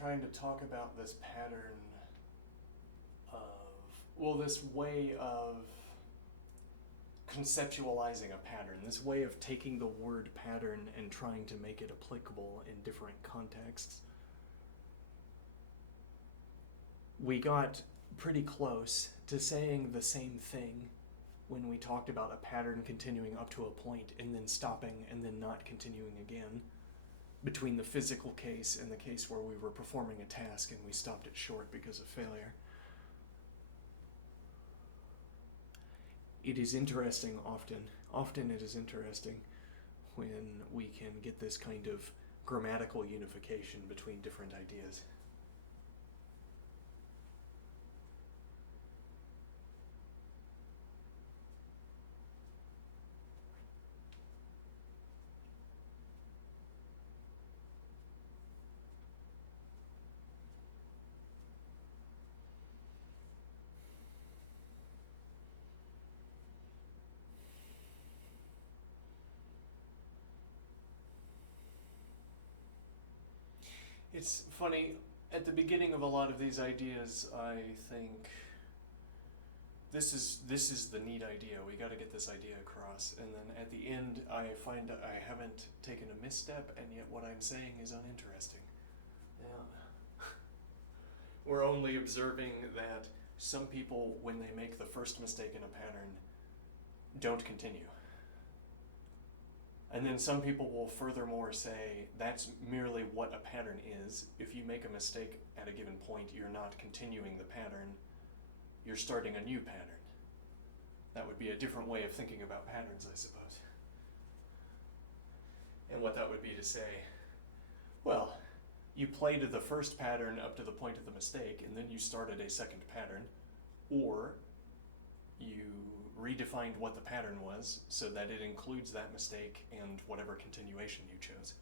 trying to talk about this pattern of, well, this way of conceptualizing a pattern, this way of taking the word pattern and trying to make it applicable in different contexts. We got pretty close to saying the same thing when we talked about a pattern continuing up to a point and then stopping and then not continuing again, between the physical case and the case where we were performing a task and we stopped it short because of failure. It is interesting often it is interesting when we can get this kind of grammatical unification between different ideas. It's funny, at the beginning of a lot of these ideas, I think this is the neat idea. We got to get this idea across. And then at the end, I find I haven't taken a misstep, and yet what I'm saying is uninteresting. Yeah. We're only observing that some people, when they make the first mistake in a pattern, don't continue. And then some people will furthermore say that's merely what a pattern is. If you make a mistake at a given point, you're not continuing the pattern, you're starting a new pattern. That would be a different way of thinking about patterns, I suppose. And what that would be to say, well, you played the first pattern up to the point of the mistake, and then you started a second pattern, or you redefined what the pattern was so that it includes that mistake and whatever continuation you chose.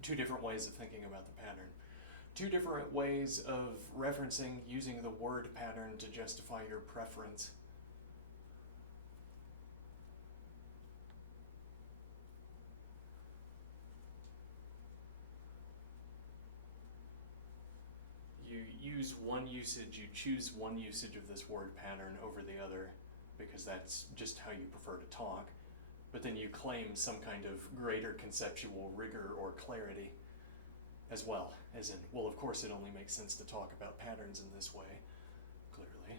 Two different ways of thinking about the pattern. Two different ways of referencing using the word pattern to justify your preference. You use one usage, you choose one usage of this word pattern over the other because that's just how you prefer to talk. But then you claim some kind of greater conceptual rigor or clarity as well, as in, well, of course it only makes sense to talk about patterns in this way, clearly.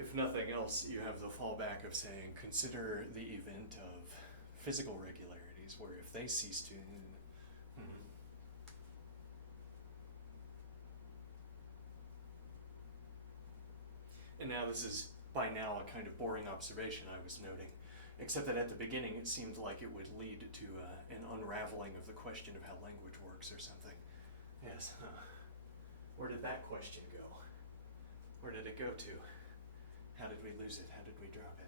If nothing else, you have the fallback of saying, consider the event of physical regularities, where if they cease to... And now this is, by now, a kind of boring observation I was noting, except that at the beginning it seemed like it would lead to an unraveling of the question of how language works or something. Yes. Where did that question go? Where did it go to? How did we lose it? How did we drop it?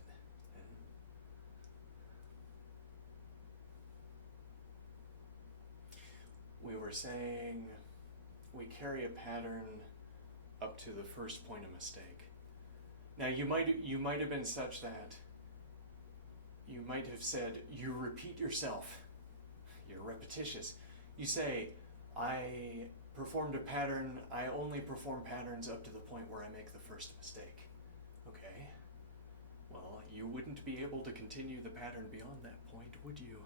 We were saying we carry a pattern up to the first point of mistake. Now you might have been such that you might have said, you repeat yourself, you're repetitious. You say, I performed a pattern, I only perform patterns up to the point where I make the first mistake. Okay, well, you wouldn't be able to continue the pattern beyond that point, would you?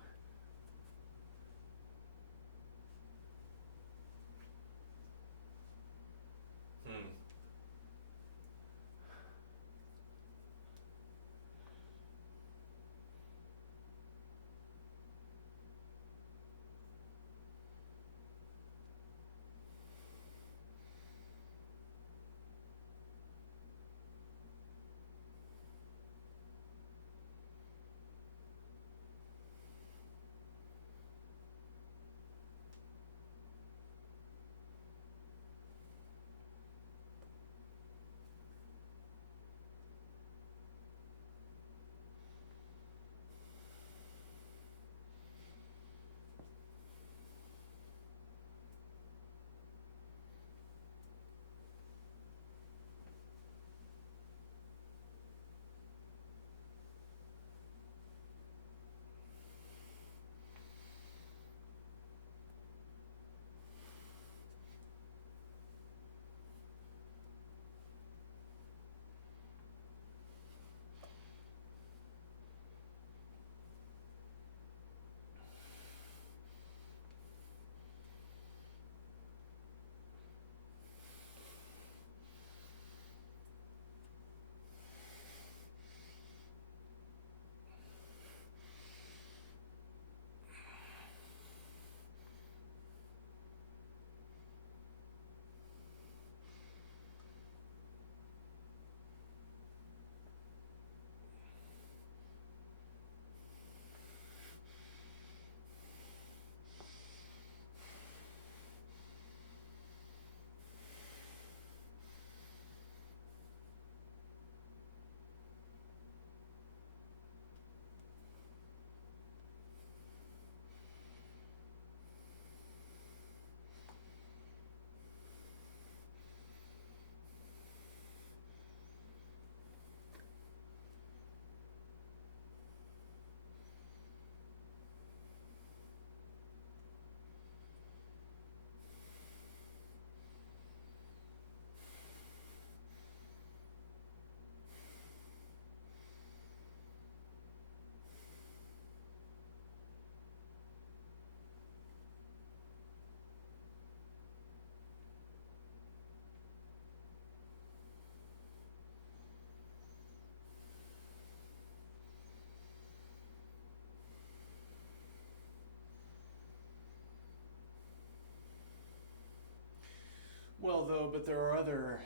Well, though, but there are other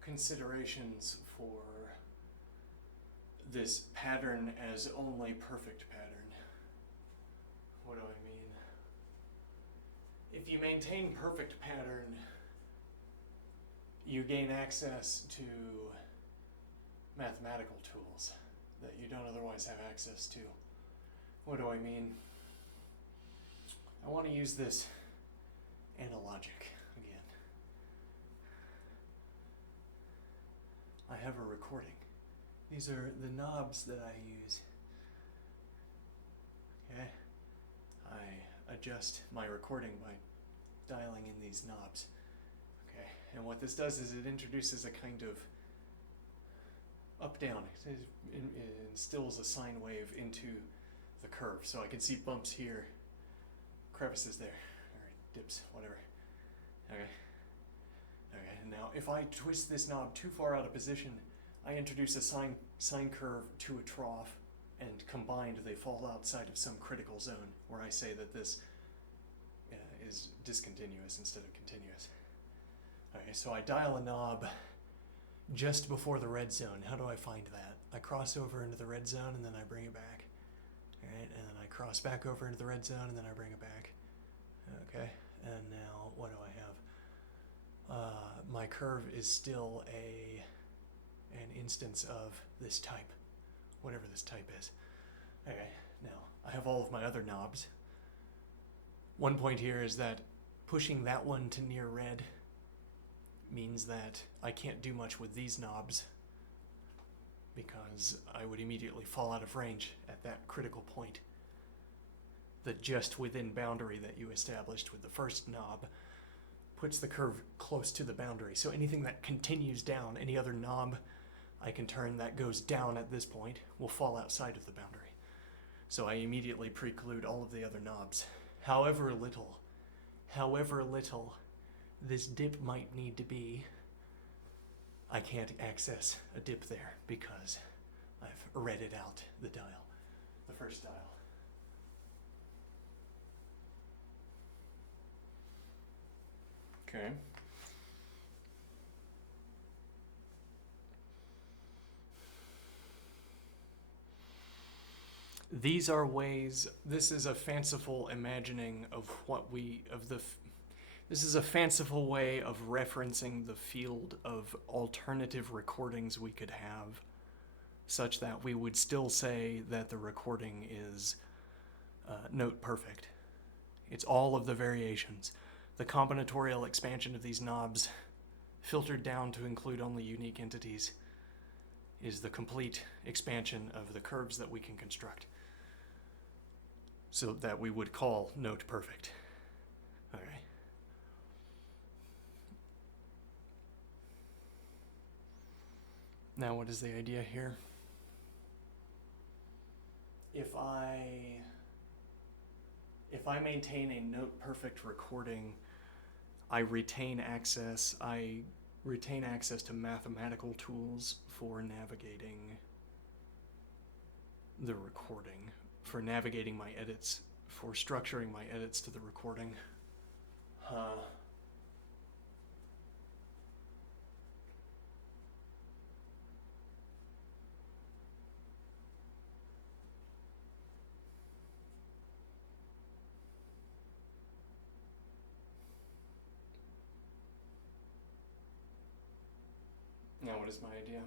considerations for this pattern as only perfect pattern. What do I mean? If you maintain perfect pattern, you gain access to mathematical tools that you don't otherwise have access to. What do I mean? I want to use this analogic again. I have a recording. These are the knobs that I use. Okay? I adjust my recording by dialing in these knobs. Okay? And what this does is it introduces a kind of up-down. It instills a sine wave into the curve. So I can see bumps here, crevices there, or dips, whatever. Okay. Okay, and now if I twist this knob too far out of position, I introduce a sine curve to a trough, and combined they fall outside of some critical zone where I say that this is discontinuous instead of continuous. Okay, so I dial a knob just before the red zone. How do I find that? I cross over into the red zone and then I bring it back. All right, and then I cross back over into the red zone and then I bring it back. Okay, and now what do I have? My curve is still an instance of this type, whatever this type is. Okay, now I have all of my other knobs. One point here is that pushing that one to near red means that I can't do much with these knobs because I would immediately fall out of range at that critical point. The just within boundary that you established with the first knob puts the curve close to the boundary. So anything that continues down, any other knob I can turn that goes down at this point will fall outside of the boundary. So I immediately preclude all of the other knobs. However little this dip might need to be, I can't access a dip there because I've redded out the dial, the first dial. Okay. These are ways, this is a fanciful imagining of this is a fanciful way of referencing the field of alternative recordings we could have, such that we would still say that the recording is note perfect. It's all of the variations. The combinatorial expansion of these knobs, filtered down to include only unique entities, is the complete expansion of the curves that we can construct. So that we would call note perfect. Okay. Now what is the idea here? If I maintain a note perfect recording, I retain access to mathematical tools for navigating the recording, for navigating my edits, for structuring my edits to the recording. Now what is my idea?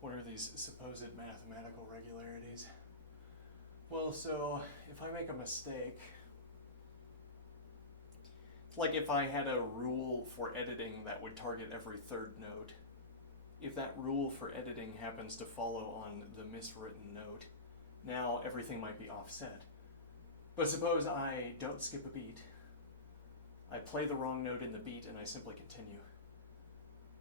What are these supposed mathematical regularities? Well, so if I make a mistake, it's like if I had a rule for editing that would target every third note. If that rule for editing happens to follow on the miswritten note, now everything might be offset. But suppose I don't skip a beat, I play the wrong note in the beat and I simply continue.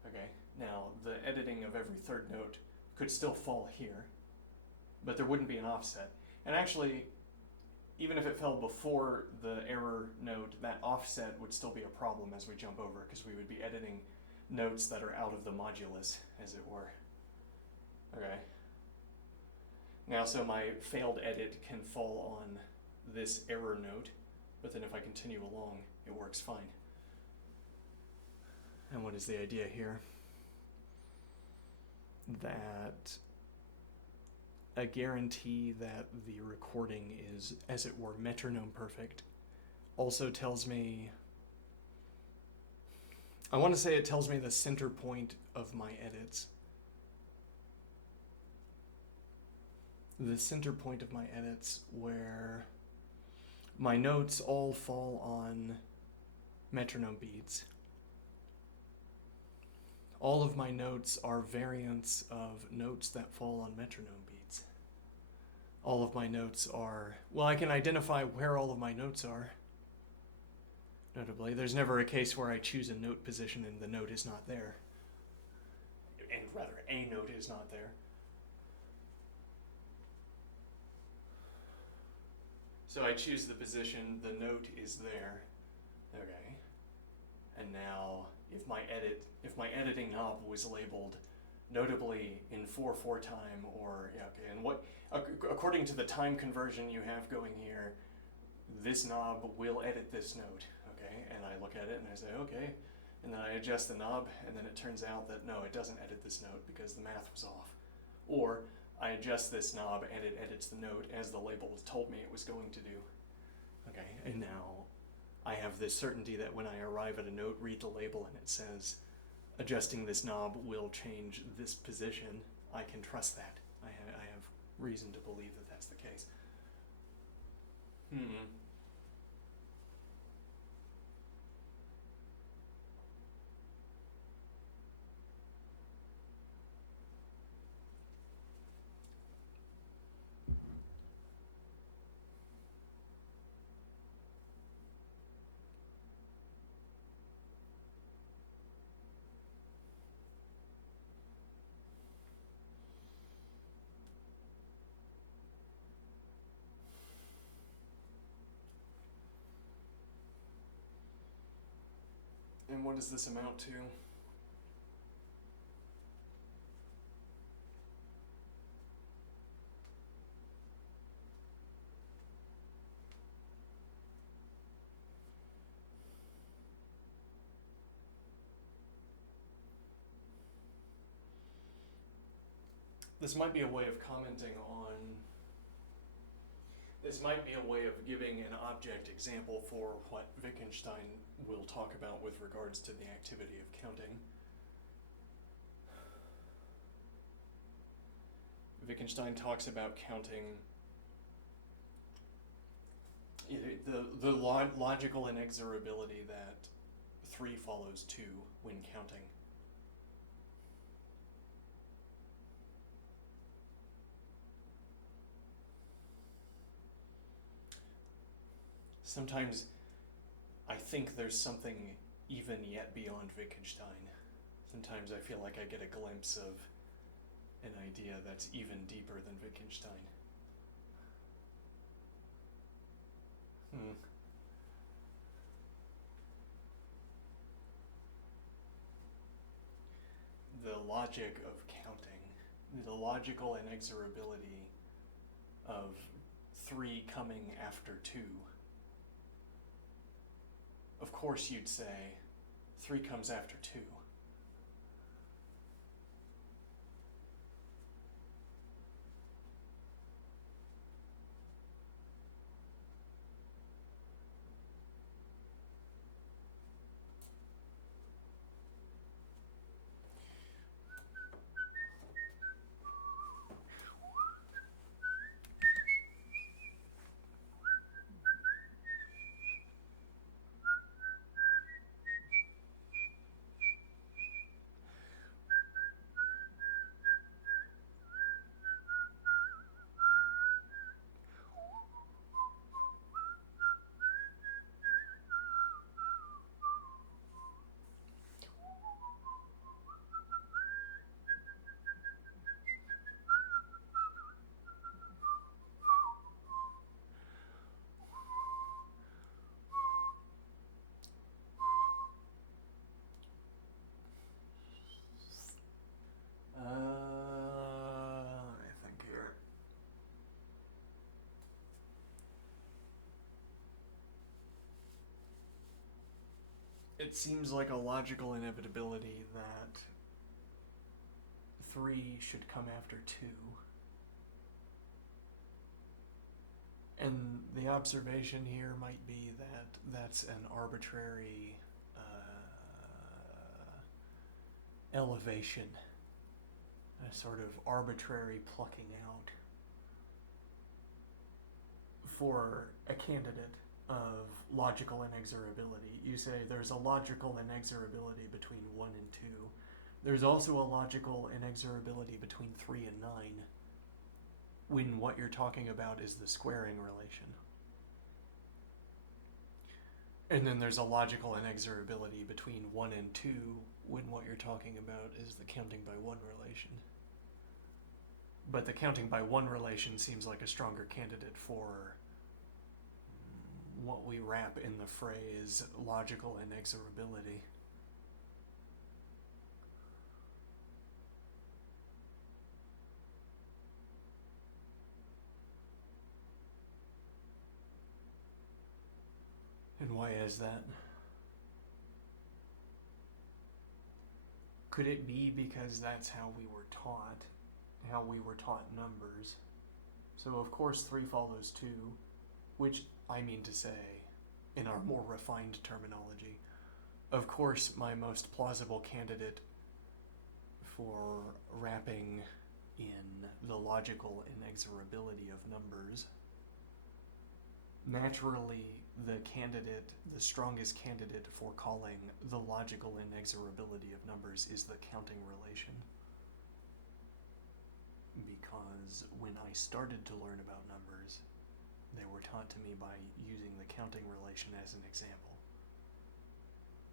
Okay, now the editing of every third note could still fall here, but there wouldn't be an offset. And actually, even if it fell before the error note, that offset would still be a problem as we jump over, because we would be editing notes that are out of the modulus, as it were. Okay. Now, so my failed edit can fall on this error note, but then if I continue along, it works fine. And what is the idea here? That a guarantee that the recording is, as it were, metronome perfect also tells me, I want to say it tells me the center point of my edits. The center point of my edits where my notes all fall on metronome beats. All of my notes are variants of notes that fall on metronome beats. All of my notes are, well, I can identify where all of my notes are. Notably, there's never a case where I choose a note position and the note is not there. And rather, a note is not there. So I choose the position, the note is there. Okay. And now, if my editing knob was labeled notably in 4/4 time, or yeah, okay, and what according to the time conversion you have going here, this knob will edit this note, okay? And I look at it and I say, okay, and then I adjust the knob, and then it turns out that no, it doesn't edit this note because the math was off. Or I adjust this knob and it edits the note as the label told me it was going to do. Okay, and now I have this certainty that when I arrive at a note, read the label, and it says, adjusting this knob will change this position. I can trust that. I have reason to believe that that's the case. And what does this amount to? This might be a way of commenting on, this might be a way of giving an object example for what Wittgenstein will talk about with regards to the activity of counting. Wittgenstein talks about counting, the logical inexorability that 3 follows 2 when counting. Sometimes I think there's something even yet beyond Wittgenstein. Sometimes I feel like I get a glimpse of an idea that's even deeper than Wittgenstein. The logic of counting, the logical inexorability of 3 coming after 2. Of course you'd say 3 comes after 2. it seems like a logical inevitability that 3 should come after 2. And the observation here might be that that's an arbitrary elevation, a sort of arbitrary plucking out for a candidate of logical inexorability. You say there's a logical inexorability between 1 and 2. There's also a logical inexorability between 3 and 9, when what you're talking about is the squaring relation. And then there's a logical inexorability between 1 and 2, when what you're talking about is the counting by 1 relation. But the counting by 1 relation seems like a stronger candidate for what we wrap in the phrase logical inexorability. And why is that? Could it be because that's how we were taught numbers? So of course 3 follows 2, which I mean to say, in our more refined terminology, of course my most plausible candidate for wrapping in the logical inexorability of numbers, naturally the strongest candidate for calling the logical inexorability of numbers is the counting relation. Because when I started to learn about numbers, they were taught to me by using the counting relation as an example.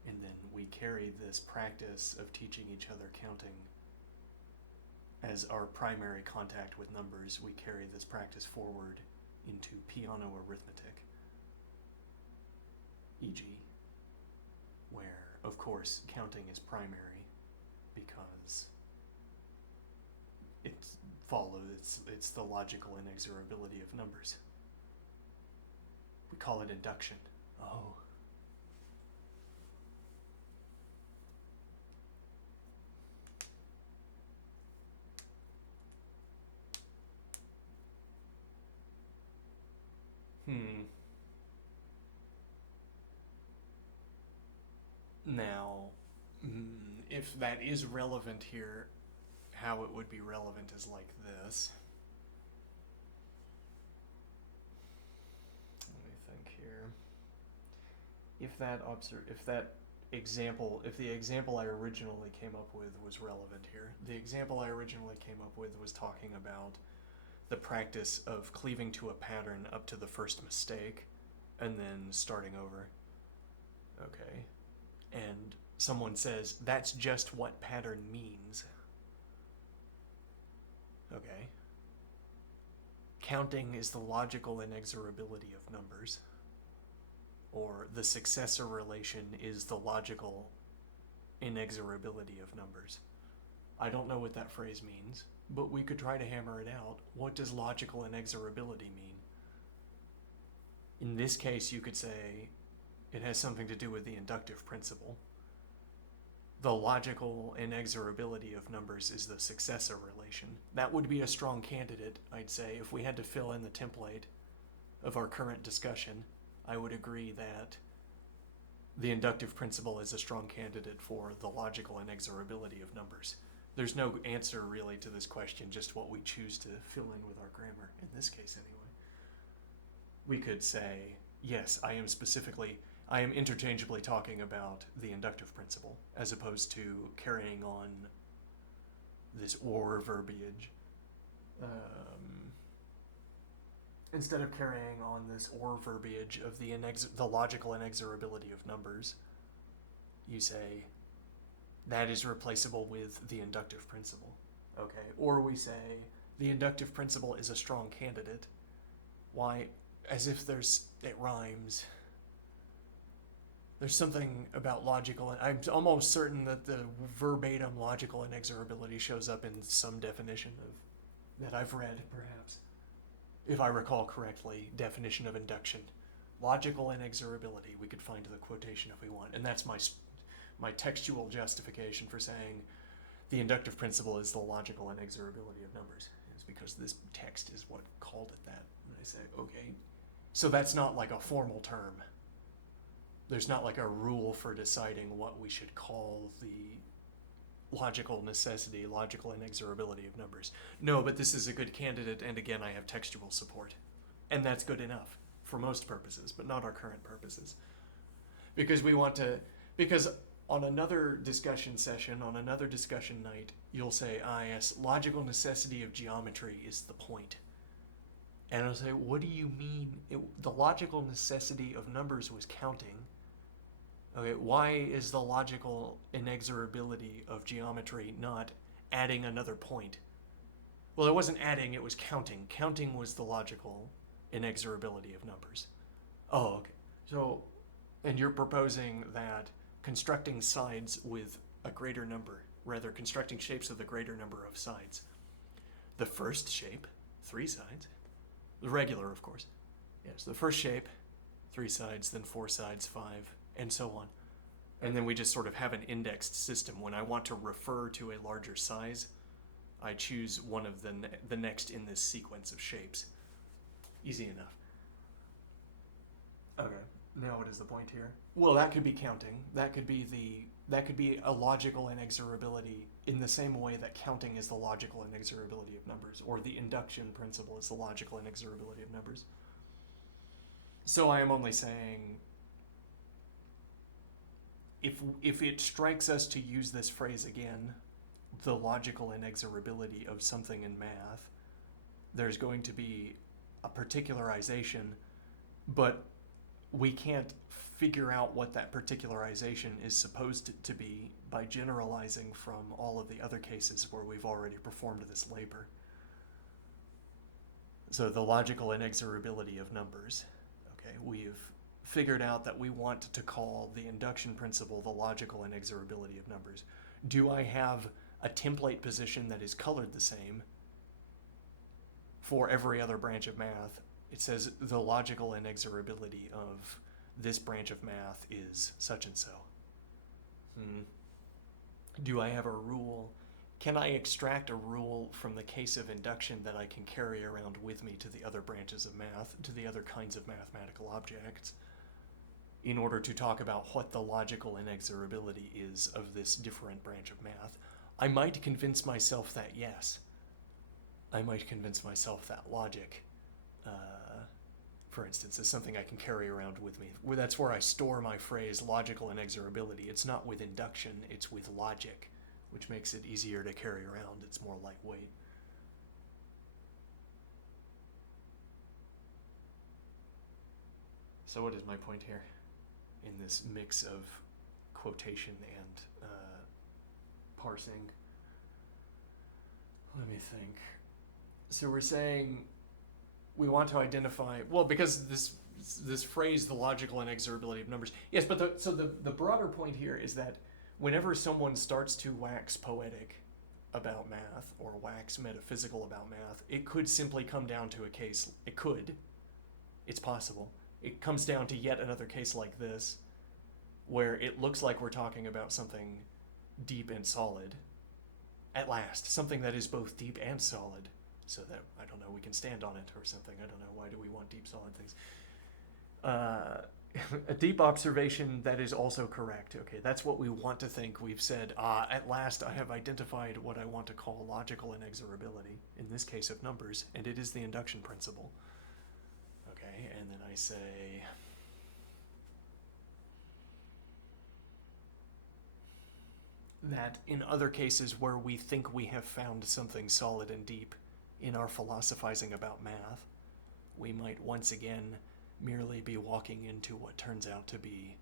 And then we carried this practice of teaching each other counting as our primary contact with numbers. We carried this practice forward into piano arithmetic, e.g., where, of course, counting is primary because it's the logical inexorability of numbers. We call it induction. Oh. Now, if that is relevant here, how it would be relevant is like this. Let me think here. If the example I originally came up with was relevant here, the example I originally came up with was talking about the practice of cleaving to a pattern up to the first mistake and then starting over. Okay. And someone says, that's just what pattern means. Okay. Counting is the logical inexorability of numbers. Or the successor relation is the logical inexorability of numbers. I don't know what that phrase means, but we could try to hammer it out. What does logical inexorability mean? In this case, you could say it has something to do with the inductive principle. The logical inexorability of numbers is the successor relation. That would be a strong candidate, I'd say, if we had to fill in the template of our current discussion. I would agree that the inductive principle is a strong candidate for the logical inexorability of numbers. There's no answer really to this question, just what we choose to fill in with our grammar, in this case anyway. We could say, yes, I am interchangeably talking about the inductive principle, as opposed to carrying on this or verbiage. Instead of carrying on this or verbiage of the logical inexorability of numbers, you say, that is replaceable with the inductive principle. Okay, or we say, the inductive principle is a strong candidate. Why? As if it rhymes. There's something about logical, and I'm almost certain that the verbatim logical inexorability shows up in some definition that I've read, perhaps. If I recall correctly, definition of induction. Logical inexorability. We could find the quotation if we want, and that's my textual justification for saying the inductive principle is the logical inexorability of numbers. It's because this text is what called it that. And I say, okay. So that's not like a formal term. There's not like a rule for deciding what we should call the logical necessity, logical inexorability of numbers. No, but this is a good candidate, and again, I have textual support. And that's good enough for most purposes, but not our current purposes. Because on another discussion session, on another discussion night, you'll say, yes, logical necessity of geometry is the point. And I'll say, what do you mean? The logical necessity of numbers was counting. Okay, why is the logical inexorability of geometry not adding another point? Well, it wasn't adding, it was counting. Counting was the logical inexorability of numbers. Oh, okay. So, and you're proposing that constructing sides with a greater number, rather constructing shapes with a greater number of sides. The first shape, 3 sides. The regular, of course. Yes, the first shape, 3 sides, then 4 sides, 5, and so on. And then we just sort of have an indexed system. When I want to refer to a larger size, I choose one of the next in this sequence of shapes. Easy enough. Okay, now what is the point here? Well, that could be counting. That could be a logical inexorability in the same way that counting is the logical inexorability of numbers, or the induction principle is the logical inexorability of numbers. So I am only saying, if it strikes us to use this phrase again, the logical inexorability of something in math, there's going to be a particularization, but we can't figure out what that particularization is supposed to be by generalizing from all of the other cases where we've already performed this labor. So the logical inexorability of numbers, okay, we've figured out that we want to call the induction principle the logical inexorability of numbers. Do I have a template position that is colored the same for every other branch of math? It says the logical inexorability of this branch of math is such and so. Do I have a rule? Can I extract a rule from the case of induction that I can carry around with me to the other branches of math, to the other kinds of mathematical objects, in order to talk about what the logical inexorability is of this different branch of math? I might convince myself that yes. I might convince myself that logic, for instance, is something I can carry around with me. That's where I store my phrase logical inexorability. It's not with induction, it's with logic, which makes it easier to carry around. It's more lightweight. So what is my point here in this mix of quotation and parsing? Let me think. So we're saying we want to identify, well, because this phrase, the logical inexorability of numbers. Yes, but the broader point here is that whenever someone starts to wax poetic about math or wax metaphysical about math, it could simply come down to a case. It's possible. It comes down to yet another case like this, where it looks like we're talking about something deep and solid. At last, something that is both deep and solid, so that, I don't know, we can stand on it or something. I don't know, why do we want deep, solid things? A deep observation that is also correct. Okay, that's what we want to think. We've said, at last I have identified what I want to call logical inexorability, in this case of numbers, and it is the induction principle. Okay, and then I say, that in other cases where we think we have found something solid and deep in our philosophizing about math, we might once again merely be walking into what turns out to be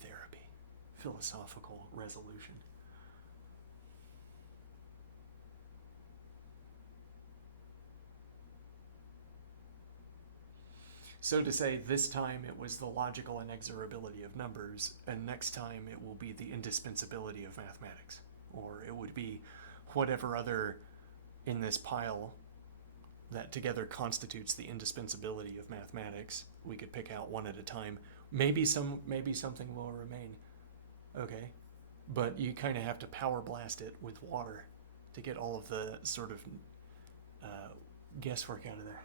therapy, philosophical resolution. So to say, this time it was the logical inexorability of numbers, and next time it will be the indispensability of mathematics. Or it would be whatever other in this pile that together constitutes the indispensability of mathematics. We could pick out one at a time. Maybe something will remain. Okay. But you kind of have to power blast it with water to get all of the sort of guesswork out of there.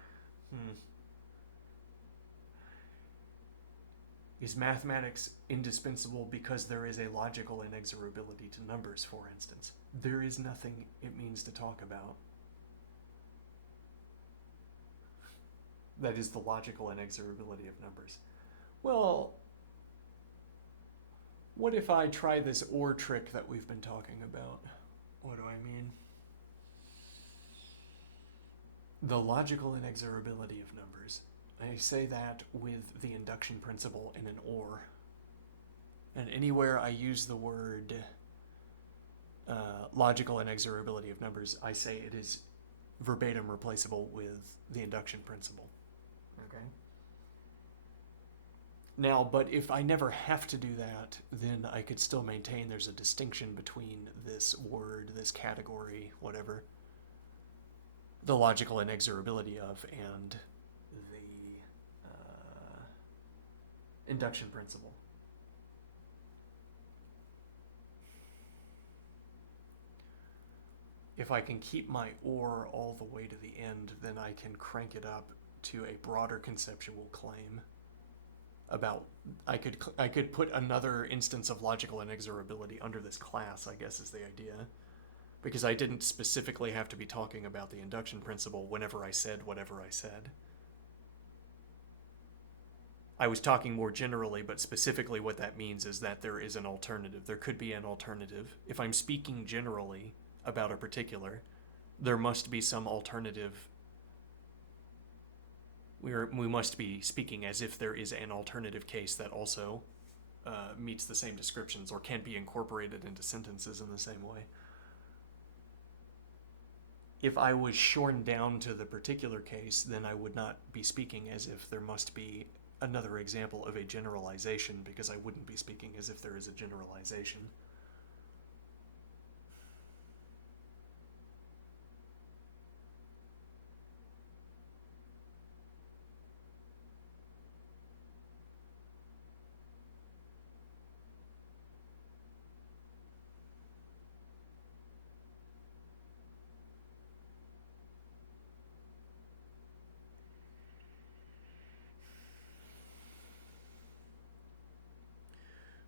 Is mathematics indispensable because there is a logical inexorability to numbers, for instance? There is nothing it means to talk about. That is the logical inexorability of numbers. Well, what if I try this OR trick that we've been talking about? What do I mean? The logical inexorability of numbers. I say that with the induction principle in an OR. And anywhere I use the word logical inexorability of numbers, I say it is verbatim replaceable with the induction principle. Okay? Now, but if I never have to do that, then I could still maintain there's a distinction between this word, this category, whatever, the logical inexorability of, and the induction principle. If I can keep my OR all the way to the end, then I can crank it up to a broader conceptual claim about, I could put another instance of logical inexorability under this class, I guess is the idea, because I didn't specifically have to be talking about the induction principle whenever I said whatever I said. I was talking more generally, but specifically what that means is that there is an alternative. There could be an alternative. If I'm speaking generally about a particular, there must be some alternative. We must be speaking as if there is an alternative case that also meets the same descriptions or can be incorporated into sentences in the same way. If I was shorn down to the particular case, then I would not be speaking as if there must be another example of a generalization, because I wouldn't be speaking as if there is a generalization.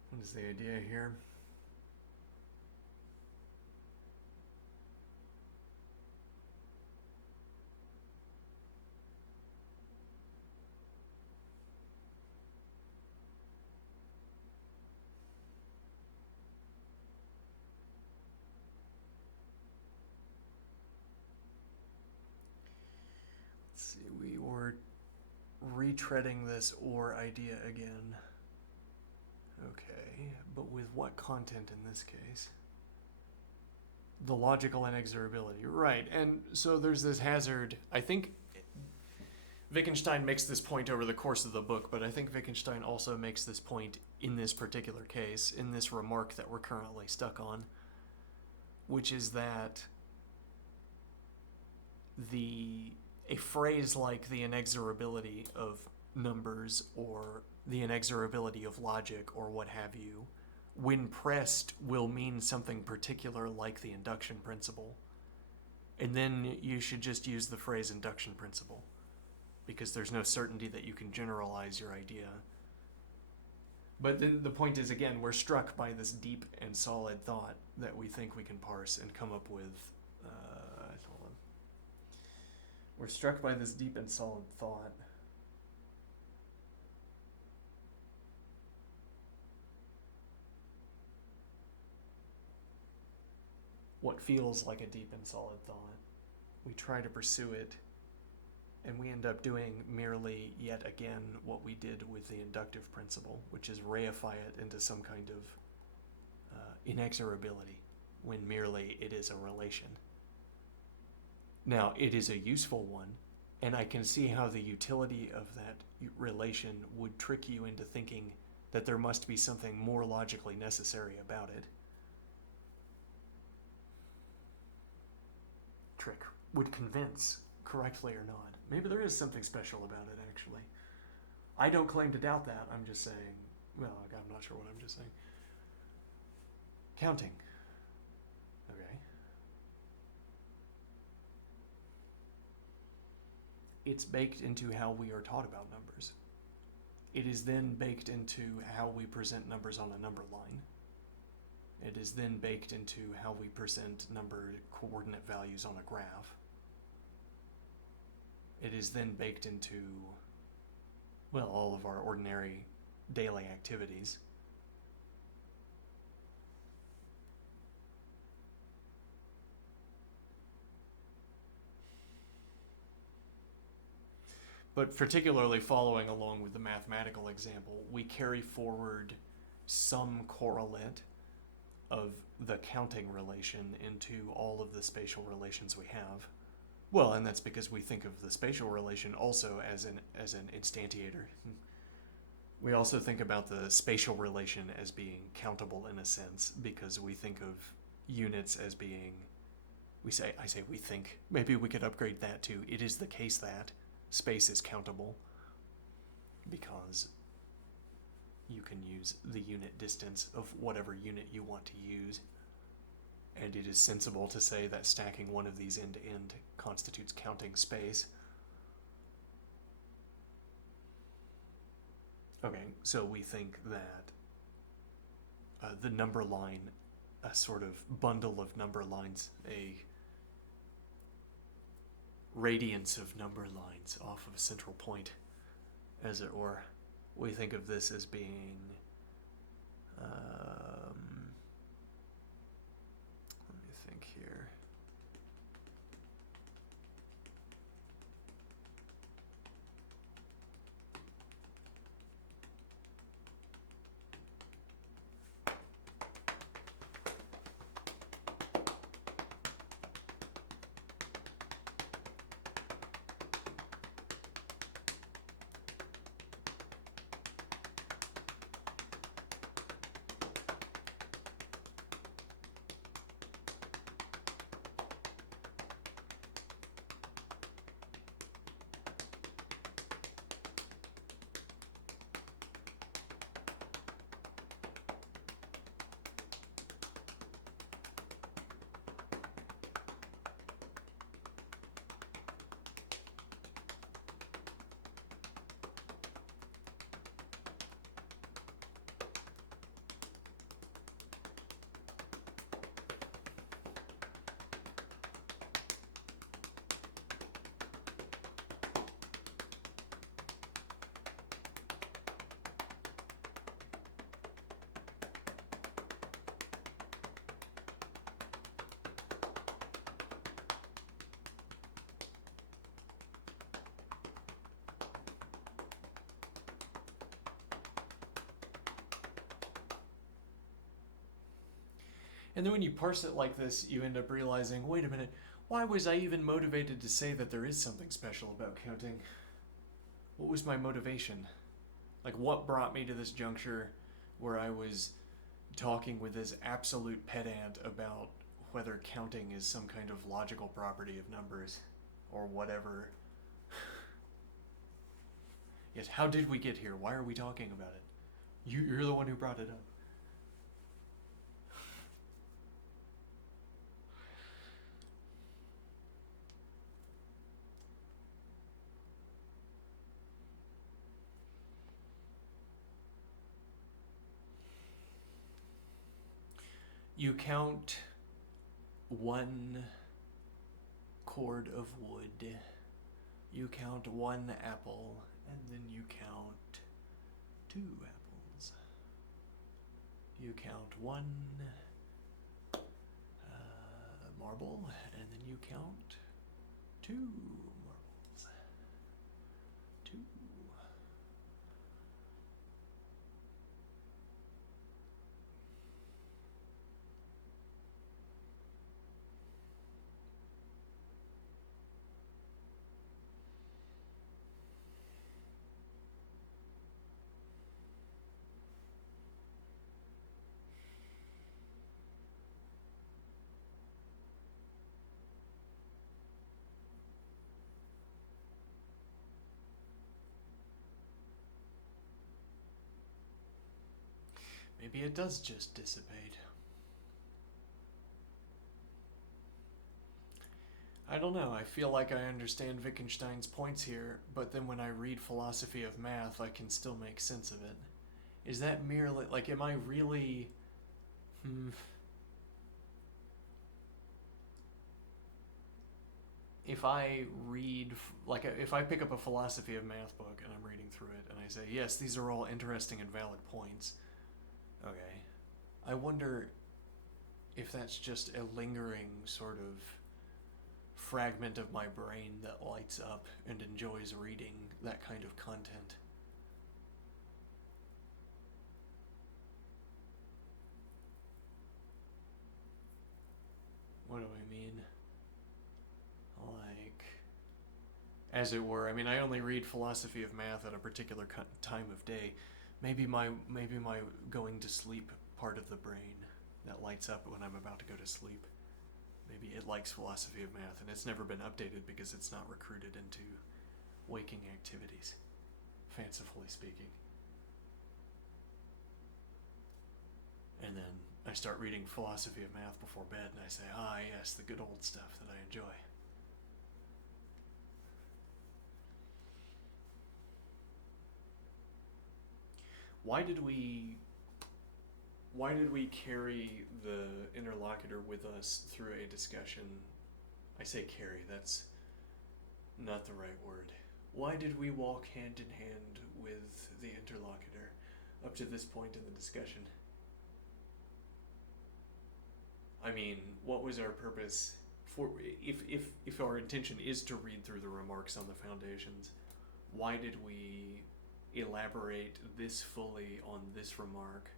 What is the idea here? Let's see, we were retreading this OR idea again. Okay, but with what content in this case? The logical inexorability, right? And so there's this hazard. I think Wittgenstein makes this point over the course of the book, but I think Wittgenstein also makes this point in this particular case, in this remark that we're currently stuck on, which is that a phrase like the inexorability of numbers or the inexorability of logic or what have you, when pressed, will mean something particular like the induction principle. And then you should just use the phrase induction principle, because there's no certainty that you can generalize your idea. But then the point is, again, we're struck by this deep and solid thought that we think we can parse and come up with. Hold on. We're struck by this deep and solid thought. What feels like a deep and solid thought. We try to pursue it, and we end up doing merely, yet again, what we did with the inductive principle, which is reify it into some kind of inexorability, when merely it is a relation. Now, it is a useful one, and I can see how the utility of that relation would trick you into thinking that there must be something more logically necessary about it. Would convince correctly or not. Maybe there is something special about it, actually. I don't claim to doubt that. I'm just saying, well, I'm not sure what I'm just saying. Counting. Okay. It's baked into how we are taught about numbers. It is then baked into how we present numbers on a number line. It is then baked into how we present number coordinate values on a graph. It is then baked into, well, all of our ordinary daily activities. But particularly following along with the mathematical example, we carry forward some correlate of the counting relation into all of the spatial relations we have. Well, and that's because we think of the spatial relation also as an instantiator. We also think about the spatial relation as being countable in a sense, because we think of units as being, we think, maybe we could upgrade that to, it is the case that space is countable, because you can use the unit distance of whatever unit you want to use, and it is sensible to say that stacking one of these end to end constitutes counting space. Okay, so we think that the number line, a sort of bundle of number lines, a radiance of number lines off of a central point, as it were. We think of this as being, let me think here. And then when you parse it like this, you end up realizing, wait a minute, why was I even motivated to say that there is something special about counting? What was my motivation? Like, what brought me to this juncture where I was talking with this absolute pedant about whether counting is some kind of logical property of numbers or whatever? Yet, how did we get here? Why are we talking about it? You're the one who brought it up. You count one cord of wood, you count one apple, and then you count two apples. You count one marble, and then you count two marbles. Two. Maybe it does just dissipate. I don't know. I feel like I understand Wittgenstein's points here, but then when I read philosophy of math, I can still make sense of it. Is that merely, like, am I really... If I read, like, if I pick up a philosophy of math book and I'm reading through it and I say, yes, these are all interesting and valid points, okay, I wonder if that's just a lingering sort of fragment of my brain that lights up and enjoys reading that kind of content. What do I mean? Like, as it were, I mean, I only read philosophy of math at a particular time of day. Maybe my going to sleep part of the brain that lights up when I'm about to go to sleep. Maybe it likes philosophy of math, and it's never been updated because it's not recruited into waking activities, fancifully speaking. And then I start reading philosophy of math before bed, and I say, ah, yes, the good old stuff that I enjoy. Why did we carry the interlocutor with us through a discussion? I say carry, that's not the right word. Why did we walk hand in hand with the interlocutor up to this point in the discussion? I mean, what was our purpose for, if our intention is to read through the remarks on the foundations, why did we elaborate this fully on this remark?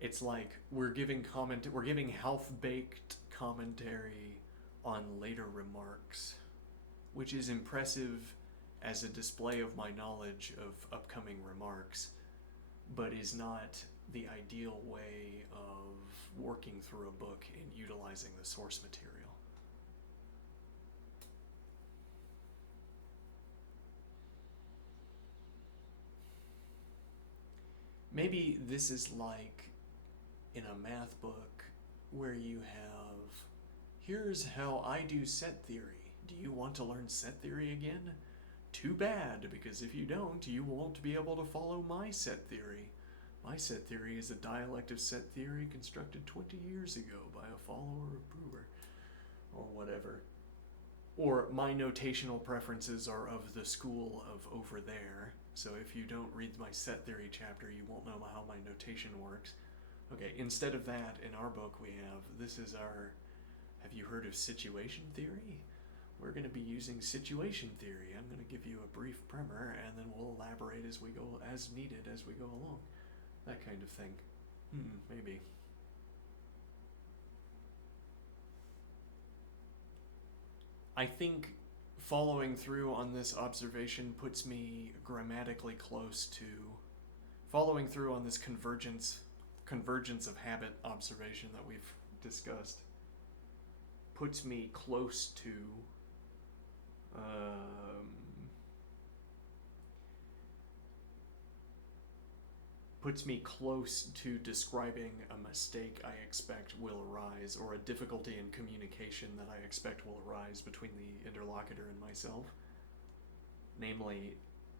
It's like we're giving half-baked commentary on later remarks, which is impressive as a display of my knowledge of upcoming remarks, but is not the ideal way of working through a book and utilizing the source material. Maybe this is like in a math book where you have, here's how I do set theory. Do you want to learn set theory again? Too bad, because if you don't, you won't be able to follow my set theory. My set theory is a dialect of set theory constructed 20 years ago by a follower of Brewer, or whatever. Or my notational preferences are of the school of over there, so if you don't read my set theory chapter, you won't know how my notation works. Okay, instead of that, in our book we have, this is our, have you heard of situation theory? We're going to be using situation theory. I'm going to give you a brief primer, and then we'll elaborate as we go, as needed as we go along. That kind of thing. Maybe. I think following through on this observation puts me grammatically close to, following through on this convergence of habit observation that we've discussed puts me close to describing a mistake I expect will arise, or a difficulty in communication that I expect will arise between the interlocutor and myself. Namely,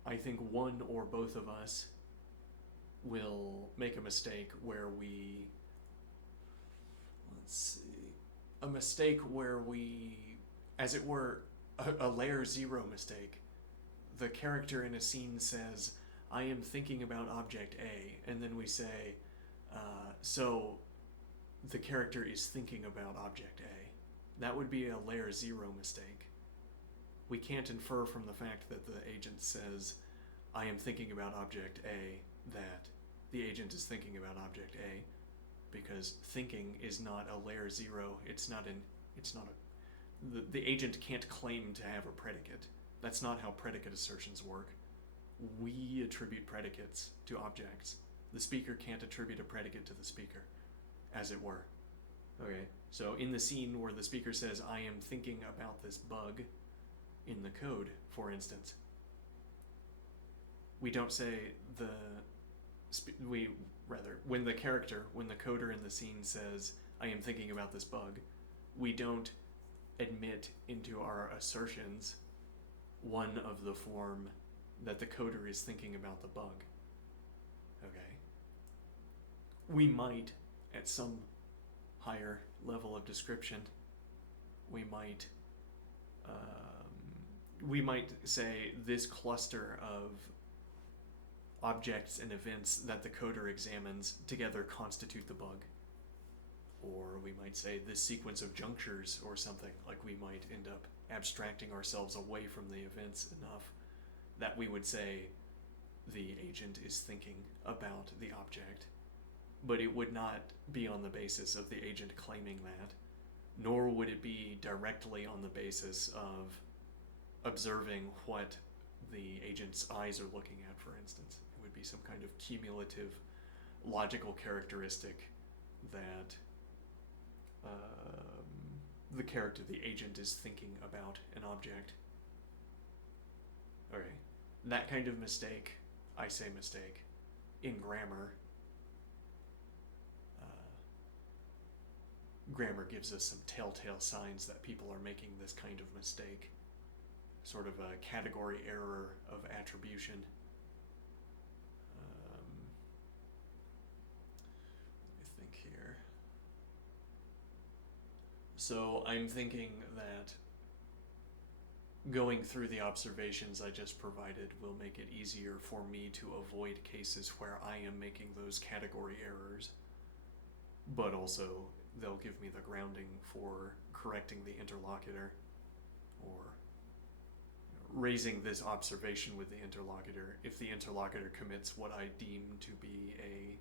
I think one or both of us will make a mistake where we, as it were, a layer zero mistake. The character in a scene says, I am thinking about object A, and then we say, so the character is thinking about object A. That would be a layer zero mistake. We can't infer from the fact that the agent says, I am thinking about object A, that the agent is thinking about object A, because thinking is not a layer zero. The agent can't claim to have a predicate. That's not how predicate assertions work. We attribute predicates to objects. The speaker can't attribute a predicate to the speaker, as it were. Okay, so in the scene where the speaker says, I am thinking about this bug in the code, for instance, we don't say when the coder in the scene says, I am thinking about this bug, we don't admit into our assertions one of the form that the coder is thinking about the bug. Okay? We might, at some higher level of description, we might say this cluster of objects and events that the coder examines together constitute the bug. Or we might say this sequence of junctures or something. Like, we might end up abstracting ourselves away from the events enough that we would say the agent is thinking about the object. But it would not be on the basis of the agent claiming that, nor would it be directly on the basis of observing what the agent's eyes are looking at, for instance. It would be some kind of cumulative logical characteristic that the agent is thinking about an object. Okay, that kind of mistake, I say mistake, in grammar, grammar gives us some telltale signs that people are making this kind of mistake. Sort of a category error of attribution. Let me think here. So I'm thinking that going through the observations I just provided will make it easier for me to avoid cases where I am making those category errors, but also they'll give me the grounding for correcting the interlocutor or raising this observation with the interlocutor if the interlocutor commits what I deem to be a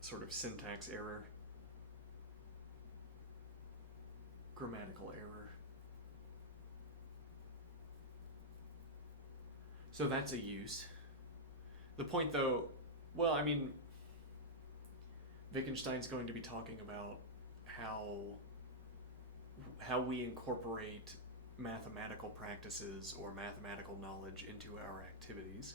sort of syntax error, grammatical error. So that's a use. The point though, well, I mean, Wittgenstein's going to be talking about how we incorporate mathematical practices or mathematical knowledge into our activities.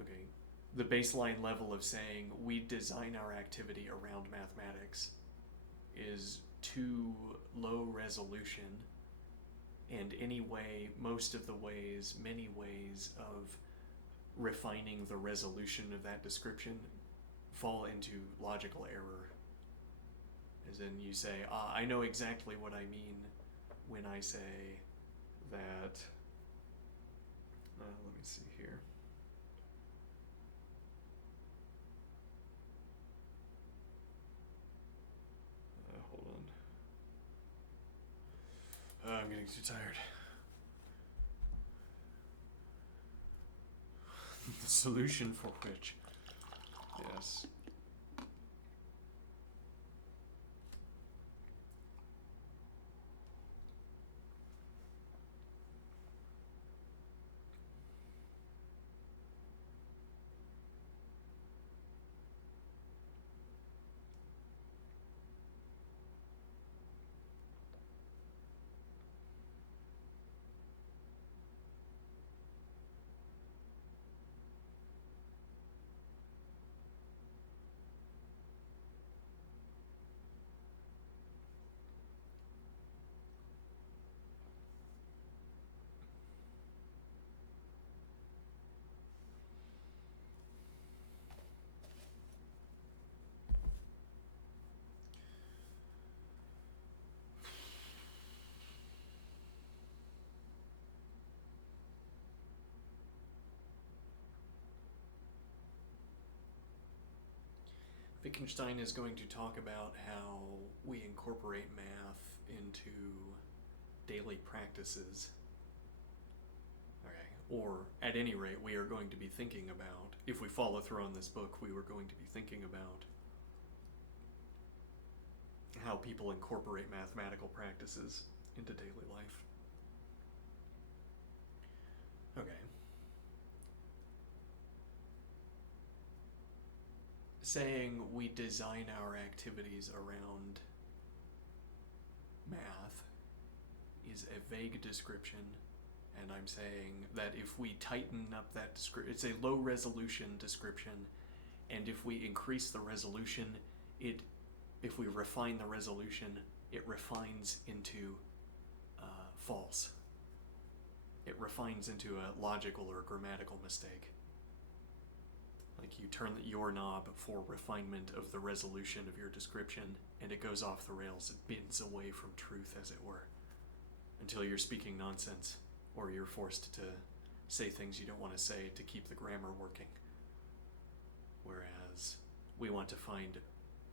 Okay, the baseline level of saying we design our activity around mathematics is too low resolution, and many ways of refining the resolution of that description fall into logical error. As in, you say, I know exactly what I mean when I say that, let me see here. Hold on. I'm getting too tired. The solution for which, yes. Wittgenstein is going to talk about how we incorporate math into daily practices. Okay. Or, at any rate, we are going to be thinking about, if we follow through on this book, we were going to be thinking about how people incorporate mathematical practices into daily life. Okay. Saying we design our activities around math is a vague description and I'm saying that if we tighten up that description, it's a low resolution description, and if we increase the resolution, if we refine the resolution, it refines into false. It refines into a logical or grammatical mistake. Like you turn your knob for refinement of the resolution of your description, and it goes off the rails. It bends away from truth, as it were, until you're speaking nonsense, or you're forced to say things you don't want to say to keep the grammar working. Whereas we want to find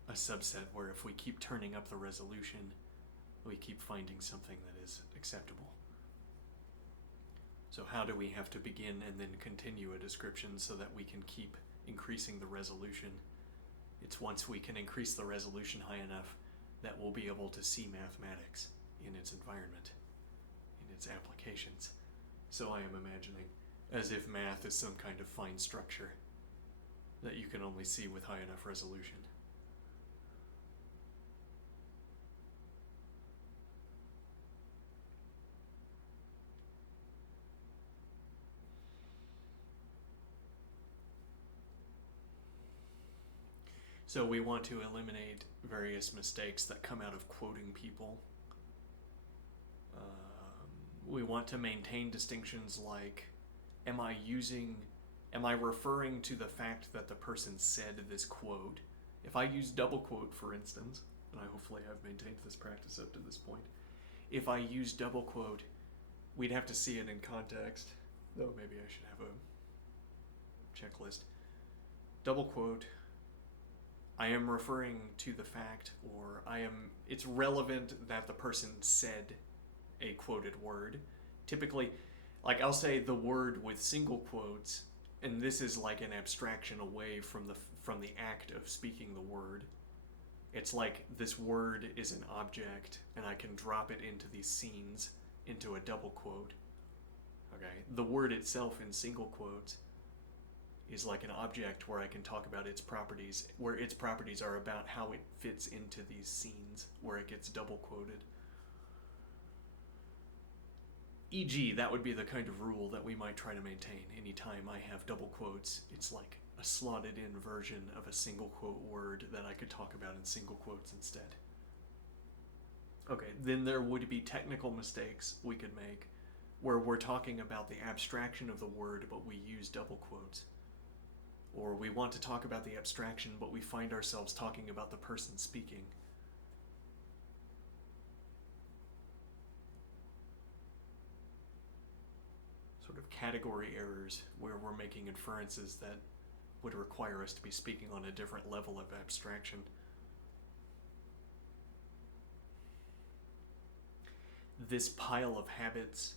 a subset where if we keep turning up the resolution, we keep finding something that is acceptable. So how do we have to begin and then continue a description so that we can keep increasing the resolution? It's once we can increase the resolution high enough that we'll be able to see mathematics in its environment, in its applications. So I am imagining as if math is some kind of fine structure that you can only see with high enough resolution. So we want to eliminate various mistakes that come out of quoting people. We want to maintain distinctions like, am I referring to the fact that the person said this quote? If I use double quote, for instance, and I hopefully have maintained this practice up to this point, if I use double quote, we'd have to see it in context. Though maybe I should have a checklist. Double quote, I am referring to the fact, or it's relevant that the person said a quoted word. Typically, like I'll say the word with single quotes, and this is like an abstraction away from the act of speaking the word. It's like this word is an object, and I can drop it into these scenes, into a double quote. Okay, the word itself in single quotes is like an object where I can talk about its properties, where its properties are about how it fits into these scenes, where it gets double quoted. E.g., that would be the kind of rule that we might try to maintain. Anytime I have double quotes, it's like a slotted in version of a single quote word that I could talk about in single quotes instead. Okay, then there would be technical mistakes we could make where we're talking about the abstraction of the word, but we use double quotes. Or we want to talk about the abstraction, but we find ourselves talking about the person speaking. Sort of category errors where we're making inferences that would require us to be speaking on a different level of abstraction. This pile of habits,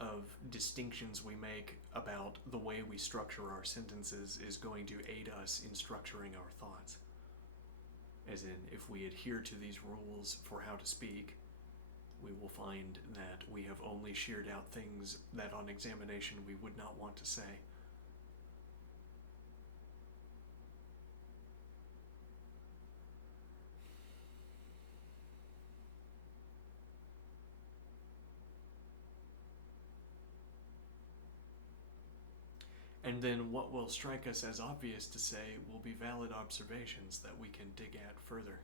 of distinctions we make about the way we structure our sentences is going to aid us in structuring our thoughts. As in, if we adhere to these rules for how to speak, we will find that we have only sheared out things that on examination we would not want to say. And then what will strike us as obvious to say will be valid observations that we can dig at further.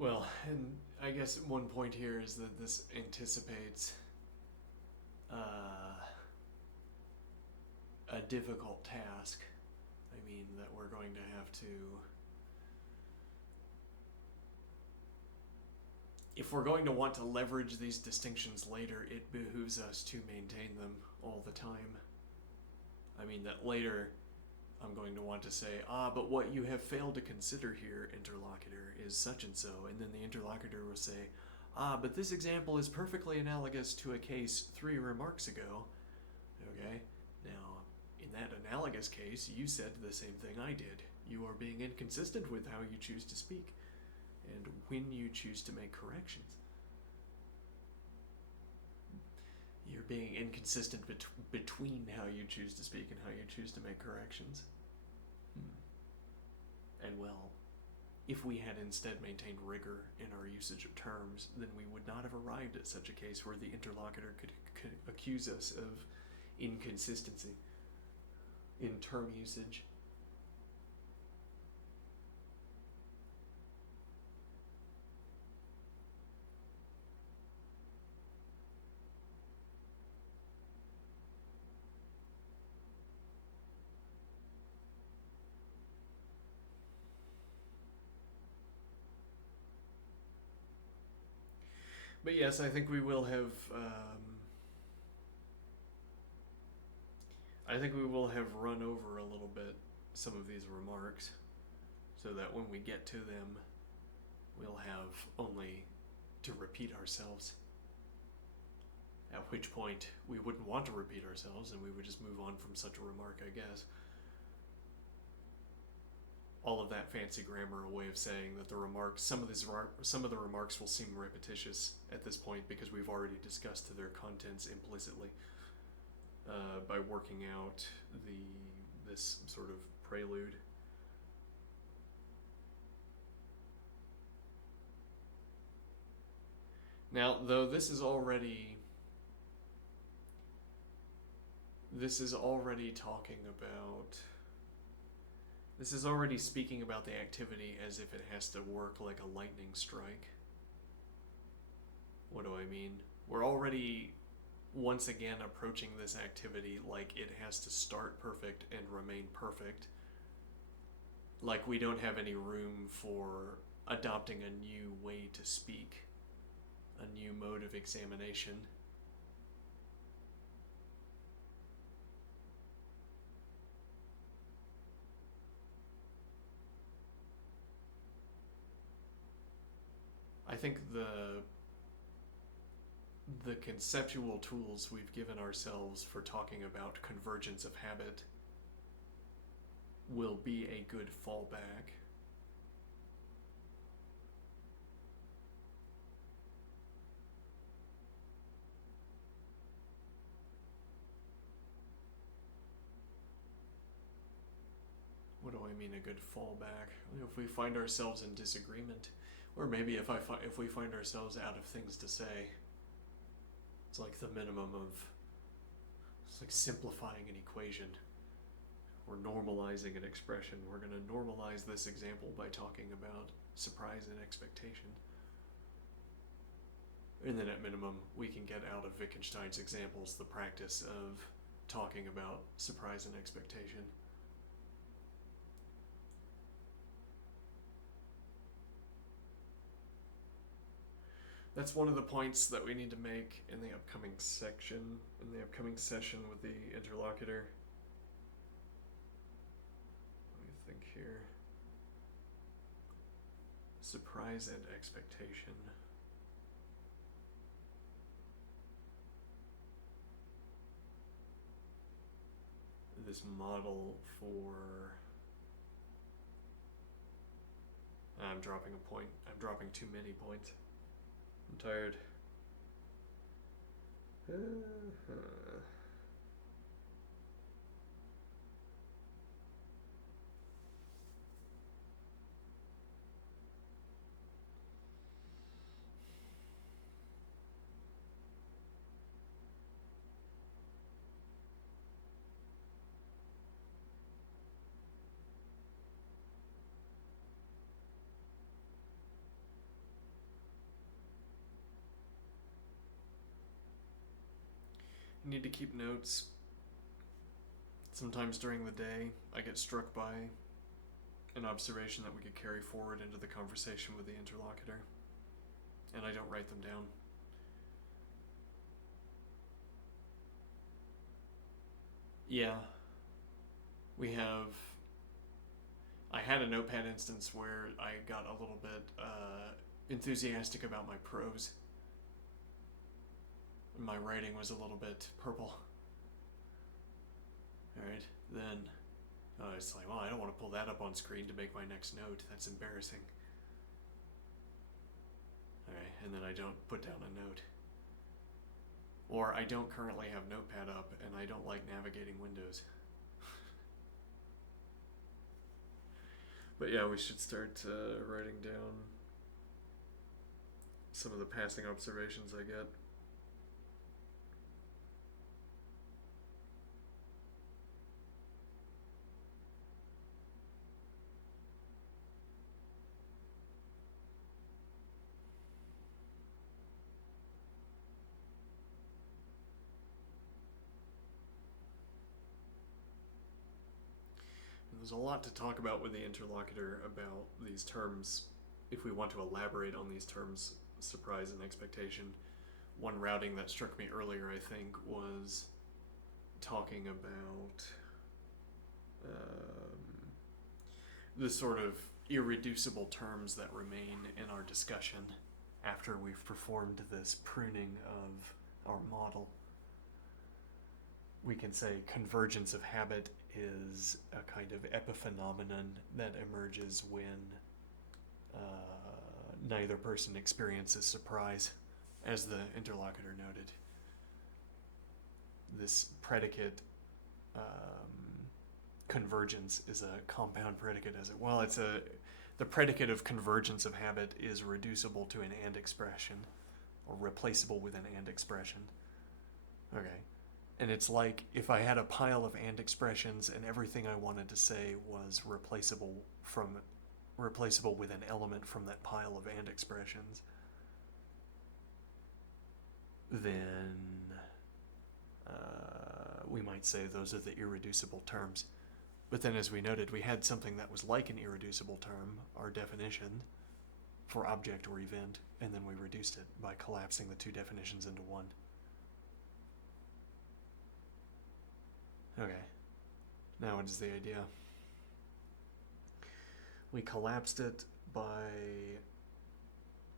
Well, and I guess one point here is that this anticipates a difficult task. I mean, that we're going to have to, if we're going to want to leverage these distinctions later, it behooves us to maintain them all the time. I mean, that later I'm going to want to say, but what you have failed to consider here, interlocutor, is such and so. And then the interlocutor will say, but this example is perfectly analogous to a case 3 remarks ago. Okay, now, in that analogous case, you said the same thing I did. You are being inconsistent with how you choose to speak and when you choose to make corrections. You're being inconsistent between how you choose to speak and how you choose to make corrections. And well, if we had instead maintained rigor in our usage of terms, then we would not have arrived at such a case where the interlocutor could accuse us of inconsistency in term usage. But yes, I think we will have. I think we will have run over a little bit some of these remarks, so that when we get to them, we'll have only to repeat ourselves. At which point we wouldn't want to repeat ourselves, and we would just move on from such a remark, I guess. All of that fancy grammar, a way of saying that the remarks, some of the remarks will seem repetitious at this point because we've already discussed their contents implicitly by working out this sort of prelude. Now, though this is already talking about. This is already speaking about the activity as if it has to work like a lightning strike. What do I mean? We're already once again approaching this activity like it has to start perfect and remain perfect. Like we don't have any room for adopting a new way to speak, a new mode of examination. I think the conceptual tools we've given ourselves for talking about convergence of habit will be a good fallback. What do I mean a good fallback? If we find ourselves in disagreement, or maybe if we find ourselves out of things to say, it's like the minimum of, it's like simplifying an equation. We're normalizing an expression. We're going to normalize this example by talking about surprise and expectation. And then at minimum, we can get out of Wittgenstein's examples the practice of talking about surprise and expectation. That's one of the points that we need to make in the upcoming section, in the upcoming session with the interlocutor. Let me think here. Surprise and expectation. This model for... I'm dropping a point. I'm dropping too many points. I'm tired. I need to keep notes. Sometimes during the day, I get struck by an observation that we could carry forward into the conversation with the interlocutor, and I don't write them down. Yeah. I had a notepad instance where I got a little bit enthusiastic about my prose. My writing was a little bit purple. Alright, then it's like, well, I don't want to pull that up on screen to make my next note. That's embarrassing. Alright, and then I don't put down a note. Or I don't currently have Notepad up, and I don't like navigating windows. But yeah, we should start writing down some of the passing observations I get. There's a lot to talk about with the interlocutor about these terms. If we want to elaborate on these terms, surprise and expectation, one routing that struck me earlier, I think, was talking about the sort of irreducible terms that remain in our discussion after we've performed this pruning of our model. We can say convergence of habit is a kind of epiphenomenon that emerges when neither person experiences surprise, as the interlocutor noted. This predicate convergence is a compound predicate, as it well. The predicate of convergence of habit is reducible to an and expression, or replaceable with an and expression. Okay. And it's like if I had a pile of and expressions and everything I wanted to say was replaceable with an element from that pile of and expressions, then we might say those are the irreducible terms. But then, as we noted, we had something that was like an irreducible term, our definition for object or event, and then we reduced it by collapsing the two definitions into one. Okay, now what is the idea? We collapsed it by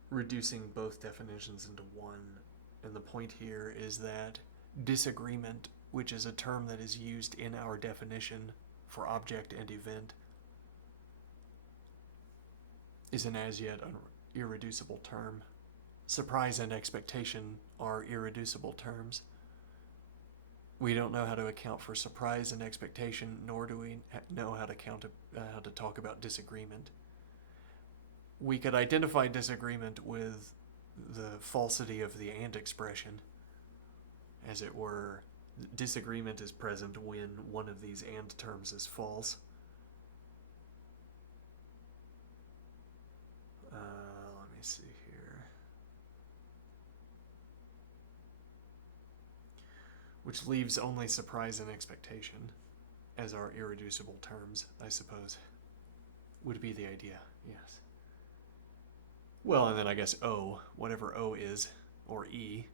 reducing both definitions into one, and the point here is that disagreement, which is a term that is used in our definition for object and event, is an as yet irreducible term. Surprise and expectation are irreducible terms. We don't know how to account for surprise and expectation, nor do we know how to talk about disagreement. We could identify disagreement with the falsity of the and expression. As it were, disagreement is present when one of these and terms is false. Let me see here. Which leaves only surprise and expectation as our irreducible terms, I suppose, would be the idea, yes. Well, and then I guess O, whatever O is, or E,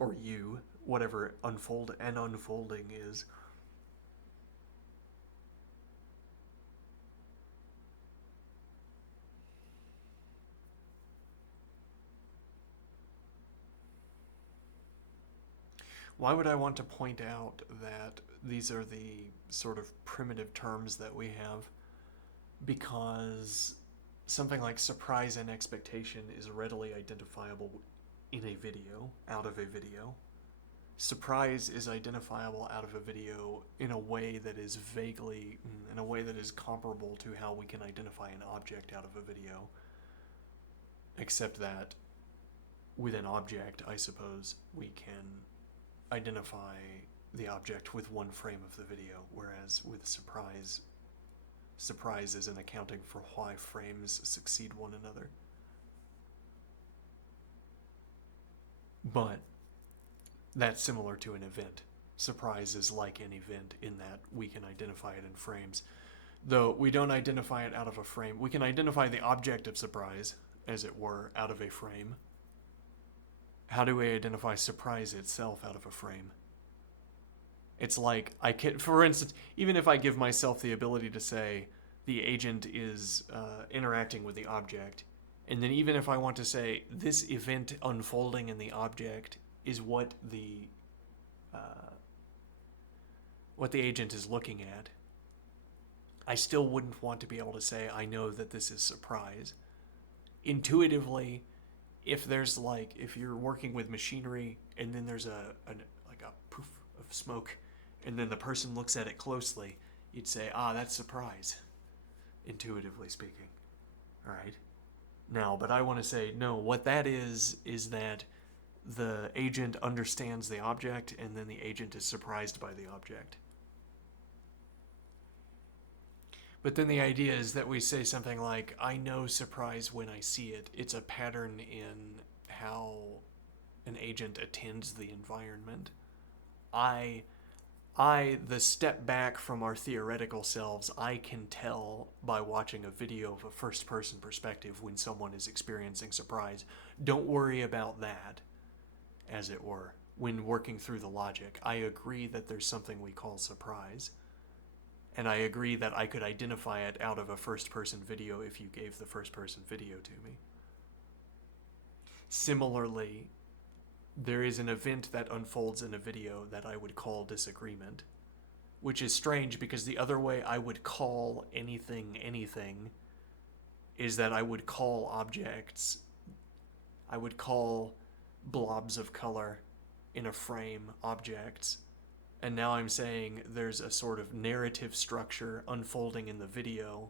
or U, whatever unfolding is. Why would I want to point out that these are the sort of primitive terms that we have? Because something like surprise and expectation is readily identifiable in a video, out of a video. Surprise is identifiable out of a video in a way that is comparable to how we can identify an object out of a video. Except that with an object, I suppose, we can identify the object with one frame of the video, whereas with surprise isn't accounting for why frames succeed one another. but that's similar to an event. Surprise is like an event in that we can identify it in frames. Though we don't identify it out of a frame. We can identify the object of surprise, as it were, out of a frame. How do we identify surprise itself out of a frame? It's like, I can, for instance, even if I give myself the ability to say the agent is interacting with the object, and then even if I want to say this event unfolding in the object is what the agent is looking at, I still wouldn't want to be able to say I know that this is surprise. Intuitively, if you're working with machinery and then there's a poof of smoke and then the person looks at it closely, you'd say, that's surprise, intuitively speaking. All right? Now, but I want to say, no, what that is that the agent understands the object and then the agent is surprised by the object. But then the idea is that we say something like, I know surprise when I see it. It's a pattern in how an agent attends the environment. The step back from our theoretical selves, I can tell by watching a video of a first-person perspective when someone is experiencing surprise. Don't worry about that, as it were, when working through the logic. I agree that there's something we call surprise. And I agree that I could identify it out of a first-person video if you gave the first-person video to me. Similarly, there is an event that unfolds in a video that I would call disagreement, which is strange because the other way I would call anything is that I would call objects, I would call blobs of color in a frame objects. And now I'm saying there's a sort of narrative structure unfolding in the video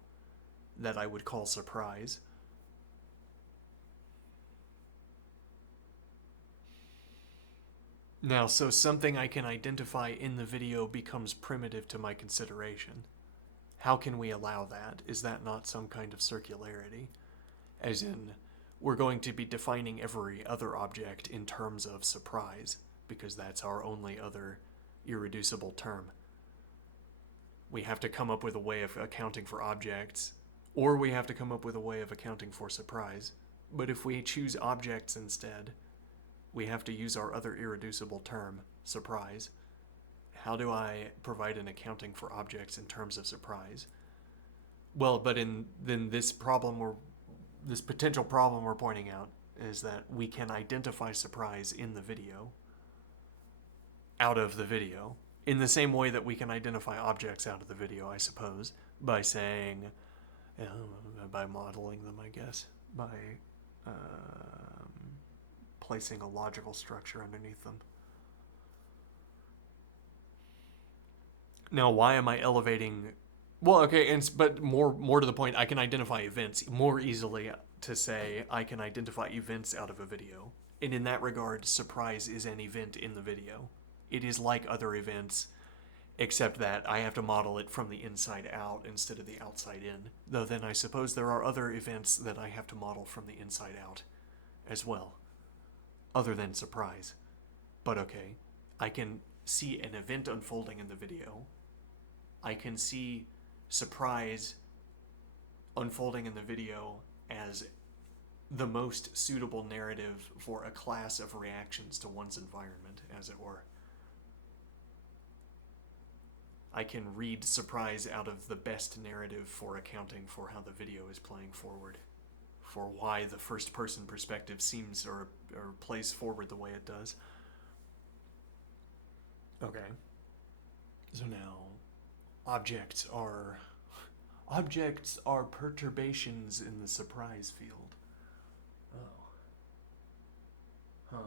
that I would call surprise. Now, so something I can identify in the video becomes primitive to my consideration. How can we allow that? Is that not some kind of circularity? As in, we're going to be defining every other object in terms of surprise, because that's our only other irreducible term. We have to come up with a way of accounting for objects, or we have to come up with a way of accounting for surprise. But if we choose objects instead, we have to use our other irreducible term, surprise. How do I provide an accounting for objects in terms of surprise? Well, but then this potential problem we're pointing out is that we can identify surprise in the video, out of the video, in the same way that we can identify objects out of the video, I suppose, by saying, by modeling them, I guess, by placing a logical structure underneath them. Now, why am I elevating? Well, okay, but more to the point, I can identify events more easily to say I can identify events out of a video. And in that regard, surprise is an event in the video. It is like other events, except that I have to model it from the inside out instead of the outside in. Though then I suppose there are other events that I have to model from the inside out as well, other than surprise. But okay, I can see an event unfolding in the video. I can see surprise unfolding in the video as the most suitable narrative for a class of reactions to one's environment, as it were. I can read surprise out of the best narrative for accounting for how the video is playing forward, for why the first-person perspective seems or plays forward the way it does. Okay. So now, objects are perturbations in the surprise field. Oh. Huh.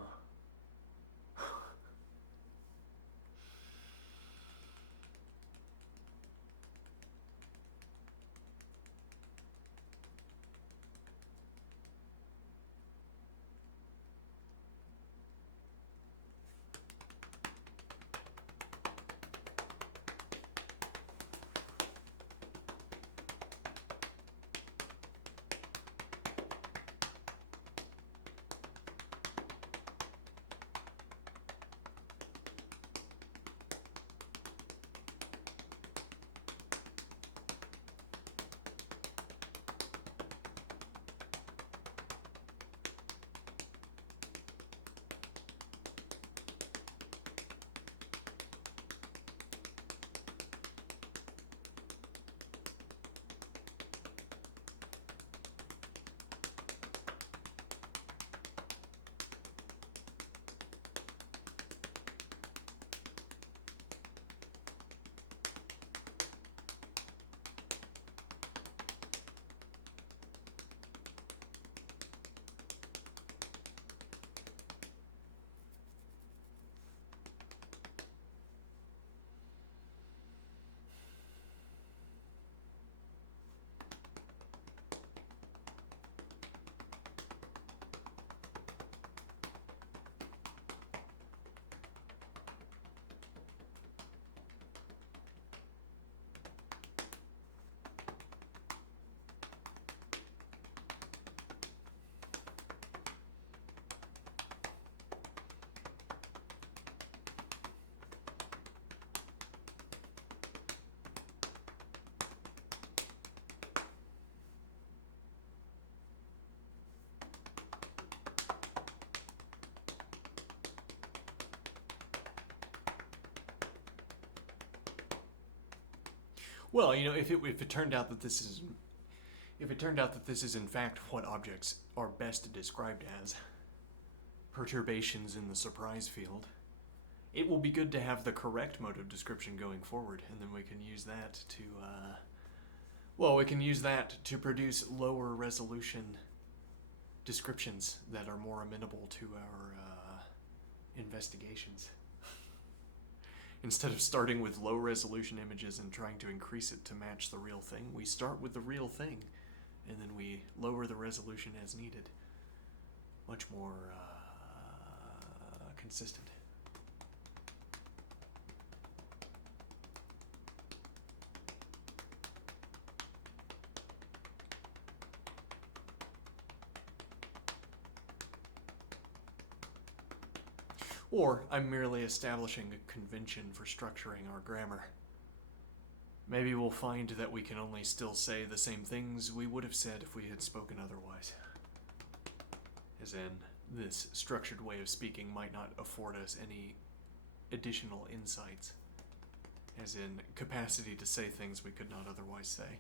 Well, if it turned out that this is in fact what objects are best described as, perturbations in the surprise field, it will be good to have the correct mode of description going forward, and then we can use that to produce lower resolution descriptions that are more amenable to our investigations. Instead of starting with low resolution images and trying to increase it to match the real thing, we start with the real thing, and then we lower the resolution as needed. Much more consistent. Or I'm merely establishing a convention for structuring our grammar. Maybe we'll find that we can only still say the same things we would have said if we had spoken otherwise. As in, this structured way of speaking might not afford us any additional insights. As in, capacity to say things we could not otherwise say.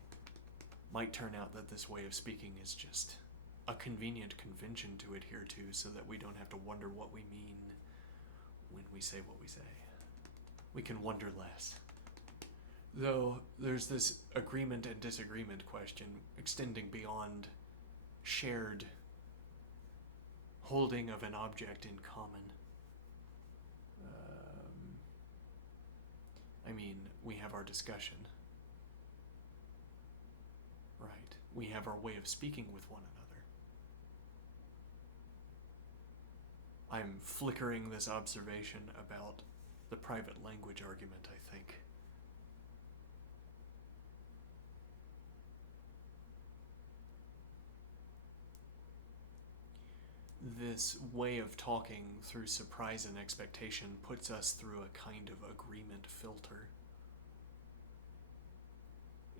Might turn out that this way of speaking is just a convenient convention to adhere to so that we don't have to wonder what we mean when we say what we say. We can wonder less. Though there's this agreement and disagreement question extending beyond shared holding of an object in common. We have our discussion. Right. We have our way of speaking with one another. I'm flickering this observation about the private language argument, I think. This way of talking through surprise and expectation puts us through a kind of agreement filter.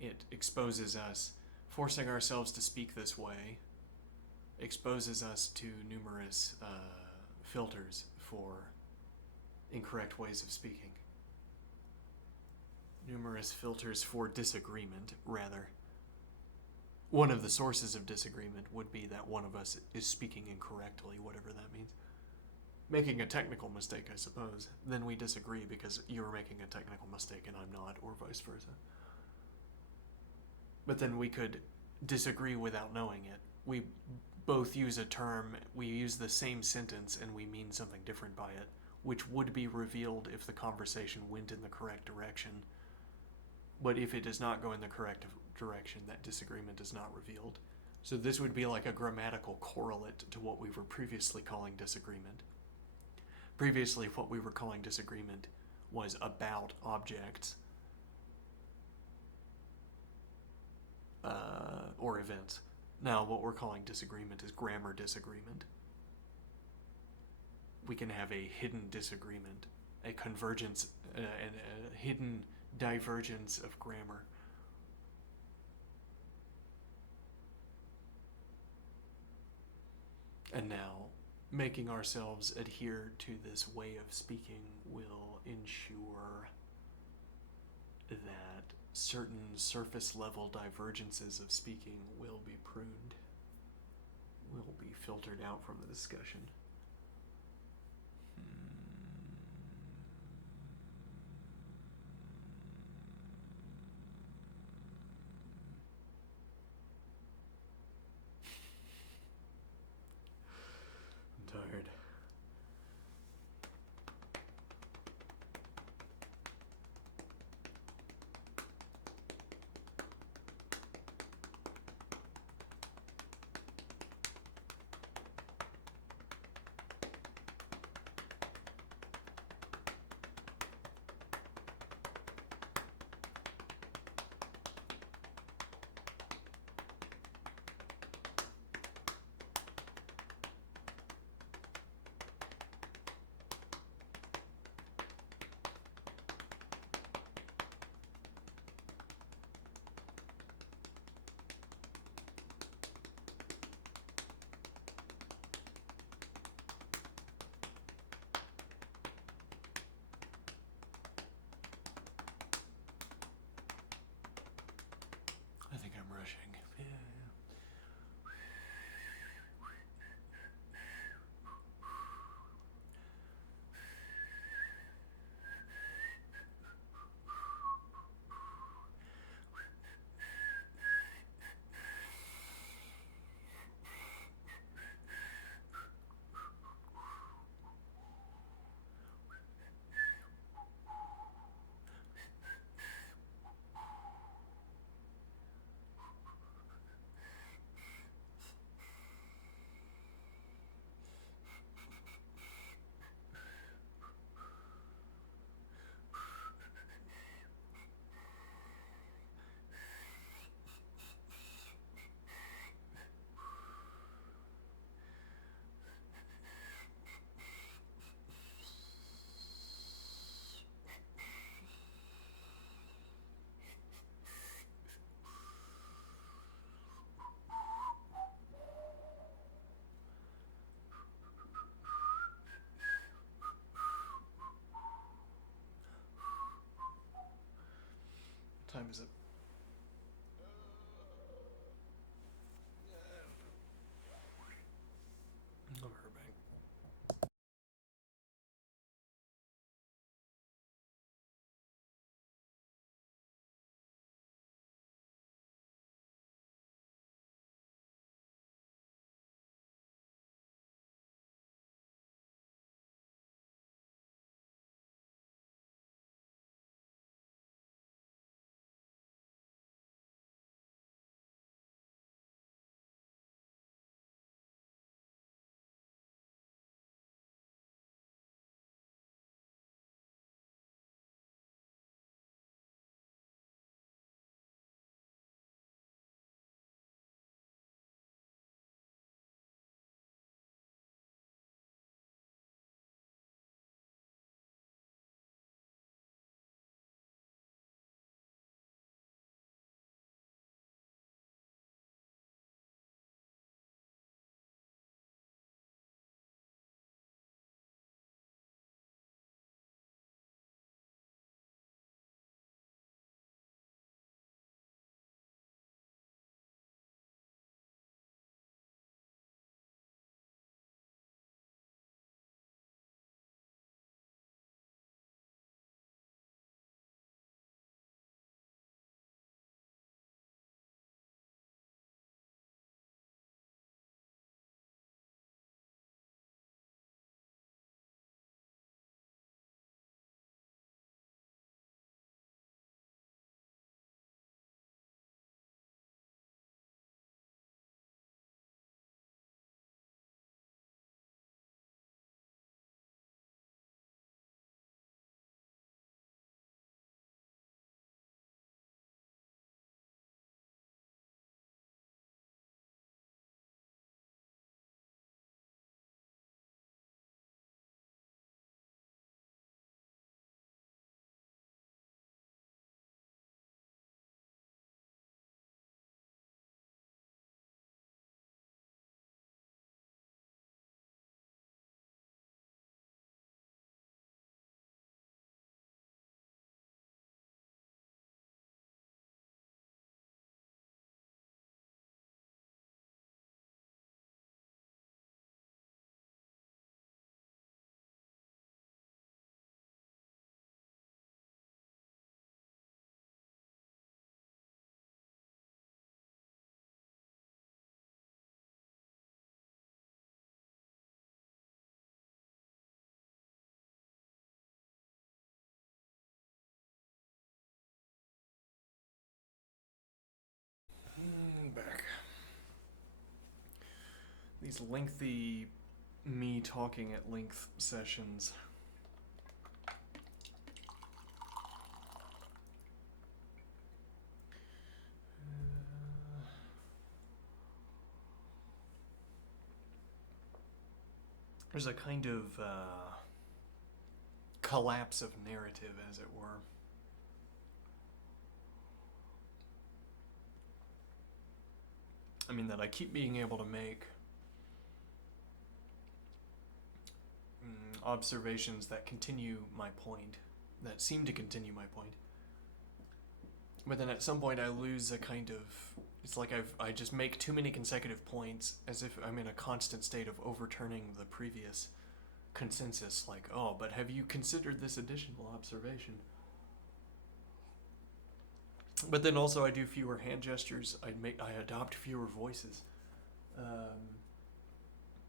It exposes us, forcing ourselves to speak this way, exposes us to numerous filters for incorrect ways of speaking. Numerous filters for disagreement, rather. One of the sources of disagreement would be that one of us is speaking incorrectly, whatever that means. Making a technical mistake, I suppose. Then we disagree because you're making a technical mistake and I'm not, or vice versa. But then we could disagree without knowing it. We both use a term, we use the same sentence, and we mean something different by it, which would be revealed if the conversation went in the correct direction. But if it does not go in the correct direction, that disagreement is not revealed. So this would be like a grammatical correlate to what we were previously calling disagreement. Previously, what we were calling disagreement was about objects or events. Now, what we're calling disagreement is grammar disagreement. We can have a hidden disagreement, a convergence, and a hidden divergence of grammar. And now, making ourselves adhere to this way of speaking will ensure that certain surface level divergences of speaking will be pruned, will be filtered out from the discussion. I'm tired. time is it? I'll be right back. Back. These lengthy me talking at length sessions. There's a kind of collapse of narrative, as it were. I mean, that I keep being able to make observations that continue my point, that seem to continue my point. But then at some point I lose a kind of, it's like I just make too many consecutive points as if I'm in a constant state of overturning the previous consensus, like, oh, but have you considered this additional observation? But then also I do fewer hand gestures, I adopt fewer voices.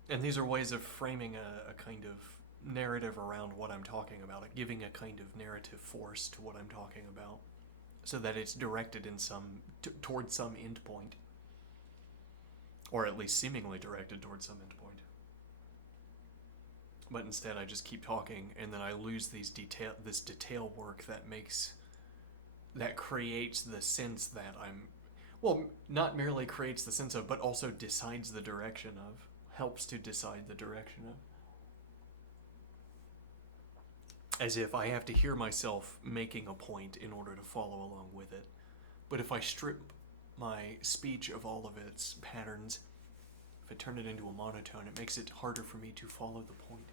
And these are ways of framing a kind of narrative around what I'm talking about, like giving a kind of narrative force to what I'm talking about, so that it's directed in towards some endpoint, or at least seemingly directed towards some endpoint. But instead, I just keep talking, and then I lose this detail work that creates the sense that not merely creates the sense of, but also decides the direction of, helps to decide the direction of. As if I have to hear myself making a point in order to follow along with it. But if I strip my speech of all of its patterns, if I turn it into a monotone, it makes it harder for me to follow the point.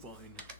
Fine.